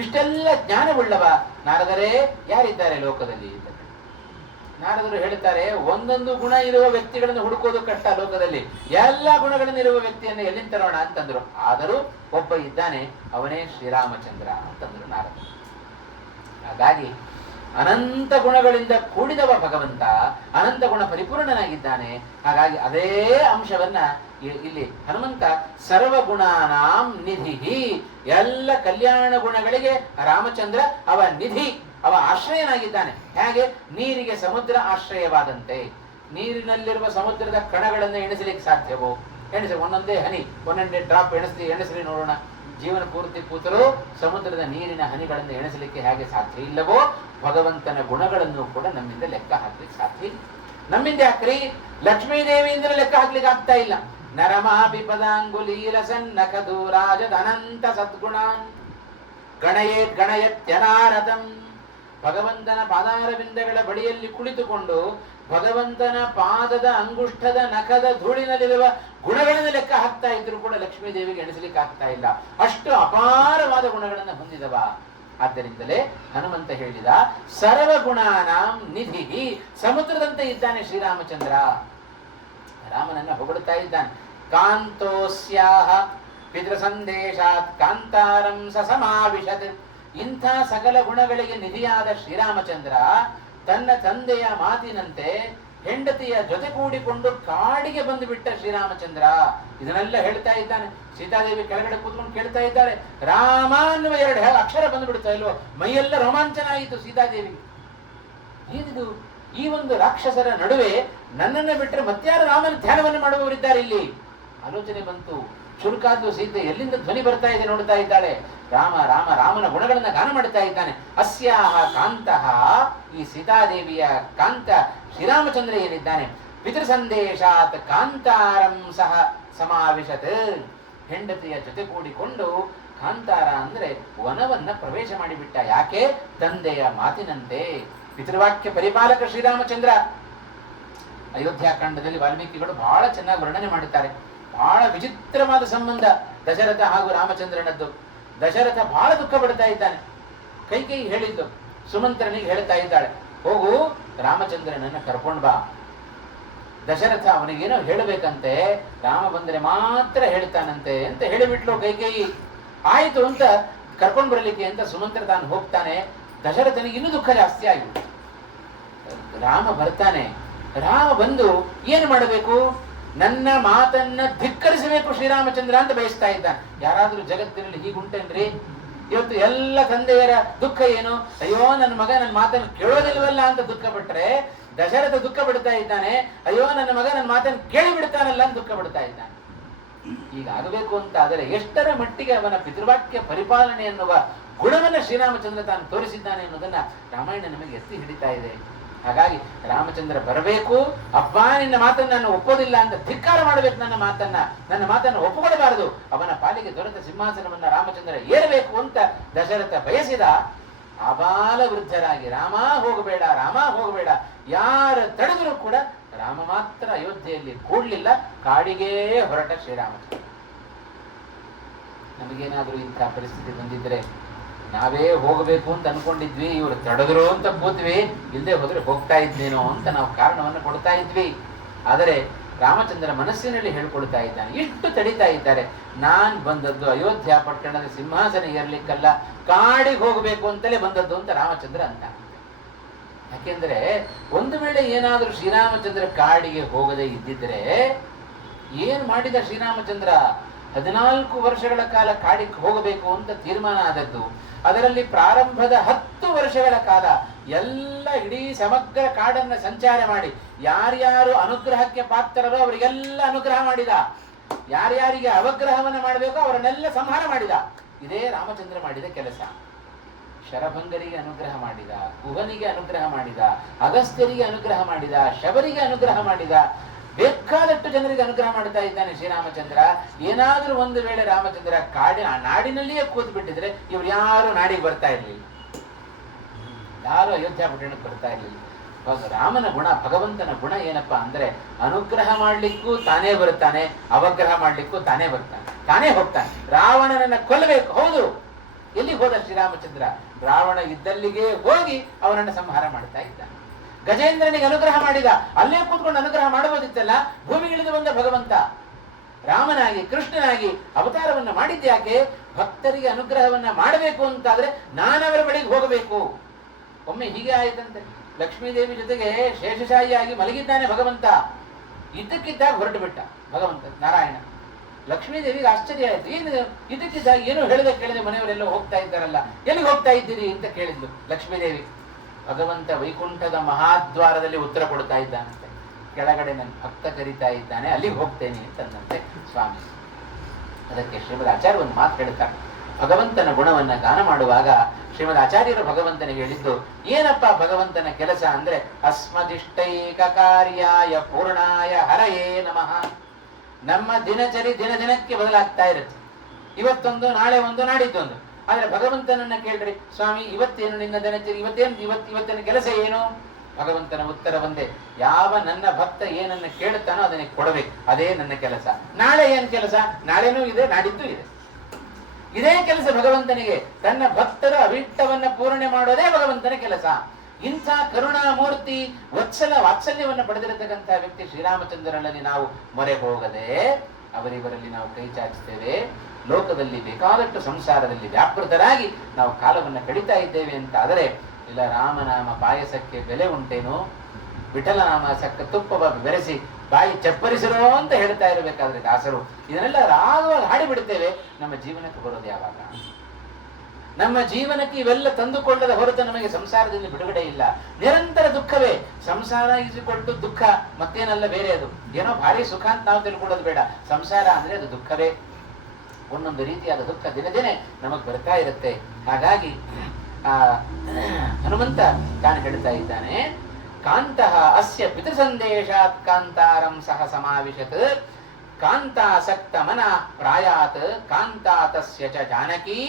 ಇಷ್ಟೆಲ್ಲ ಜ್ಞಾನವುಳ್ಳವ ನಾರದರೇ ಯಾರಿದ್ದಾರೆ ಲೋಕದಲ್ಲಿ? ನಾರದರು ಹೇಳುತ್ತಾರೆ, ಒಂದೊಂದು ಗುಣ ಇರುವ ವ್ಯಕ್ತಿಗಳನ್ನು ಹುಡುಕೋದು ಕಷ್ಟ ಲೋಕದಲ್ಲಿ, ಎಲ್ಲ ಗುಣಗಳನ್ನು ಇರುವ ವ್ಯಕ್ತಿಯನ್ನು ಎಲ್ಲಿಂದ ತರೋಣ ಅಂತಂದ್ರು. ಆದರೂ ಒಬ್ಬ ಇದ್ದಾನೆ, ಅವನೇ ಶ್ರೀರಾಮಚಂದ್ರ ಅಂತಂದ್ರು ನಾರದರು. ಹಾಗಾಗಿ ಅನಂತ ಗುಣಗಳಿಂದ ಕೂಡಿದವ ಭಗವಂತ, ಅನಂತ ಗುಣ ಪರಿಪೂರ್ಣನಾಗಿದ್ದಾನೆ. ಹಾಗಾಗಿ ಅದೇ ಅಂಶವನ್ನ ಇಲ್ಲಿ ಹನುಮಂತ ಸರ್ವಗುಣಾನಾಂ ನಿಧಿ, ಎಲ್ಲ ಕಲ್ಯಾಣ ಗುಣಗಳಿಗೆ ರಾಮಚಂದ್ರ ಅವ ನಿಧಿ, ಅವ ಆಶ್ರಯನಾಗಿದ್ದಾನೆ. ಹೇಗೆ ನೀರಿಗೆ ಸಮುದ್ರ ಆಶ್ರಯವಾದಂತೆ, ನೀರಿನಲ್ಲಿರುವ ಸಮುದ್ರದ ಕಣಗಳನ್ನು ಎಣಿಸಲಿಕ್ಕೆ ಸಾಧ್ಯವೋ? ಎಣಿಸಿ, ಒಂದೊಂದೇ ಹನಿ, ಒಂದೊಂದೇ ಡ್ರಾಪ್ ಎಣಿಸ್ರಿ ನೋಡೋಣ. ಜೀವನ ಪೂರ್ತಿ ಕೂತರೂ ಸಮುದ್ರದ ನೀರಿನ ಹನಿಗಳನ್ನು ಎಣಿಸಲಿಕ್ಕೆ ಹೇಗೆ ಸಾಧ್ಯ ಇಲ್ಲವೋ, ಭಗವಂತನ ಗುಣಗಳನ್ನು ಕೂಡ ನಮ್ಮಿಂದ ಲೆಕ್ಕ ಹಾಕ್ಲಿಕ್ಕೆ ಸಾಧ್ಯ ಇಲ್ಲ. ನಮ್ಮಿಂದ ಯಾಕ್ರಿ? ಲಕ್ಷ್ಮೀದೇವಿಯಿಂದಲೇ ಲೆಕ್ಕ ಹಾಕ್ಲಿಕ್ಕೆ ಆಗ್ತಾ ಇಲ್ಲ. ನರಮಾಪಿ ಪದಾಂಗುಲೀಲ ಸನ್ನಕ ದೂರಾಜದ ಅನಂತ ಸದ್ಗುಣಾನ್ ಗಣಯತ್ಯನಾರತಂ. ಭಗವಂತನ ಪಾದಾರವಿಂದಗಳ ಬಳಿಯಲ್ಲಿ ಕುಳಿತುಕೊಂಡು ಭಗವಂತನ ಪಾದದ ಅಂಗುಷ್ಠದ ನಖದ ಧೂಳಿನಲ್ಲಿರುವ ಗುಣಗಳನ್ನು ಲೆಕ್ಕ ಹಾಕ್ತಾ ಇದ್ರು ಕೂಡ ಲಕ್ಷ್ಮೀದೇವಿಗೆ ಎಣಿಸಲಿಕ್ಕೆ ಆಗ್ತಾ ಇಲ್ಲ. ಅಷ್ಟು ಅಪಾರವಾದ ಗುಣಗಳನ್ನು ಹೊಂದಿದವ. ಆದ್ದರಿಂದಲೇ ಹನುಮಂತ ಹೇಳಿದ, ಸರ್ವಗುಣಾನಾಂ ನಿಧಿ. ಸಮುದ್ರದಂತೆ ಇದ್ದಾನೆ ಶ್ರೀರಾಮಚಂದ್ರ. ರಾಮನನ್ನ ಹೊಗಳುತ್ತಾ ಇದ್ದಾನೆ. ಕಾಂತೋಸ್ಯಾಹ ಪಿತೃ ಸಂದೇಶಾತ್ ಕಾಂತಾರಂ ಸಮಾವಿಶತ್. ಇಂಥ ಸಕಲ ಗುಣಗಳಿಗೆ ನಿಧಿಯಾದ ಶ್ರೀರಾಮಚಂದ್ರ ತನ್ನ ತಂದೆಯ ಮಾತಿನಂತೆ ಹೆಂಡತಿಯ ಜೊತೆ ಕೂಡಿಕೊಂಡು ಕಾಡಿಗೆ ಬಂದು ಬಿಟ್ಟ ಶ್ರೀರಾಮಚಂದ್ರ. ಇದನ್ನೆಲ್ಲ ಹೇಳ್ತಾ ಇದ್ದಾನೆ. ಸೀತಾದೇವಿ ಕೆಳಗಡೆ ಕೂತ್ಕೊಂಡು ಕೇಳ್ತಾ ಇದ್ದಾರೆ. ರಾಮ ಅನ್ನುವ 2 ಅಕ್ಷರ ಬಂದು ಬಿಡ್ತಾ ಇಲ್ವೋ, ಮೈಯೆಲ್ಲ ರೋಮಾಂಚನ ಆಯಿತು ಸೀತಾದೇವಿ. ಏನಿದು? ಈ ಒಂದು ರಾಕ್ಷಸರ ನಡುವೆ ನನ್ನನ್ನು ಬಿಟ್ಟರೆ ಮತ್ಯಾರು ರಾಮನ ಧ್ಯಾನವನ್ನು ಮಾಡುವವರಿದ್ದಾರೆ ಇಲ್ಲಿ? ಆಲೋಚನೆ ಬಂತು. ಚುರುಕಾದ್ಲು ಸೀತೆ. ಎಲ್ಲಿಂದ ಧ್ವನಿ ಬರ್ತಾ ಇದೆ ನೋಡ್ತಾ ಇದ್ದಾಳೆ. ರಾಮ ರಾಮ ರಾಮನ ಗುಣಗಳನ್ನ ಗಾನ ಮಾಡ್ತಾ ಇದ್ದಾನೆ. ಅಸ್ಯಾಹ ಕಾಂತಃ, ಈ ಸೀತಾದೇವಿಯ ಕಾಂತ ಶ್ರೀರಾಮಚಂದ್ರ ಏನಿದ್ದಾನೆ, ಪಿತೃ ಸಂದೇಶಾತ್ ಕಾಂತಾರಂ ಸಹ ಸಮಾವಿಶತ್. ಹೆಂಡತಿಯ ಜೊತೆ ಕೂಡಿಕೊಂಡು ಕಾಂತಾರ ಅಂದ್ರೆ ವನವನ್ನ ಪ್ರವೇಶ ಮಾಡಿಬಿಟ್ಟ. ಯಾಕೆ? ತಂದೆಯ ಮಾತಿನಂತೆ. ಪಿತೃವಾಕ್ಯ ಪರಿಪಾಲಕ ಶ್ರೀರಾಮಚಂದ್ರ. ಅಯೋಧ್ಯಾಕಾಂಡದಲ್ಲಿ ವಾಲ್ಮೀಕಿಗಳು ಬಹಳ ಚೆನ್ನಾಗಿ ವರ್ಣನೆ ಮಾಡುತ್ತಾರೆ. ಬಹಳ ವಿಚಿತ್ರವಾದ ಸಂಬಂಧ ದಶರಥ ಹಾಗೂ ರಾಮಚಂದ್ರನದ್ದು. ದಶರಥ ಬಹಳ ದುಃಖ ಪಡ್ತಾ ಇದ್ದಾನೆ. ಕೈಕೇಯಿ ಹೇಳಿದ್ದು ಸುಮಂತ್ರನಿಗೆ ಹೇಳ್ತಾ ಇದ್ದಾಳೆ, ಹೋಗು ರಾಮಚಂದ್ರನನ್ನ ಕರ್ಕೊಂಡ್ ಬಾ. ದಶರಥ ಅವನಿಗೇನೋ ಹೇಳಬೇಕಂತೆ, ರಾಮ ಬಂದರೆ ಮಾತ್ರ ಹೇಳ್ತಾನಂತೆ ಅಂತ ಹೇಳಿಬಿಟ್ಲು ಕೈಕೇಯಿ. ಆಯಿತು ಅಂತ ಕರ್ಕೊಂಡ್ ಬರಲಿಕ್ಕೆ ಅಂತ ಸುಮಂತ್ರ ತಾನು ಹೋಗ್ತಾನೆ. ದಶರಥನಿಗೆ ಇನ್ನೂ ದುಃಖ ಜಾಸ್ತಿ ಆಗಿದೆ. ರಾಮ ಬರ್ತಾನೆ. ರಾಮ ಬಂದು ಏನು ಮಾಡಬೇಕು? ನನ್ನ ಮಾತನ್ನ ಧಿಕ್ಕರಿಸಬೇಕು ಶ್ರೀರಾಮಚಂದ್ರ ಅಂತ ಬಯಸ್ತಾ ಇದ್ದಾನೆ. ಯಾರಾದ್ರೂ ಜಗತ್ತಿನಲ್ಲಿ ಹೀಗುಂಟೇನ್ರಿ? ಇವತ್ತು ಎಲ್ಲ ತಂದೆಯರ ದುಃಖ ಏನು? ಅಯ್ಯೋ ನನ್ನ ಮಗ ನನ್ನ ಮಾತನ್ನು ಕೇಳೋದಿಲ್ವಲ್ಲ ಅಂತ ದುಃಖ ಪಟ್ರೆ, ದಶರಥ ದುಃಖ ಪಡ್ತಾ ಇದ್ದಾನೆ, ಅಯ್ಯೋ ನನ್ನ ಮಗ ನನ್ನ ಮಾತನ್ನು ಕೇಳಿ ಬಿಡ್ತಾನಲ್ಲ ಅಂತ ದುಃಖ ಪಡ್ತಾ ಇದ್ದಾನೆ. ಈಗ ಆಗಬೇಕು ಅಂತ ಆದರೆ ಎಷ್ಟರ ಮಟ್ಟಿಗೆ ಅವನ ಪಿತೃವಾಕ್ಯ ಪರಿಪಾಲನೆ ಎನ್ನುವ ಗುಣವನ್ನ ಶ್ರೀರಾಮಚಂದ್ರ ತಾನು ತೋರಿಸಿದ್ದಾನೆ ಅನ್ನೋದನ್ನ ರಾಮಾಯಣ ನಮಗೆ ಎತ್ತಿ ಹಿಡಿತಾ ಇದೆ. ಹಾಗಾಗಿ ರಾಮಚಂದ್ರ ಬರಬೇಕು. ಅಬ್ಬಾ ನಿನ್ನ ಮಾತನ್ನು ನಾನು ಒಪ್ಪೋದಿಲ್ಲ ಅಂತ ಧಿಕ್ಕಾರ ಮಾಡಬೇಕು. ನನ್ನ ಮಾತನ್ನು ಒಪ್ಪಿಕೊಳ್ಳಬಾರದು. ಅವನ ಪಾಲಿಗೆ ದೊರೆತ ಸಿಂಹಾಸನವನ್ನ ರಾಮಚಂದ್ರ ಏರಬೇಕು ಅಂತ ದಶರಥ ಬಯಸಿದ. ಅಬಾಲ ವೃದ್ಧರಾಗಿ ರಾಮ ಹೋಗಬೇಡ, ರಾಮ ಹೋಗಬೇಡ ಯಾರು ತಡೆದರೂ ಕೂಡ ರಾಮ ಮಾತ್ರ ಅಯೋಧ್ಯೆಯಲ್ಲಿ ಕೂಡ್ಲಿಲ್ಲ. ಕಾಡಿಗೇ ಹೊರಟ ಶ್ರೀರಾಮಚಂದ್ರ. ನಮಗೇನಾದ್ರೂ ಇಂಥ ಪರಿಸ್ಥಿತಿ ಬಂದಿದ್ರೆ ನಾವೇ ಹೋಗಬೇಕು ಅಂತ ಅನ್ಕೊಂಡಿದ್ವಿ, ಇವರು ತಡೆದ್ರು ಅಂತ ಕೂತ್ವಿ, ಇಲ್ಲದೆ ಹೋದ್ರೆ ಹೋಗ್ತಾ ಇದ್ನೇನೋ ಅಂತ ನಾವು ಕಾರಣವನ್ನು ಕೊಡ್ತಾ ಇದ್ವಿ. ಆದರೆ ರಾಮಚಂದ್ರ ಮನಸ್ಸಿನಲ್ಲಿ ಹೇಳ್ಕೊಳ್ತಾ ಇದ್ದಾನೆ, ಇಷ್ಟು ತಡಿತಾ ಇದ್ದಾರೆ, ನಾನ್ ಬಂದದ್ದು ಅಯೋಧ್ಯ ಪಟ್ಟಣದ ಸಿಂಹಾಸನ ಏರ್ಲಿಕ್ಕಲ್ಲ, ಕಾಡಿಗೆ ಹೋಗಬೇಕು ಅಂತಲೇ ಬಂದದ್ದು ಅಂತ ರಾಮಚಂದ್ರ ಅಂತ. ಯಾಕೆಂದ್ರೆ ಒಂದು ವೇಳೆ ಏನಾದ್ರೂ ಶ್ರೀರಾಮಚಂದ್ರ ಕಾಡಿಗೆ ಹೋಗದೆ ಇದ್ದಿದ್ರೆ ಏನ್ ಮಾಡಿದ ಶ್ರೀರಾಮಚಂದ್ರ? 14 ವರ್ಷಗಳ ಕಾಲ ಕಾಡಿಗೆ ಹೋಗಬೇಕು ಅಂತ ತೀರ್ಮಾನ ಆದದ್ದು. ಅದರಲ್ಲಿ ಪ್ರಾರಂಭದ 10 ವರ್ಷಗಳ ಕಾಲ ಎಲ್ಲ ಇಡೀ ಸಮಗ್ರ ಕಾಡನ್ನ ಸಂಚಾರ ಮಾಡಿ ಯಾರ್ಯಾರು ಅನುಗ್ರಹಕ್ಕೆ ಪಾತ್ರರೋ ಅವರಿಗೆಲ್ಲ ಅನುಗ್ರಹ ಮಾಡಿದ. ಯಾರ್ಯಾರಿಗೆ ಅವಗ್ರಹವನ್ನು ಮಾಡಬೇಕೋ ಅವರನ್ನೆಲ್ಲ ಸಂಹಾರ ಮಾಡಿದ. ಇದೇ ರಾಮಚಂದ್ರ ಮಾಡಿದ ಕೆಲಸ. ಶರಭಂಗರಿಗೆ ಅನುಗ್ರಹ ಮಾಡಿದ, ಕುಹನಿಗೆ ಅನುಗ್ರಹ ಮಾಡಿದ, ಅಗಸ್ತ್ಯರಿಗೆ ಅನುಗ್ರಹ ಮಾಡಿದ, ಶಬರಿಗೆ ಅನುಗ್ರಹ ಮಾಡಿದ, ಬೇಕಾದಷ್ಟು ಜನರಿಗೆ ಅನುಗ್ರಹ ಮಾಡ್ತಾ ಇದ್ದಾನೆ ಶ್ರೀರಾಮಚಂದ್ರ. ಏನಾದ್ರೂ ಒಂದು ವೇಳೆ ರಾಮಚಂದ್ರ ನಾಡಿನಲ್ಲಿಯೇ ಕೂತು ಬಿಟ್ಟಿದ್ರೆ ಇವ್ರು ಯಾರು ನಾಡಿಗೆ ಬರ್ತಾ ಇರ್ಲಿಲ್ಲ, ಯಾರು ಅಯೋಧ್ಯ ಪಟ್ಟಣಕ್ಕೆ ಬರ್ತಾ ಇರ್ಲಿಲ್ಲ. ರಾಮನ ಗುಣ, ಭಗವಂತನ ಗುಣ ಏನಪ್ಪಾ ಅಂದ್ರೆ ಅನುಗ್ರಹ ಮಾಡ್ಲಿಕ್ಕೂ ತಾನೇ ಬರ್ತಾನೆ, ಅವಗ್ರಹ ಮಾಡ್ಲಿಕ್ಕೂ ತಾನೇ ಬರ್ತಾನೆ, ತಾನೇ ಹೋಗ್ತಾನೆ. ರಾವಣನನ್ನ ಕೊಲ್ಲಬೇಕು, ಹೌದು, ಎಲ್ಲಿಗೆ ಹೋದ ಶ್ರೀರಾಮಚಂದ್ರ? ರಾವಣ ಇದ್ದಲ್ಲಿಗೆ ಹೋಗಿ ಅವನನ್ನು ಸಂಹಾರ ಮಾಡ್ತಾ ಇದ್ದಾನೆ. ಗಜೇಂದ್ರನಿಗೆ ಅನುಗ್ರಹ ಮಾಡಿದ, ಅಲ್ಲೇ ಕೂತ್ಕೊಂಡು ಅನುಗ್ರಹ ಮಾಡಬಹುದಿತ್ತಲ್ಲ. ಭೂಮಿಗಿಳಿದು ಬಂದ ಭಗವಂತ ರಾಮನಾಗಿ ಕೃಷ್ಣನಾಗಿ ಅವತಾರವನ್ನ ಮಾಡಿದ್ಯಾಕೆ? ಭಕ್ತರಿಗೆ ಅನುಗ್ರಹವನ್ನ ಮಾಡಬೇಕು ಅಂತಾದ್ರೆ ನಾನವರ ಬಳಿಗೆ ಹೋಗಬೇಕು. ಒಮ್ಮೆ ಹೀಗೆ ಆಯ್ತಂತೆ. ಲಕ್ಷ್ಮೀದೇವಿ ಜೊತೆಗೆ ಶೇಷಶಾಹಿಯಾಗಿ ಮಲಗಿದ್ದಾನೆ ಭಗವಂತ. ಇದ್ದಕ್ಕಿದ್ದಾಗ ಹೊರಟು ಬಿಟ್ಟ ಭಗವಂತ ನಾರಾಯಣ. ಲಕ್ಷ್ಮೀದೇವಿಗೆ ಆಶ್ಚರ್ಯ ಆಯ್ತು. ಏನು ಇದಕ್ಕಿದ್ದಾಗ ಏನು ಹೇಳದೆ ಕೇಳದೆ ಮನೆಯವರೆಲ್ಲ ಹೋಗ್ತಾ ಇದ್ದಾರಲ್ಲ, ಎಲ್ಲಿಗೆ ಹೋಗ್ತಾ ಇದ್ದೀರಿ ಅಂತ ಕೇಳಿದ್ಲು ಲಕ್ಷ್ಮೀದೇವಿ. ಭಗವಂತ ವೈಕುಂಠದ ಮಹಾದ್ವಾರದಲ್ಲಿ ಉತ್ತರ ಕೊಡ್ತಾ ಇದ್ದಾನಂತೆ. ಕೆಳಗಡೆ ನನ್ನ ಭಕ್ತ ಕರೀತಾ ಇದ್ದಾನೆ, ಅಲ್ಲಿಗೆ ಹೋಗ್ತೇನೆ ಅಂತಂದಂತೆ ಸ್ವಾಮಿ. ಅದಕ್ಕೆ ಶ್ರೀಮದ್ ಆಚಾರ್ಯ ಒಂದು ಮಾತು ಹೇಳ್ತಾರೆ. ಭಗವಂತನ ಗುಣವನ್ನ ಗಾನ ಮಾಡುವಾಗ ಶ್ರೀಮದ್ ಆಚಾರ್ಯರು ಭಗವಂತನಿಗೆ ಹೇಳಿದ್ದು ಏನಪ್ಪ ಭಗವಂತನ ಕೆಲಸ ಅಂದ್ರೆ, ಅಸ್ಮದಿಷ್ಟೈಕ ಕಾರ್ಯಾಯ ಪೂರ್ಣಾಯ ಹರಯೇ ನಮಃ. ನಮ್ಮ ದಿನಚರಿ ದಿನ ದಿನಕ್ಕೆ ಬದಲಾಗ್ತಾ ಇರುತ್ತೆ. ಇವತ್ತೊಂದು, ನಾಳೆ ಒಂದು, ನಾಡಿದ್ದೊಂದು. ಆದ್ರೆ ಭಗವಂತನನ್ನ ಕೇಳ್ರಿ, ಸ್ವಾಮಿ ಇವತ್ತೇನು ನಿನ್ನ ದಿನಚರಿ, ಇವತ್ತಿನ ಕೆಲಸ ಏನು? ಭಗವಂತನ ಉತ್ತರ ಒಂದೇ, ಯಾವ ನನ್ನ ಭಕ್ತ ಏನನ್ನ ಕೇಳುತ್ತಾನೋ ಅದನ್ನ ಕೊಡಬೇಕು, ಅದೇ ನನ್ನ ಕೆಲಸ. ನಾಳೆ ಏನ್ ಕೆಲಸ? ನಾಳೆನೂ ಇದೆ, ನಾಡಿದ್ದು ಇದೆ. ಇದೇ ಕೆಲಸ ಭಗವಂತನಿಗೆ. ತನ್ನ ಭಕ್ತರ ಅಭಿಷ್ಟವನ್ನ ಪೂರ್ಣೆ ಮಾಡೋದೇ ಭಗವಂತನ ಕೆಲಸ. ಇಂಥ ಕರುಣಾಮೂರ್ತಿ ವಾತ್ಸಲ್ಯವನ್ನು ಪಡೆದಿರತಕ್ಕಂತಹ ವ್ಯಕ್ತಿ ಶ್ರೀರಾಮಚಂದ್ರನಲ್ಲಿ ನಾವು ಮೊರೆ ಹೋಗದೆ ಅವರಿವರಲ್ಲಿ ನಾವು ಕೈ ಚಾಚುತ್ತೇವೆ. ಲೋಕದಲ್ಲಿ ಬೇಕಾದಷ್ಟು ಸಂಸಾರದಲ್ಲಿ ವ್ಯಾಪೃತರಾಗಿ ನಾವು ಕಾಲವನ್ನು ಕಡಿತಾ ಇದ್ದೇವೆ ಅಂತ ಆದರೆ, ಇಲ್ಲ ರಾಮನಾಮ ಪಾಯಸಕ್ಕೆ ಬೆಲೆ ಉಂಟೇನು, ವಿಠಲನಾಮ ಸಕ್ಕ ತುಪ್ಪ ಬೆರೆಸಿ ಬಾಯಿ ಚಪ್ಪರಿಸಿರೋ ಅಂತ ಹೇಳ್ತಾ ಇರಬೇಕಾದ್ರೆ ದಾಸರು ಇದನ್ನೆಲ್ಲ ರಾಗವಾಗಿ ಹಾಡಿಬಿಡುತ್ತೇವೆ. ನಮ್ಮ ಜೀವನಕ್ಕೆ ಬರೋದು ಯಾವಾಗ? ನಮ್ಮ ಜೀವನಕ್ಕೆ ಇವೆಲ್ಲ ತಂದುಕೊಳ್ಳದ ಹೊರತು ನಮಗೆ ಸಂಸಾರದಿಂದ ಬಿಡುಗಡೆ ಇಲ್ಲ. ನಿರಂತರ ದುಃಖವೇ. ಸಂಸಾರ ಇಸಿಕೊಟ್ಟು ದುಃಖ, ಮತ್ತೇನಲ್ಲ ಬೇರೆ. ಅದು ಏನೋ ಭಾರಿ ಸುಖ ಅಂತ ನಾವು ತಿಳ್ಕೊಳ್ಳೋದು ಬೇಡ. ಸಂಸಾರ ಅಂದ್ರೆ ಅದು ದುಃಖವೇ. ಒಂದೊಂದು ರೀತಿಯಾದ ದುಃಖ ದಿನ ದಿನೇ ನಮಗ್ ಬರ್ತಾ ಇರುತ್ತೆ. ಹಾಗಾಗಿ ಹನುಮಂತ ತಾನು ಹೇಳ್ತಾ ಇದ್ದಾನೆ, ಕಾಂತಃ ಅಸ್ಯ ಪಿತೃ ಸಂದೇಶಾತ್ ಕಾಂತಾರಂ ಸಹ ಸಮಾವಿಶತ್ ಕಾಂತಾಸಕ್ತ ಮನ ಪ್ರಾಯಾತ್ ಕಾಂತಾ ತಸ್ಯ ಚ ಜಾನಕಿ.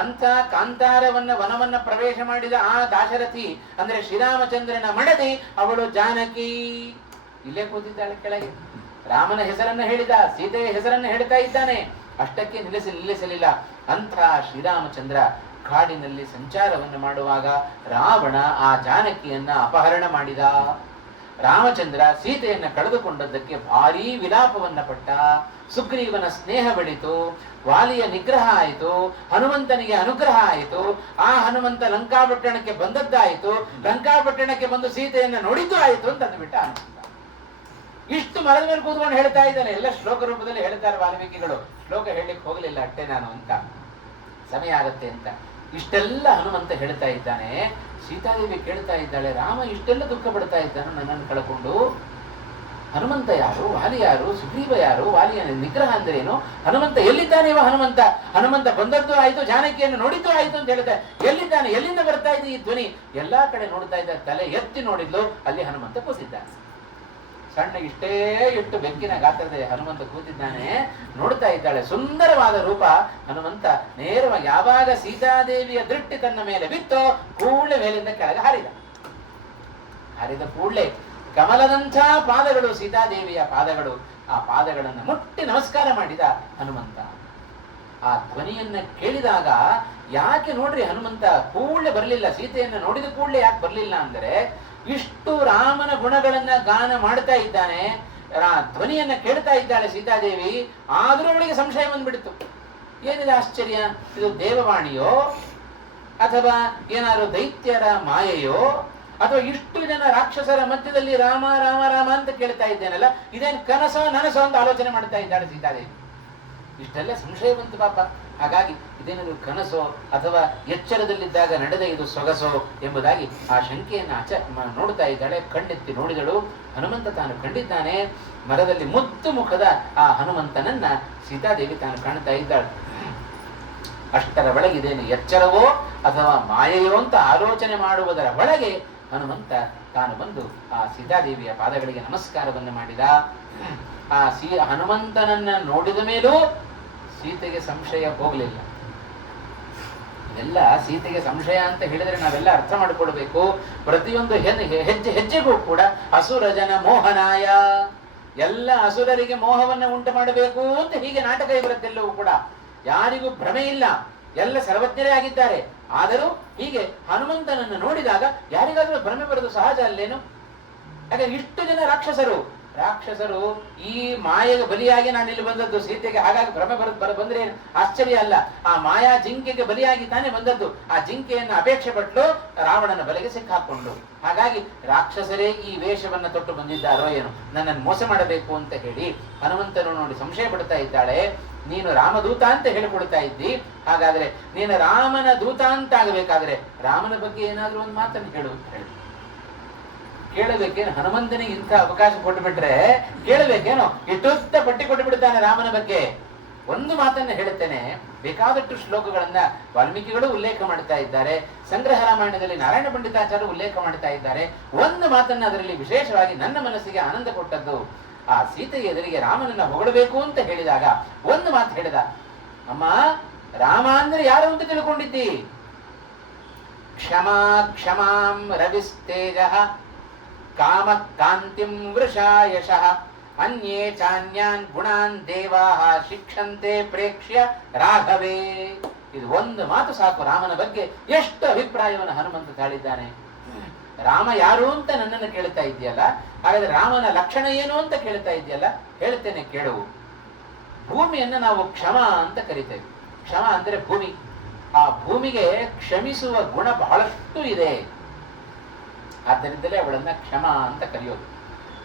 ಅಂತ ಕಾಂತಾರವನ್ನ ವನವನ್ನ ಪ್ರವೇಶ ಮಾಡಿದ ಆ ದಾಶರಥಿ ಅಂದ್ರೆ ಶ್ರೀರಾಮಚಂದ್ರನ ಮಡದಿ ಅವಳು ಜಾನಕಿ. ಇಲ್ಲೇ ಕೂತಿದ್ದಾಳೆ ಕೆಳಗೆ. ರಾಮನ ಹೆಸರನ್ನ ಹೇಳಿದ, ಸೀತೆಯ ಹೆಸರನ್ನ ಹೇಳ್ತಾ ಇದ್ದಾನೆ. ಅಷ್ಟಕ್ಕೆ ನಿಲ್ಲಿಸಲಿಲ್ಲ. ಅಂಥ ಶ್ರೀರಾಮಚಂದ್ರ ಕಾಡಿನಲ್ಲಿ ಸಂಚಾರವನ್ನು ಮಾಡುವಾಗ ರಾವಣ ಆ ಜಾನಕಿಯನ್ನ ಅಪಹರಣ ಮಾಡಿದ. ರಾಮಚಂದ್ರ ಸೀತೆಯನ್ನ ಕಳೆದುಕೊಂಡದ್ದಕ್ಕೆ ಭಾರೀ ವಿಲಾಪವನ್ನ ಪಟ್ಟ. ಸುಗ್ರೀವನ ಸ್ನೇಹ ಬೆಳಿತು, ವಾಲಿಯ ನಿಗ್ರಹ ಆಯಿತು, ಹನುಮಂತನಿಗೆ ಅನುಗ್ರಹ ಆಯಿತು. ಆ ಹನುಮಂತ ಲಂಕಾಪಟ್ಟಣಕ್ಕೆ ಬಂದದ್ದಾಯಿತು, ಲಂಕಾಪಟ್ಟಣಕ್ಕೆ ಬಂದು ಸೀತೆಯನ್ನ ನೋಡಿದ್ದು ಆಯಿತು ಅಂತ ಅಂದ್ಬಿಟ್ಟ ಹನುಮಂತ. ಇಷ್ಟು ಮರದ ಮೇಲೆ ಕೂತ್ಕೊಂಡು ಹೇಳ್ತಾ ಇದ್ದಾನೆ. ಎಲ್ಲ ಶ್ಲೋಕ ರೂಪದಲ್ಲಿ ಹೇಳ್ತಾರೆ ವಾಲ್ಮೀಕಿಗಳು. ಶ್ಲೋಕ ಹೇಳಲಿಕ್ಕೆ ಹೋಗಲಿಲ್ಲ ಅಷ್ಟೇ ನಾನು ಅಂತ, ಸಮಯ ಆಗತ್ತೆ ಅಂತ. ಇಷ್ಟೆಲ್ಲ ಹನುಮಂತ ಹೇಳ್ತಾ ಇದ್ದಾನೆ. ಸೀತಾದೇವಿ ಕೇಳ್ತಾ ಇದ್ದಾಳೆ, ರಾಮ ಇಷ್ಟೆಲ್ಲ ದುಃಖ ಪಡ್ತಾ ಇದ್ದಾನು ನನ್ನನ್ನು ಕಳ್ಕೊಂಡು. ಹನುಮಂತ ಯಾರು, ವಾಲಿ ಯಾರು, ಸುಗ್ರೀವ ಯಾರು, ವಾಲಿಯ ನಿಗ್ರಹ ಅಂದ್ರೇನು, ಹನುಮಂತ ಎಲ್ಲಿದ್ದಾನೆ ಇವ ಹನುಮಂತ? ಹನುಮಂತ ಬಂದದ್ದು ಆಯ್ತು, ಜಾನಕಿಯನ್ನು ನೋಡಿದ್ದು ಆಯ್ತು ಅಂತ ಹೇಳ್ತಾ, ಎಲ್ಲಿದ್ದಾನೆ, ಎಲ್ಲಿಂದ ಬರ್ತಾ ಇದೆ ಈ ಧ್ವನಿ? ಎಲ್ಲಾ ಕಡೆ ನೋಡ್ತಾ ಇದ್ದ. ತಲೆ ಎತ್ತಿ ನೋಡಿದ್ಲು, ಅಲ್ಲಿ ಹನುಮಂತ ಕೂತಿದ್ದಾನೆ. ಸಣ್ಣ ಇಷ್ಟೇ ಇಟ್ಟು ಬೆಂಕಿನ ಗಾತ್ರದ ಹನುಮಂತ ಕೂತಿದ್ದಾನೆ. ನೋಡ್ತಾ ಇದ್ದಾಳೆ. ಸುಂದರವಾದ ರೂಪ ಹನುಮಂತ. ನೇರವಾಗಿ ಯಾವಾಗ ಸೀತಾದೇವಿಯ ದೃಷ್ಟಿ ತನ್ನ ಮೇಲೆ ಬಿತ್ತೋ ಕೂಡಲೇ ಮೇಲಿಂದ ಕೆಳಗೆ ಹಾರಿದ ಕೂಡಲೇ ಕಮಲದಂಥ ಪಾದಗಳು ಸೀತಾದೇವಿಯ ಪಾದಗಳು. ಆ ಪಾದಗಳನ್ನು ಮುಟ್ಟಿ ನಮಸ್ಕಾರ ಮಾಡಿದ ಹನುಮಂತ. ಆ ಧ್ವನಿಯನ್ನ ಕೇಳಿದಾಗ ಯಾಕೆ ನೋಡ್ರಿ ಹನುಮಂತ ಕೂಡಲೇ ಬರಲಿಲ್ಲ, ಸೀತೆಯನ್ನ ನೋಡಿದ ಕೂಡಲೇ ಯಾಕೆ ಬರಲಿಲ್ಲ ಅಂದರೆ, ಇಷ್ಟು ರಾಮನ ಗುಣಗಳನ್ನ ಗಾನ ಮಾಡ್ತಾ ಇದ್ದಾನೆ, ಧ್ವನಿಯನ್ನ ಕೇಳ್ತಾ ಇದ್ದಾಳೆ ಸೀತಾದೇವಿ. ಆದ್ರೂ ಅವಳಿಗೆ ಸಂಶಯ ಬಂದ್ಬಿಡ್ತು. ಏನಿದೆ ಆಶ್ಚರ್ಯ, ಇದು ದೇವವಾಣಿಯೋ ಅಥವಾ ಏನಾದ್ರು ದೈತ್ಯರ ಮಾಯೆಯೋ ಅಥವಾ ಇಷ್ಟು ಜನ ರಾಕ್ಷಸರ ಮಧ್ಯದಲ್ಲಿ ರಾಮ ರಾಮ ರಾಮ ಅಂತ ಕೇಳ್ತಾ ಇದ್ದೇನಲ್ಲ, ಇದೇನು ಕನಸೋ ನನಸೋ ಅಂತ ಆಲೋಚನೆ ಮಾಡ್ತಾ ಇದ್ದಾಳೆ ಸೀತಾದೇವಿ. ಇಷ್ಟೆಲ್ಲ ಸಂಶಯ ಬಂತು ಪಾಪ. ಹಾಗಾಗಿ ಇದೇನಾದ್ರು ಕನಸೋ ಅಥವಾ ಎಚ್ಚರದಲ್ಲಿದ್ದಾಗ ನಡೆದ ಇದು ಸೊಗಸೋ ಎಂಬುದಾಗಿ ಆ ಶಂಕೆಯನ್ನು ನೋಡ್ತಾ ಇದ್ದಾಳೆ. ಕಣ್ಣೆತ್ತಿ ನೋಡಿದಳು. ಹನುಮಂತ ತಾನು ಕಂಡಿದ್ದಾನೆ. ಮರದಲ್ಲಿ ಮುದ್ದು ಮುಖದ ಆ ಹನುಮಂತನನ್ನ ಸೀತಾದೇವಿ ತಾನು ಕಾಣ್ತಾ ಇದ್ದಾಳೆ. ಅಷ್ಟರ ಒಳಗಿದೇನು ಎಚ್ಚರವೋ ಅಥವಾ ಮಾಯೆಯೋ ಅಂತ ಆಲೋಚನೆ ಮಾಡುವುದರ ಒಳಗೆ ಹನುಮಂತ ತಾನು ಬಂದು ಆ ಸೀತಾದೇವಿಯ ಪಾದಗಳಿಗೆ ನಮಸ್ಕಾರವನ್ನು ಮಾಡಿದ. ಆ ಹನುಮಂತನನ್ನ ನೋಡಿದ ಮೇಲೂ ಸೀತೆಗೆ ಸಂಶಯ ಹೋಗಲಿಲ್ಲ. ಇದೆಲ್ಲ ಸೀತೆಗೆ ಸಂಶಯ ಅಂತ ಹೇಳಿದ್ರೆ ನಾವೆಲ್ಲ ಅರ್ಥ ಮಾಡಿಕೊಳ್ಬೇಕು. ಪ್ರತಿಯೊಂದು ಹೆಜ್ಜೆ ಹೆಜ್ಜೆಗೂ ಕೂಡ ಅಸುರ ಜನ ಮೋಹನಾಯ, ಎಲ್ಲ ಅಸುರರಿಗೆ ಮೋಹವನ್ನ ಉಂಟು ಮಾಡಬೇಕು ಅಂತ ಹೀಗೆ ನಾಟಕ ಇವರದ್ದೆಲ್ಲವೂ ಕೂಡ. ಯಾರಿಗೂ ಭ್ರಮೆ ಇಲ್ಲ, ಎಲ್ಲ ಸರ್ವಜ್ಞರೇ ಆಗಿದ್ದಾರೆ. ಆದರೂ ಹೀಗೆ ಹನುಮಂತನನ್ನು ನೋಡಿದಾಗ ಯಾರಿಗಾದ್ರೂ ಭ್ರಮೆ ಬರೋದು ಸಹಜ ಅಲ್ಲೇನು? ಯಾಕಂದ್ರೆ ಇಷ್ಟು ಜನ ರಾಕ್ಷಸರು ಈ ಮಾಯೆಗೆ ಬಲಿಯಾಗಿ ನಾನು ಇಲ್ಲಿ ಬಂದದ್ದು ಸೀತೆಗೆ, ಹಾಗಾಗಿ ಭ್ರಮೆ ಬಂದ್ರೆ ಆಶ್ಚರ್ಯ ಅಲ್ಲ. ಆ ಮಾಯಾ ಜಿಂಕೆಗೆ ಬಲಿಯಾಗಿ ತಾನೇ ಬಂದದ್ದು. ಆ ಜಿಂಕೆಯನ್ನು ಅಪೇಕ್ಷೆ ಪಟ್ಟು ರಾವಣನ ಬಲೆಗೆ ಸಿಕ್ಕಾಕೊಂಡು, ಹಾಗಾಗಿ ರಾಕ್ಷಸರೇ ಈ ವೇಷವನ್ನ ತೊಟ್ಟು ಬಂದಿದ್ದಾರೋ ಏನು, ನನ್ನನ್ನು ಮೋಸ ಮಾಡಬೇಕು ಅಂತ ಹೇಳಿ ಹನುಮಂತನು ನೋಡಿ ಸಂಶಯ ಪಡ್ತಾ ಇದ್ದಾಳೆ. ನೀನು ರಾಮದೂತ ಅಂತ ಹೇಳಿಕೊಡ್ತಾ ಇದ್ದಿ, ಹಾಗಾದ್ರೆ ನೀನು ರಾಮನ ದೂತ ಅಂತ ಆಗಬೇಕಾದ್ರೆ ರಾಮನ ಬಗ್ಗೆ ಏನಾದ್ರೂ ಒಂದು ಮಾತನ್ನು ಹೇಳು ಅಂತ ಹೇಳಿ ಕೇಳಬೇಕೇನು? ಹನುಮಂತನಿಗೆ ಇಂಥ ಅವಕಾಶ ಕೊಟ್ಟು ಬಿಟ್ರೆ ಕೇಳಬೇಕೇನು? ಇಷ್ಟೊತ್ತ ಪಟ್ಟಿ ಕೊಟ್ಟು ಬಿಡ್ತಾನೆ ರಾಮನ ಬಗ್ಗೆ. ಒಂದು ಮಾತನ್ನ ಹೇಳುತ್ತೇನೆ, ಬೇಕಾದಷ್ಟು ಶ್ಲೋಕಗಳನ್ನ ವಾಲ್ಮೀಕಿಗಳು ಉಲ್ಲೇಖ ಮಾಡ್ತಾ ಇದ್ದಾರೆ, ಸಂಗ್ರಹ ರಾಮಾಯಣದಲ್ಲಿ ನಾರಾಯಣ ಪಂಡಿತಾಚಾರ್ಯರು ಉಲ್ಲೇಖ ಮಾಡ್ತಾ ಇದ್ದಾರೆ. ಒಂದು ಮಾತನ್ನ ಅದರಲ್ಲಿ ವಿಶೇಷವಾಗಿ ನನ್ನ ಮನಸ್ಸಿಗೆ ಆನಂದ ಕೊಟ್ಟದ್ದು, ಆ ಸೀತೆಯ ಎದುರಿಗೆ ರಾಮನನ್ನ ಹೊಗಳಬೇಕು ಅಂತ ಹೇಳಿದಾಗ ಒಂದು ಮಾತು ಹೇಳಿದ, ಅಮ್ಮ ರಾಮ ಅಂದ್ರೆ ಯಾರು ಅಂತ ತಿಳ್ಕೊಂಡಿದ್ದಿ? ಕ್ಷಮಾ ಕ್ಷಮಾಂ ರವಿಸ್ತೇಜ ಕಾಮ ಕಾಂತಿಂ ವೃಷಾ ಯಶಃ ಅನ್ಯೇ ಚಾನ್ಯಾನ್ ಗುಣಾನ್ ದೇವಾಹ ಶಿಕ್ಷಂತೆ ಪ್ರೇಕ್ಷ್ಯ ರಾಘವೇ. ಇದು ಒಂದು ಮಾತು ಸಾಕು ರಾಮನ ಬಗ್ಗೆ ಎಷ್ಟು ಅಭಿಪ್ರಾಯವನ್ನು ಹನುಮಂತ ತಾಳಿದ್ದಾನೆ. ರಾಮ ಯಾರು ಅಂತ ನನ್ನನ್ನು ಕೇಳ್ತಾ ಇದೆಯಲ್ಲ, ಹಾಗಾದ್ರೆ ರಾಮನ ಲಕ್ಷಣ ಏನು ಅಂತ ಕೇಳ್ತಾ ಇದೆಯಲ್ಲ, ಹೇಳ್ತೇನೆ ಕೇಳು. ಭೂಮಿಯನ್ನ ನಾವು ಕ್ಷಮ ಅಂತ ಕರಿತೇವೆ. ಕ್ಷಮ ಅಂದ್ರೆ ಭೂಮಿ. ಆ ಭೂಮಿಗೆ ಕ್ಷಮಿಸುವ ಗುಣ ಬಹಳಷ್ಟು ಇದೆ. ಆದ್ದರಿಂದಲೇ ಅವಳನ್ನ ಕ್ಷಮ ಅಂತ ಕರೆಯೋದು.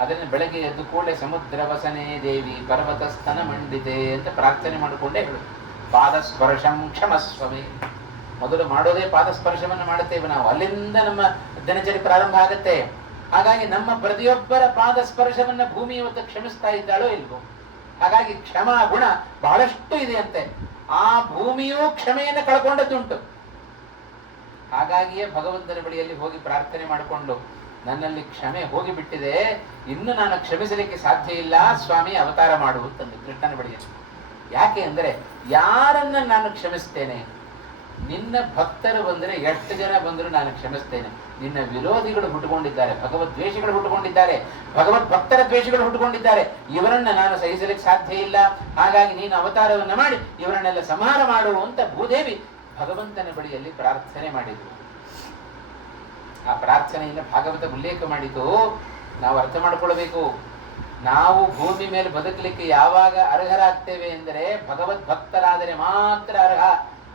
ಅದನ್ನು ಬೆಳಗ್ಗೆ ಎದ್ದು ಕೂಡಲೇ ಸಮುದ್ರ ವಸನೆ ದೇವಿ ಪರ್ವತ ಸ್ತನ ಮಂಡಿತೆ ಅಂತ ಪ್ರಾರ್ಥನೆ ಮಾಡಿಕೊಂಡೇ ಹೇಳುದು. ಪಾದಸ್ಪರ್ಶಂ ಕ್ಷಮಸ್ವಮಿ. ಮೊದಲು ಮಾಡೋದೇ ಪಾದಸ್ಪರ್ಶವನ್ನು ಮಾಡುತ್ತೇವೆ ನಾವು, ಅಲ್ಲಿಂದ ನಮ್ಮ ದಿನಚರಿ ಪ್ರಾರಂಭ ಆಗುತ್ತೆ. ಹಾಗಾಗಿ ನಮ್ಮ ಪ್ರತಿಯೊಬ್ಬರ ಪಾದಸ್ಪರ್ಶವನ್ನ ಭೂಮಿ ಇವತ್ತು ಕ್ಷಮಿಸ್ತಾ ಇದ್ದಾಳೋ ಇಲ್ವೋ. ಹಾಗಾಗಿ ಕ್ಷಮಾ ಗುಣ ಬಹಳಷ್ಟು ಇದೆಯಂತೆ. ಆ ಭೂಮಿಯೂ ಕ್ಷಮೆಯನ್ನು ಕಳ್ಕೊಂಡದ್ದುಂಟು. ಹಾಗಾಗಿಯೇ ಭಗವಂತನ ಬಳಿಯಲ್ಲಿ ಹೋಗಿ ಪ್ರಾರ್ಥನೆ ಮಾಡಿಕೊಂಡು, ನನ್ನಲ್ಲಿ ಕ್ಷಮೆ ಹೋಗಿಬಿಟ್ಟಿದೆ, ಇನ್ನು ನಾನು ಕ್ಷಮಿಸಲಿಕ್ಕೆ ಸಾಧ್ಯ ಇಲ್ಲ ಸ್ವಾಮಿ, ಅವತಾರ ಮಾಡು ಅಂತಂದು ಕೃಷ್ಣನ ಬಳಿಯಲ್ಲಿ. ಯಾಕೆ ಅಂದರೆ, ಯಾರನ್ನ ನಾನು ಕ್ಷಮಿಸ್ತೇನೆ? ನಿನ್ನ ಭಕ್ತರು ಬಂದರೆ ಎಷ್ಟು ಜನ ಬಂದರೂ ನಾನು ಕ್ಷಮಿಸ್ತೇನೆ. ನಿನ್ನ ವಿರೋಧಿಗಳು ಹುಟ್ಟುಕೊಂಡಿದ್ದಾರೆ, ಭಗವದ್ ದ್ವೇಷಿಗಳು ಹುಟ್ಟುಕೊಂಡಿದ್ದಾರೆ, ಭಗವದ್ ಭಕ್ತರ ದ್ವೇಷಿಗಳು ಹುಟ್ಟುಕೊಂಡಿದ್ದಾರೆ. ಇವರನ್ನ ನಾನು ಸಹಿಸಲಿಕ್ಕೆ ಸಾಧ್ಯ ಇಲ್ಲ. ಹಾಗಾಗಿ ನೀನು ಅವತಾರವನ್ನ ಮಾಡಿ ಇವರನ್ನೆಲ್ಲ ಸಂಹಾರ ಮಾಡು ಅಂತ ಭೂದೇವಿ ಭಗವಂತನ ಬಳಿಯಲ್ಲಿ ಪ್ರಾರ್ಥನೆ ಮಾಡಿದ್ರು. ಆ ಪ್ರಾರ್ಥನೆಯಿಂದ ಭಾಗವತ ಉಲ್ಲೇಖ ಮಾಡಿತು. ನಾವು ಅರ್ಥ ಮಾಡಿಕೊಳ್ಬೇಕು, ನಾವು ಭೂಮಿ ಮೇಲೆ ಬದುಕಲಿಕ್ಕೆ ಯಾವಾಗ ಅರ್ಹರಾಗ್ತೇವೆ ಎಂದರೆ ಭಗವದ್ ಭಕ್ತರಾದರೆ ಮಾತ್ರ ಅರ್ಹ.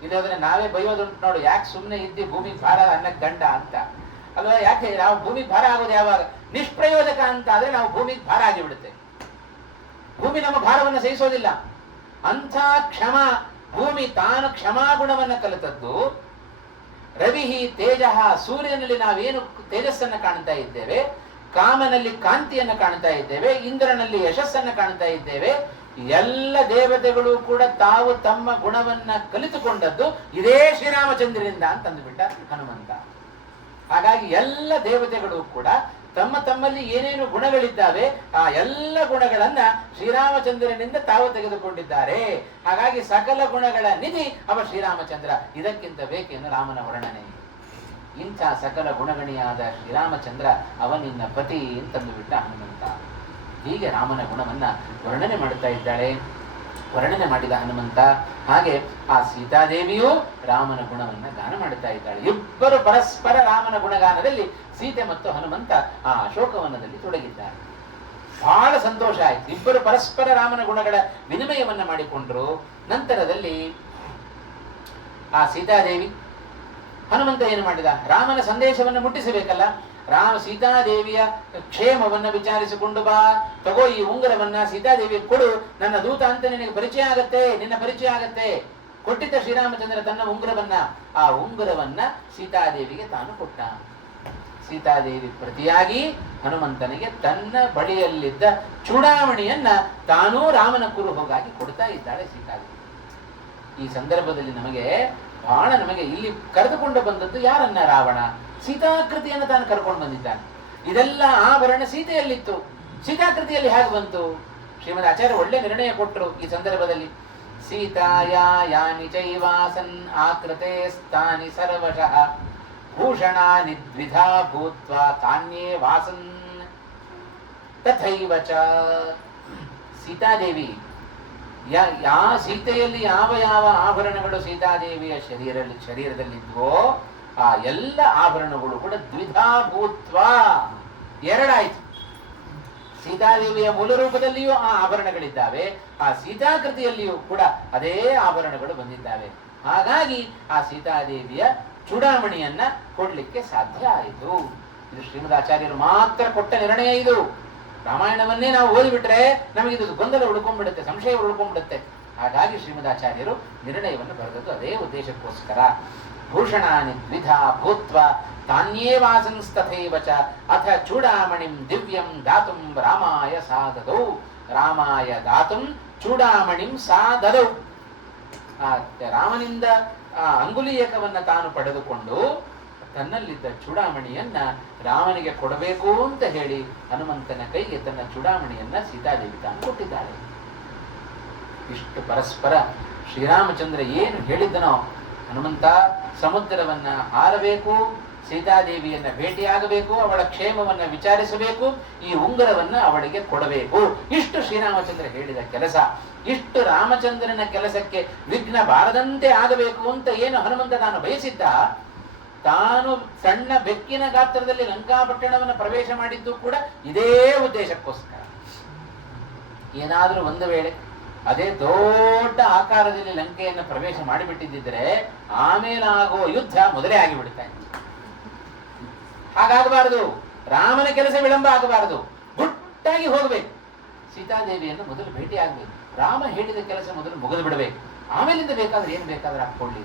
ಇದಾದ್ರೆ ನಾವೇ ಬೈಯೋದುಂಟು ನೋಡು, ಯಾಕೆ ಸುಮ್ಮನೆ ಇದ್ದಿ ಭೂಮಿಗೆ ಭಾರ ಅನ್ನಕ್ಕೆ ದಂಡ ಅಂತ ಅಲ್ವಾ. ಯಾಕೆ ನಾವು ಭೂಮಿಗೆ ಭಾರ ಆಗೋದು ಯಾವಾಗ? ನಿಷ್ಪ್ರಯೋಜಕ ಅಂತ ಆದ್ರೆ ನಾವು ಭೂಮಿಗೆ ಭಾರ ಆಗಿಬಿಡುತ್ತೆ. ಭೂಮಿ ನಮ್ಮ ಭಾರವನ್ನು ಸಹಿಸೋದಿಲ್ಲ. ಅಂಥ ಕ್ಷಮ ಭೂಮಿ ತಾನು ಕ್ಷಮಾಗುಣವನ್ನ ಕಲಿತದ್ದು. ರವಿಹಿ ತೇಜ, ಸೂರ್ಯನಲ್ಲಿ ನಾವೇನು ತೇಜಸ್ಸನ್ನ ಕಾಣ್ತಾ ಇದ್ದೇವೆ, ಕಾಮನಲ್ಲಿ ಕಾಂತಿಯನ್ನು ಕಾಣ್ತಾ ಇದ್ದೇವೆ, ಇಂದ್ರನಲ್ಲಿ ಯಶಸ್ಸನ್ನು ಕಾಣ್ತಾ ಇದ್ದೇವೆ. ಎಲ್ಲ ದೇವತೆಗಳು ಕೂಡ ತಾವು ತಮ್ಮ ಗುಣವನ್ನ ಕಲಿತುಕೊಂಡದ್ದು ಇದೇ ಶ್ರೀರಾಮಚಂದ್ರನಿಂದ ಅಂತಂದುಬಿಟ್ಟ ಹನುಮಂತ. ಹಾಗಾಗಿ ಎಲ್ಲ ದೇವತೆಗಳು ಕೂಡ ತಮ್ಮ ತಮ್ಮಲ್ಲಿ ಏನೇನು ಗುಣಗಳಿದ್ದಾವೆ ಆ ಎಲ್ಲ ಗುಣಗಳನ್ನ ಶ್ರೀರಾಮಚಂದ್ರನಿಂದ ತಾವು ತೆಗೆದುಕೊಂಡಿದ್ದಾರೆ. ಹಾಗಾಗಿ ಸಕಲ ಗುಣಗಳ ನಿಧಿ ಅವ ಶ್ರೀರಾಮಚಂದ್ರ. ಇದಕ್ಕಿಂತ ಬೇಕೇನು ರಾಮನ ವರ್ಣನೆ? ಇಂಥ ಸಕಲ ಗುಣಗಣಿಯಾದ ಶ್ರೀರಾಮಚಂದ್ರ ಅವನಿನ್ನ ಪತಿ ಅಂತಂದುಬಿಟ್ಟ ಹನುಮಂತ. ಹೀಗೆ ರಾಮನ ಗುಣವನ್ನ ವರ್ಣನೆ ಮಾಡುತ್ತಾ ಇದ್ದಾಳೆ. ವರ್ಣನೆ ಮಾಡಿದ ಹನುಮಂತ. ಹಾಗೆ ಆ ಸೀತಾದೇವಿಯೂ ರಾಮನ ಗುಣವನ್ನ ಗಾನ ಮಾಡುತ್ತಾ ಇದ್ದಾಳೆ. ಇಬ್ಬರು ಪರಸ್ಪರ ರಾಮನ ಗುಣಗಾನದಲ್ಲಿ ಸೀತೆ ಮತ್ತು ಹನುಮಂತ ಆ ಅಶೋಕವನದಲ್ಲಿ ತೊಡಗಿದ್ದಾರೆ. ಬಹಳ ಸಂತೋಷ ಆಯ್ತು. ಇಬ್ಬರು ಪರಸ್ಪರ ರಾಮನ ಗುಣಗಳ ವಿನಿಮಯವನ್ನ ಮಾಡಿಕೊಂಡ್ರು. ನಂತರದಲ್ಲಿ ಆ ಸೀತಾದೇವಿ ಹನುಮಂತ ಏನು ಮಾಡಿದ? ರಾಮನ ಸಂದೇಶವನ್ನು ಮುಟ್ಟಿಸಬೇಕಲ್ಲ. ಸೀತಾದೇವಿಯ ಕ್ಷೇಮವನ್ನ ವಿಚಾರಿಸಿಕೊಂಡು ಬಾ, ತಗೋ ಈ ಉಂಗುರವನ್ನ ಸೀತಾದೇವಿ ಕೊಡು, ನನ್ನ ದೂತ ಅಂತ ನಿನಗೆ ಪರಿಚಯ ಆಗತ್ತೆ, ನಿನ್ನ ಪರಿಚಯ ಆಗತ್ತೆ. ಕೊಟ್ಟಿದ್ದ ಶ್ರೀರಾಮಚಂದ್ರ ತನ್ನ ಉಂಗುರವನ್ನ, ಆ ಉಂಗುರವನ್ನ ಸೀತಾದೇವಿಗೆ ತಾನು ಕೊಟ್ಟ. ಸೀತಾದೇವಿ ಪ್ರತಿಯಾಗಿ ಹನುಮಂತನಿಗೆ ತನ್ನ ಬಳಿಯಲ್ಲಿದ್ದ ಚೂಡಾಮಣಿಯನ್ನ ತಾನೂ ರಾಮನ ಕುರುಹೋಗಾಗಿ ಕೊಡ್ತಾ ಇದ್ದಾಳೆ ಸೀತಾದೇವಿ. ಈ ಸಂದರ್ಭದಲ್ಲಿ ನಮಗೆ ಇಲ್ಲಿ ಕರೆದುಕೊಂಡು ಬಂದದ್ದು ಯಾರನ್ನ? ರಾವಣ. ಸೀತಾಕೃತಿಯನ್ನು ತಾನು ಕರ್ಕೊಂಡು ಬಂದಿದ್ದಾನೆ. ಇದೆಲ್ಲ ಆಭರಣ ಸೀತೆಯಲ್ಲಿತ್ತು, ಸೀತಾಕೃತಿಯಲ್ಲಿ ಹೇಗೆ ಬಂತು? ಶ್ರೀಮದ್ ಆಚಾರ್ಯ ಒಳ್ಳೆ ನಿರ್ಣಯ ಕೊಟ್ಟರು ಈ ಸಂದರ್ಭದಲ್ಲಿ. ಸೀತಾಯಾನಿ ಚೈವಾಸನ್ ಆಕೃತೆ ಸ್ಥಾನಿ ಸರ್ವಶಃ ಭೂಷಣಾನಿ ದ್ವಿಧಾ ಭೂತ್ವಾ ತಾನ್ಯೇ ವಾಸನ್ ತಥೈವ ಚ. ಸೀತಾದೇವಿ ಸೀತೆಯಲ್ಲಿ ಯಾವ ಯಾವ ಆಭರಣಗಳು ಸೀತಾದೇವಿಯ ಶರೀರದಲ್ಲಿದ್ವೋ ಆ ಎಲ್ಲ ಆಭರಣಗಳು ಕೂಡ ದ್ವಿಧಾ ಭೂತ್ವ, ಎರಡಾಯ್ತು. ಸೀತಾದೇವಿಯ ಮೂಲ ರೂಪದಲ್ಲಿಯೂ ಆ ಆಭರಣಗಳಿದ್ದಾವೆ, ಆ ಸೀತಾಕೃತಿಯಲ್ಲಿಯೂ ಕೂಡ ಅದೇ ಆಭರಣಗಳು ಬಂದಿದ್ದಾವೆ. ಹಾಗಾಗಿ ಆ ಸೀತಾದೇವಿಯ ಚೂಡಾಮಣಿಯನ್ನ ಕೊಡ್ಲಿಕ್ಕೆ ಸಾಧ್ಯ ಆಯಿತು. ಇದು ಶ್ರೀಮದಾಚಾರ್ಯರು ಮಾತ್ರ ಕೊಟ್ಟ ನಿರ್ಣಯ. ಇದು ರಾಮಾಯಣವನ್ನೇ ನಾವು ಓದಿಬಿಟ್ರೆ ನಮಗಿದು ಗೊಂದಲ ಉಳ್ಕೊಂಡ್ಬಿಡುತ್ತೆ, ಸಂಶಯ ಉಳ್ಕೊಂಡ್ಬಿಡುತ್ತೆ. ಹಾಗಾಗಿ ಶ್ರೀಮದಾಚಾರ್ಯರು ನಿರ್ಣಯವನ್ನು ಬರೆದದ್ದು ಅದೇ ಉದ್ದೇಶಕ್ಕೋಸ್ಕರ. ಭೂಷಣಾನಿ ದ್ವಿಧಾ ಭೂತ್ವ ತಾನ್ಯೇವಾಸಂಸ್ತಥೈವ ಚ ಅಥ ಚೂಡಾಮಣಿಂ ದಿವ್ಯಂ ದಾತುಂ ರಾಮಾಯ ಸಾದದೌ. ರಾಮಾಯ ದಾತುಂ ಚೂಡಾಮಣಿಂ ಸಾದದೌ. ರಾಮನಿಂದ ಅಂಗುಲೀಯಕವನ್ನ ತಾನು ಪಡೆದುಕೊಂಡು ತನ್ನಲ್ಲಿದ್ದ ಚೂಡಾಮಣಿಯನ್ನ ರಾಮನಿಗೆ ಕೊಡಬೇಕು ಅಂತ ಹೇಳಿ ಹನುಮಂತನ ಕೈಗೆ ತನ್ನ ಚೂಡಾಮಣಿಯನ್ನ ಸೀತಾದೇವಿ ತಾನು ಕೊಟ್ಟಿದ್ದಾಳೆ. ಇಷ್ಟು ಪರಸ್ಪರ ಶ್ರೀರಾಮಚಂದ್ರ ಏನು ಹೇಳಿದ್ದನೋ, ಹನುಮಂತ ಸಮುದ್ರವನ್ನ ಹಾರಬೇಕು, ಸೀತಾದೇವಿಯನ್ನ ಭೇಟಿಯಾಗಬೇಕು, ಅವಳ ಕ್ಷೇಮವನ್ನ ವಿಚಾರಿಸಬೇಕು, ಈ ಉಂಗುರವನ್ನ ಅವಳಿಗೆ ಕೊಡಬೇಕು. ಇಷ್ಟು ಶ್ರೀರಾಮಚಂದ್ರ ಹೇಳಿದ ಕೆಲಸ. ಇಷ್ಟು ರಾಮಚಂದ್ರನ ಕೆಲಸಕ್ಕೆ ವಿಘ್ನ ಬಾರದಂತೆ ಆಗಬೇಕು ಅಂತ ಏನು ಹನುಮಂತ ತಾನು ಬಯಸಿದ್ದ, ತಾನು ಸಣ್ಣ ಬೆಕ್ಕಿನ ಗಾತ್ರದಲ್ಲಿ ಲಂಕಾಪಟ್ಟಣವನ್ನು ಪ್ರವೇಶ ಮಾಡಿದ್ದು ಕೂಡ ಇದೇ ಉದ್ದೇಶಕ್ಕೋಸ್ಕರ. ಏನಾದರೂ ಒಂದು ವೇಳೆ ಅದೇ ದೊಡ್ಡ ಆಕಾರದಲ್ಲಿ ಲಂಕೆಯನ್ನು ಪ್ರವೇಶ ಮಾಡಿಬಿಟ್ಟಿದ್ದರೆ ಆಮೇಲೆ ಆಗೋ ಯುದ್ಧ ಮೊದಲೇ ಆಗಿಬಿಡುತ್ತೆ. ಹಾಗಾಗಬಾರದು. ರಾಮನ ಕೆಲಸ ವಿಳಂಬ ಆಗಬಾರದು. ಗುಟ್ಟಾಗಿ ಹೋಗಬೇಕು. ಸೀತಾದೇವಿಯನ್ನು ಮೊದಲು ಭೇಟಿ ಆಗಬೇಕು. ರಾಮ ಹೇಳಿದ ಕೆಲಸ ಮೊದಲು ಮುಗಿದು ಬಿಡಬೇಕು. ಆಮೇಲಿಂದ ಬೇಕಾದ್ರೆ ಏನು ಬೇಕಾದ್ರೆ ಹಾಕೊಳ್ಳಿ.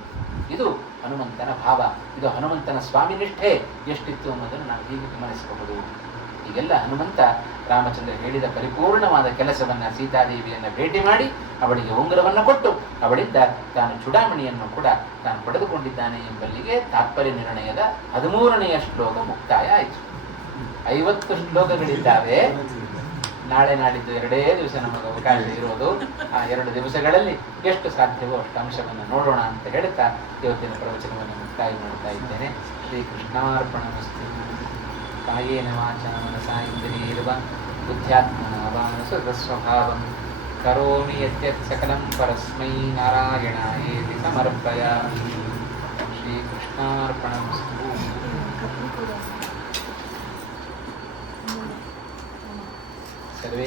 ಇದು ಹನುಮಂತನ ಭಾವ. ಇದು ಹನುಮಂತನ ಸ್ವಾಮಿ ನಿಷ್ಠೆ ಎಷ್ಟಿತ್ತು ಅನ್ನೋದನ್ನು ನಾವು ಹೀಗೆ ಗಮನಿಸಬಹುದು. ಹೀಗೆಲ್ಲ ಹನುಮಂತ ರಾಮಚಂದ್ರ ಹೇಳಿದ ಪರಿಪೂರ್ಣವಾದ ಕೆಲಸವನ್ನ ಸೀತಾದೇವಿಯನ್ನ ಭೇಟಿ ಮಾಡಿ ಅವಳಿಗೆ ಉಂಗುರವನ್ನು ಕೊಟ್ಟು ಅವಳಿಂದ ತಾನು ಚೂಡಾಮಣಿಯನ್ನು ಕೂಡ ತಾನು ಪಡೆದುಕೊಂಡಿದ್ದಾನೆ ಎಂಬಲ್ಲಿಗೆ ತಾತ್ಪರ್ಯ ನಿರ್ಣಯದ 13ನೆಯ ಶ್ಲೋಕ ಮುಕ್ತಾಯ ಆಯಿತು. 50 ಶ್ಲೋಕಗಳಿದ್ದಾವೆ. ನಾಳೆ ನಾಡಿದ್ದು 2 ದಿವಸ ನಮಗೆ ಅವಕಾಶ ಇರೋದು. ಆ 2 ದಿವಸಗಳಲ್ಲಿ ಎಷ್ಟು ಸಾಧ್ಯವೋ ಅಷ್ಟು ಅಂಶವನ್ನು ನೋಡೋಣ ಅಂತ ಹೇಳ್ತಾ ಇವತ್ತಿನ ಪ್ರವಚನವನ್ನು ಮುಕ್ತಾಯ ಮಾಡ್ತಾ ಇದ್ದೇನೆ. ಶ್ರೀಕೃಷ್ಣಾರ್ಪಣಮಸ್ತು. ಕಾಯೇನ ವಾಚಾ ಮನಸಾ ಇಂದ್ರಿಯೈರ್ವಾ ಬುದ್ಧ್ಯಾತ್ಮನಾ ವಾ ಸ್ವಭಾವಂ ಕರೋಮಿ ಯದ್ಯತ್ ಸಕಲಂ ಪರಸ್ಮೈ ನಾರಾಯಣಾಯೇತಿ ಸಮರ್ಪಯಾಮಿ. ಶ್ರೀಕೃಷ್ಣಾರ್ಪಣಮಸ್ತು. ಸರ್ವೇ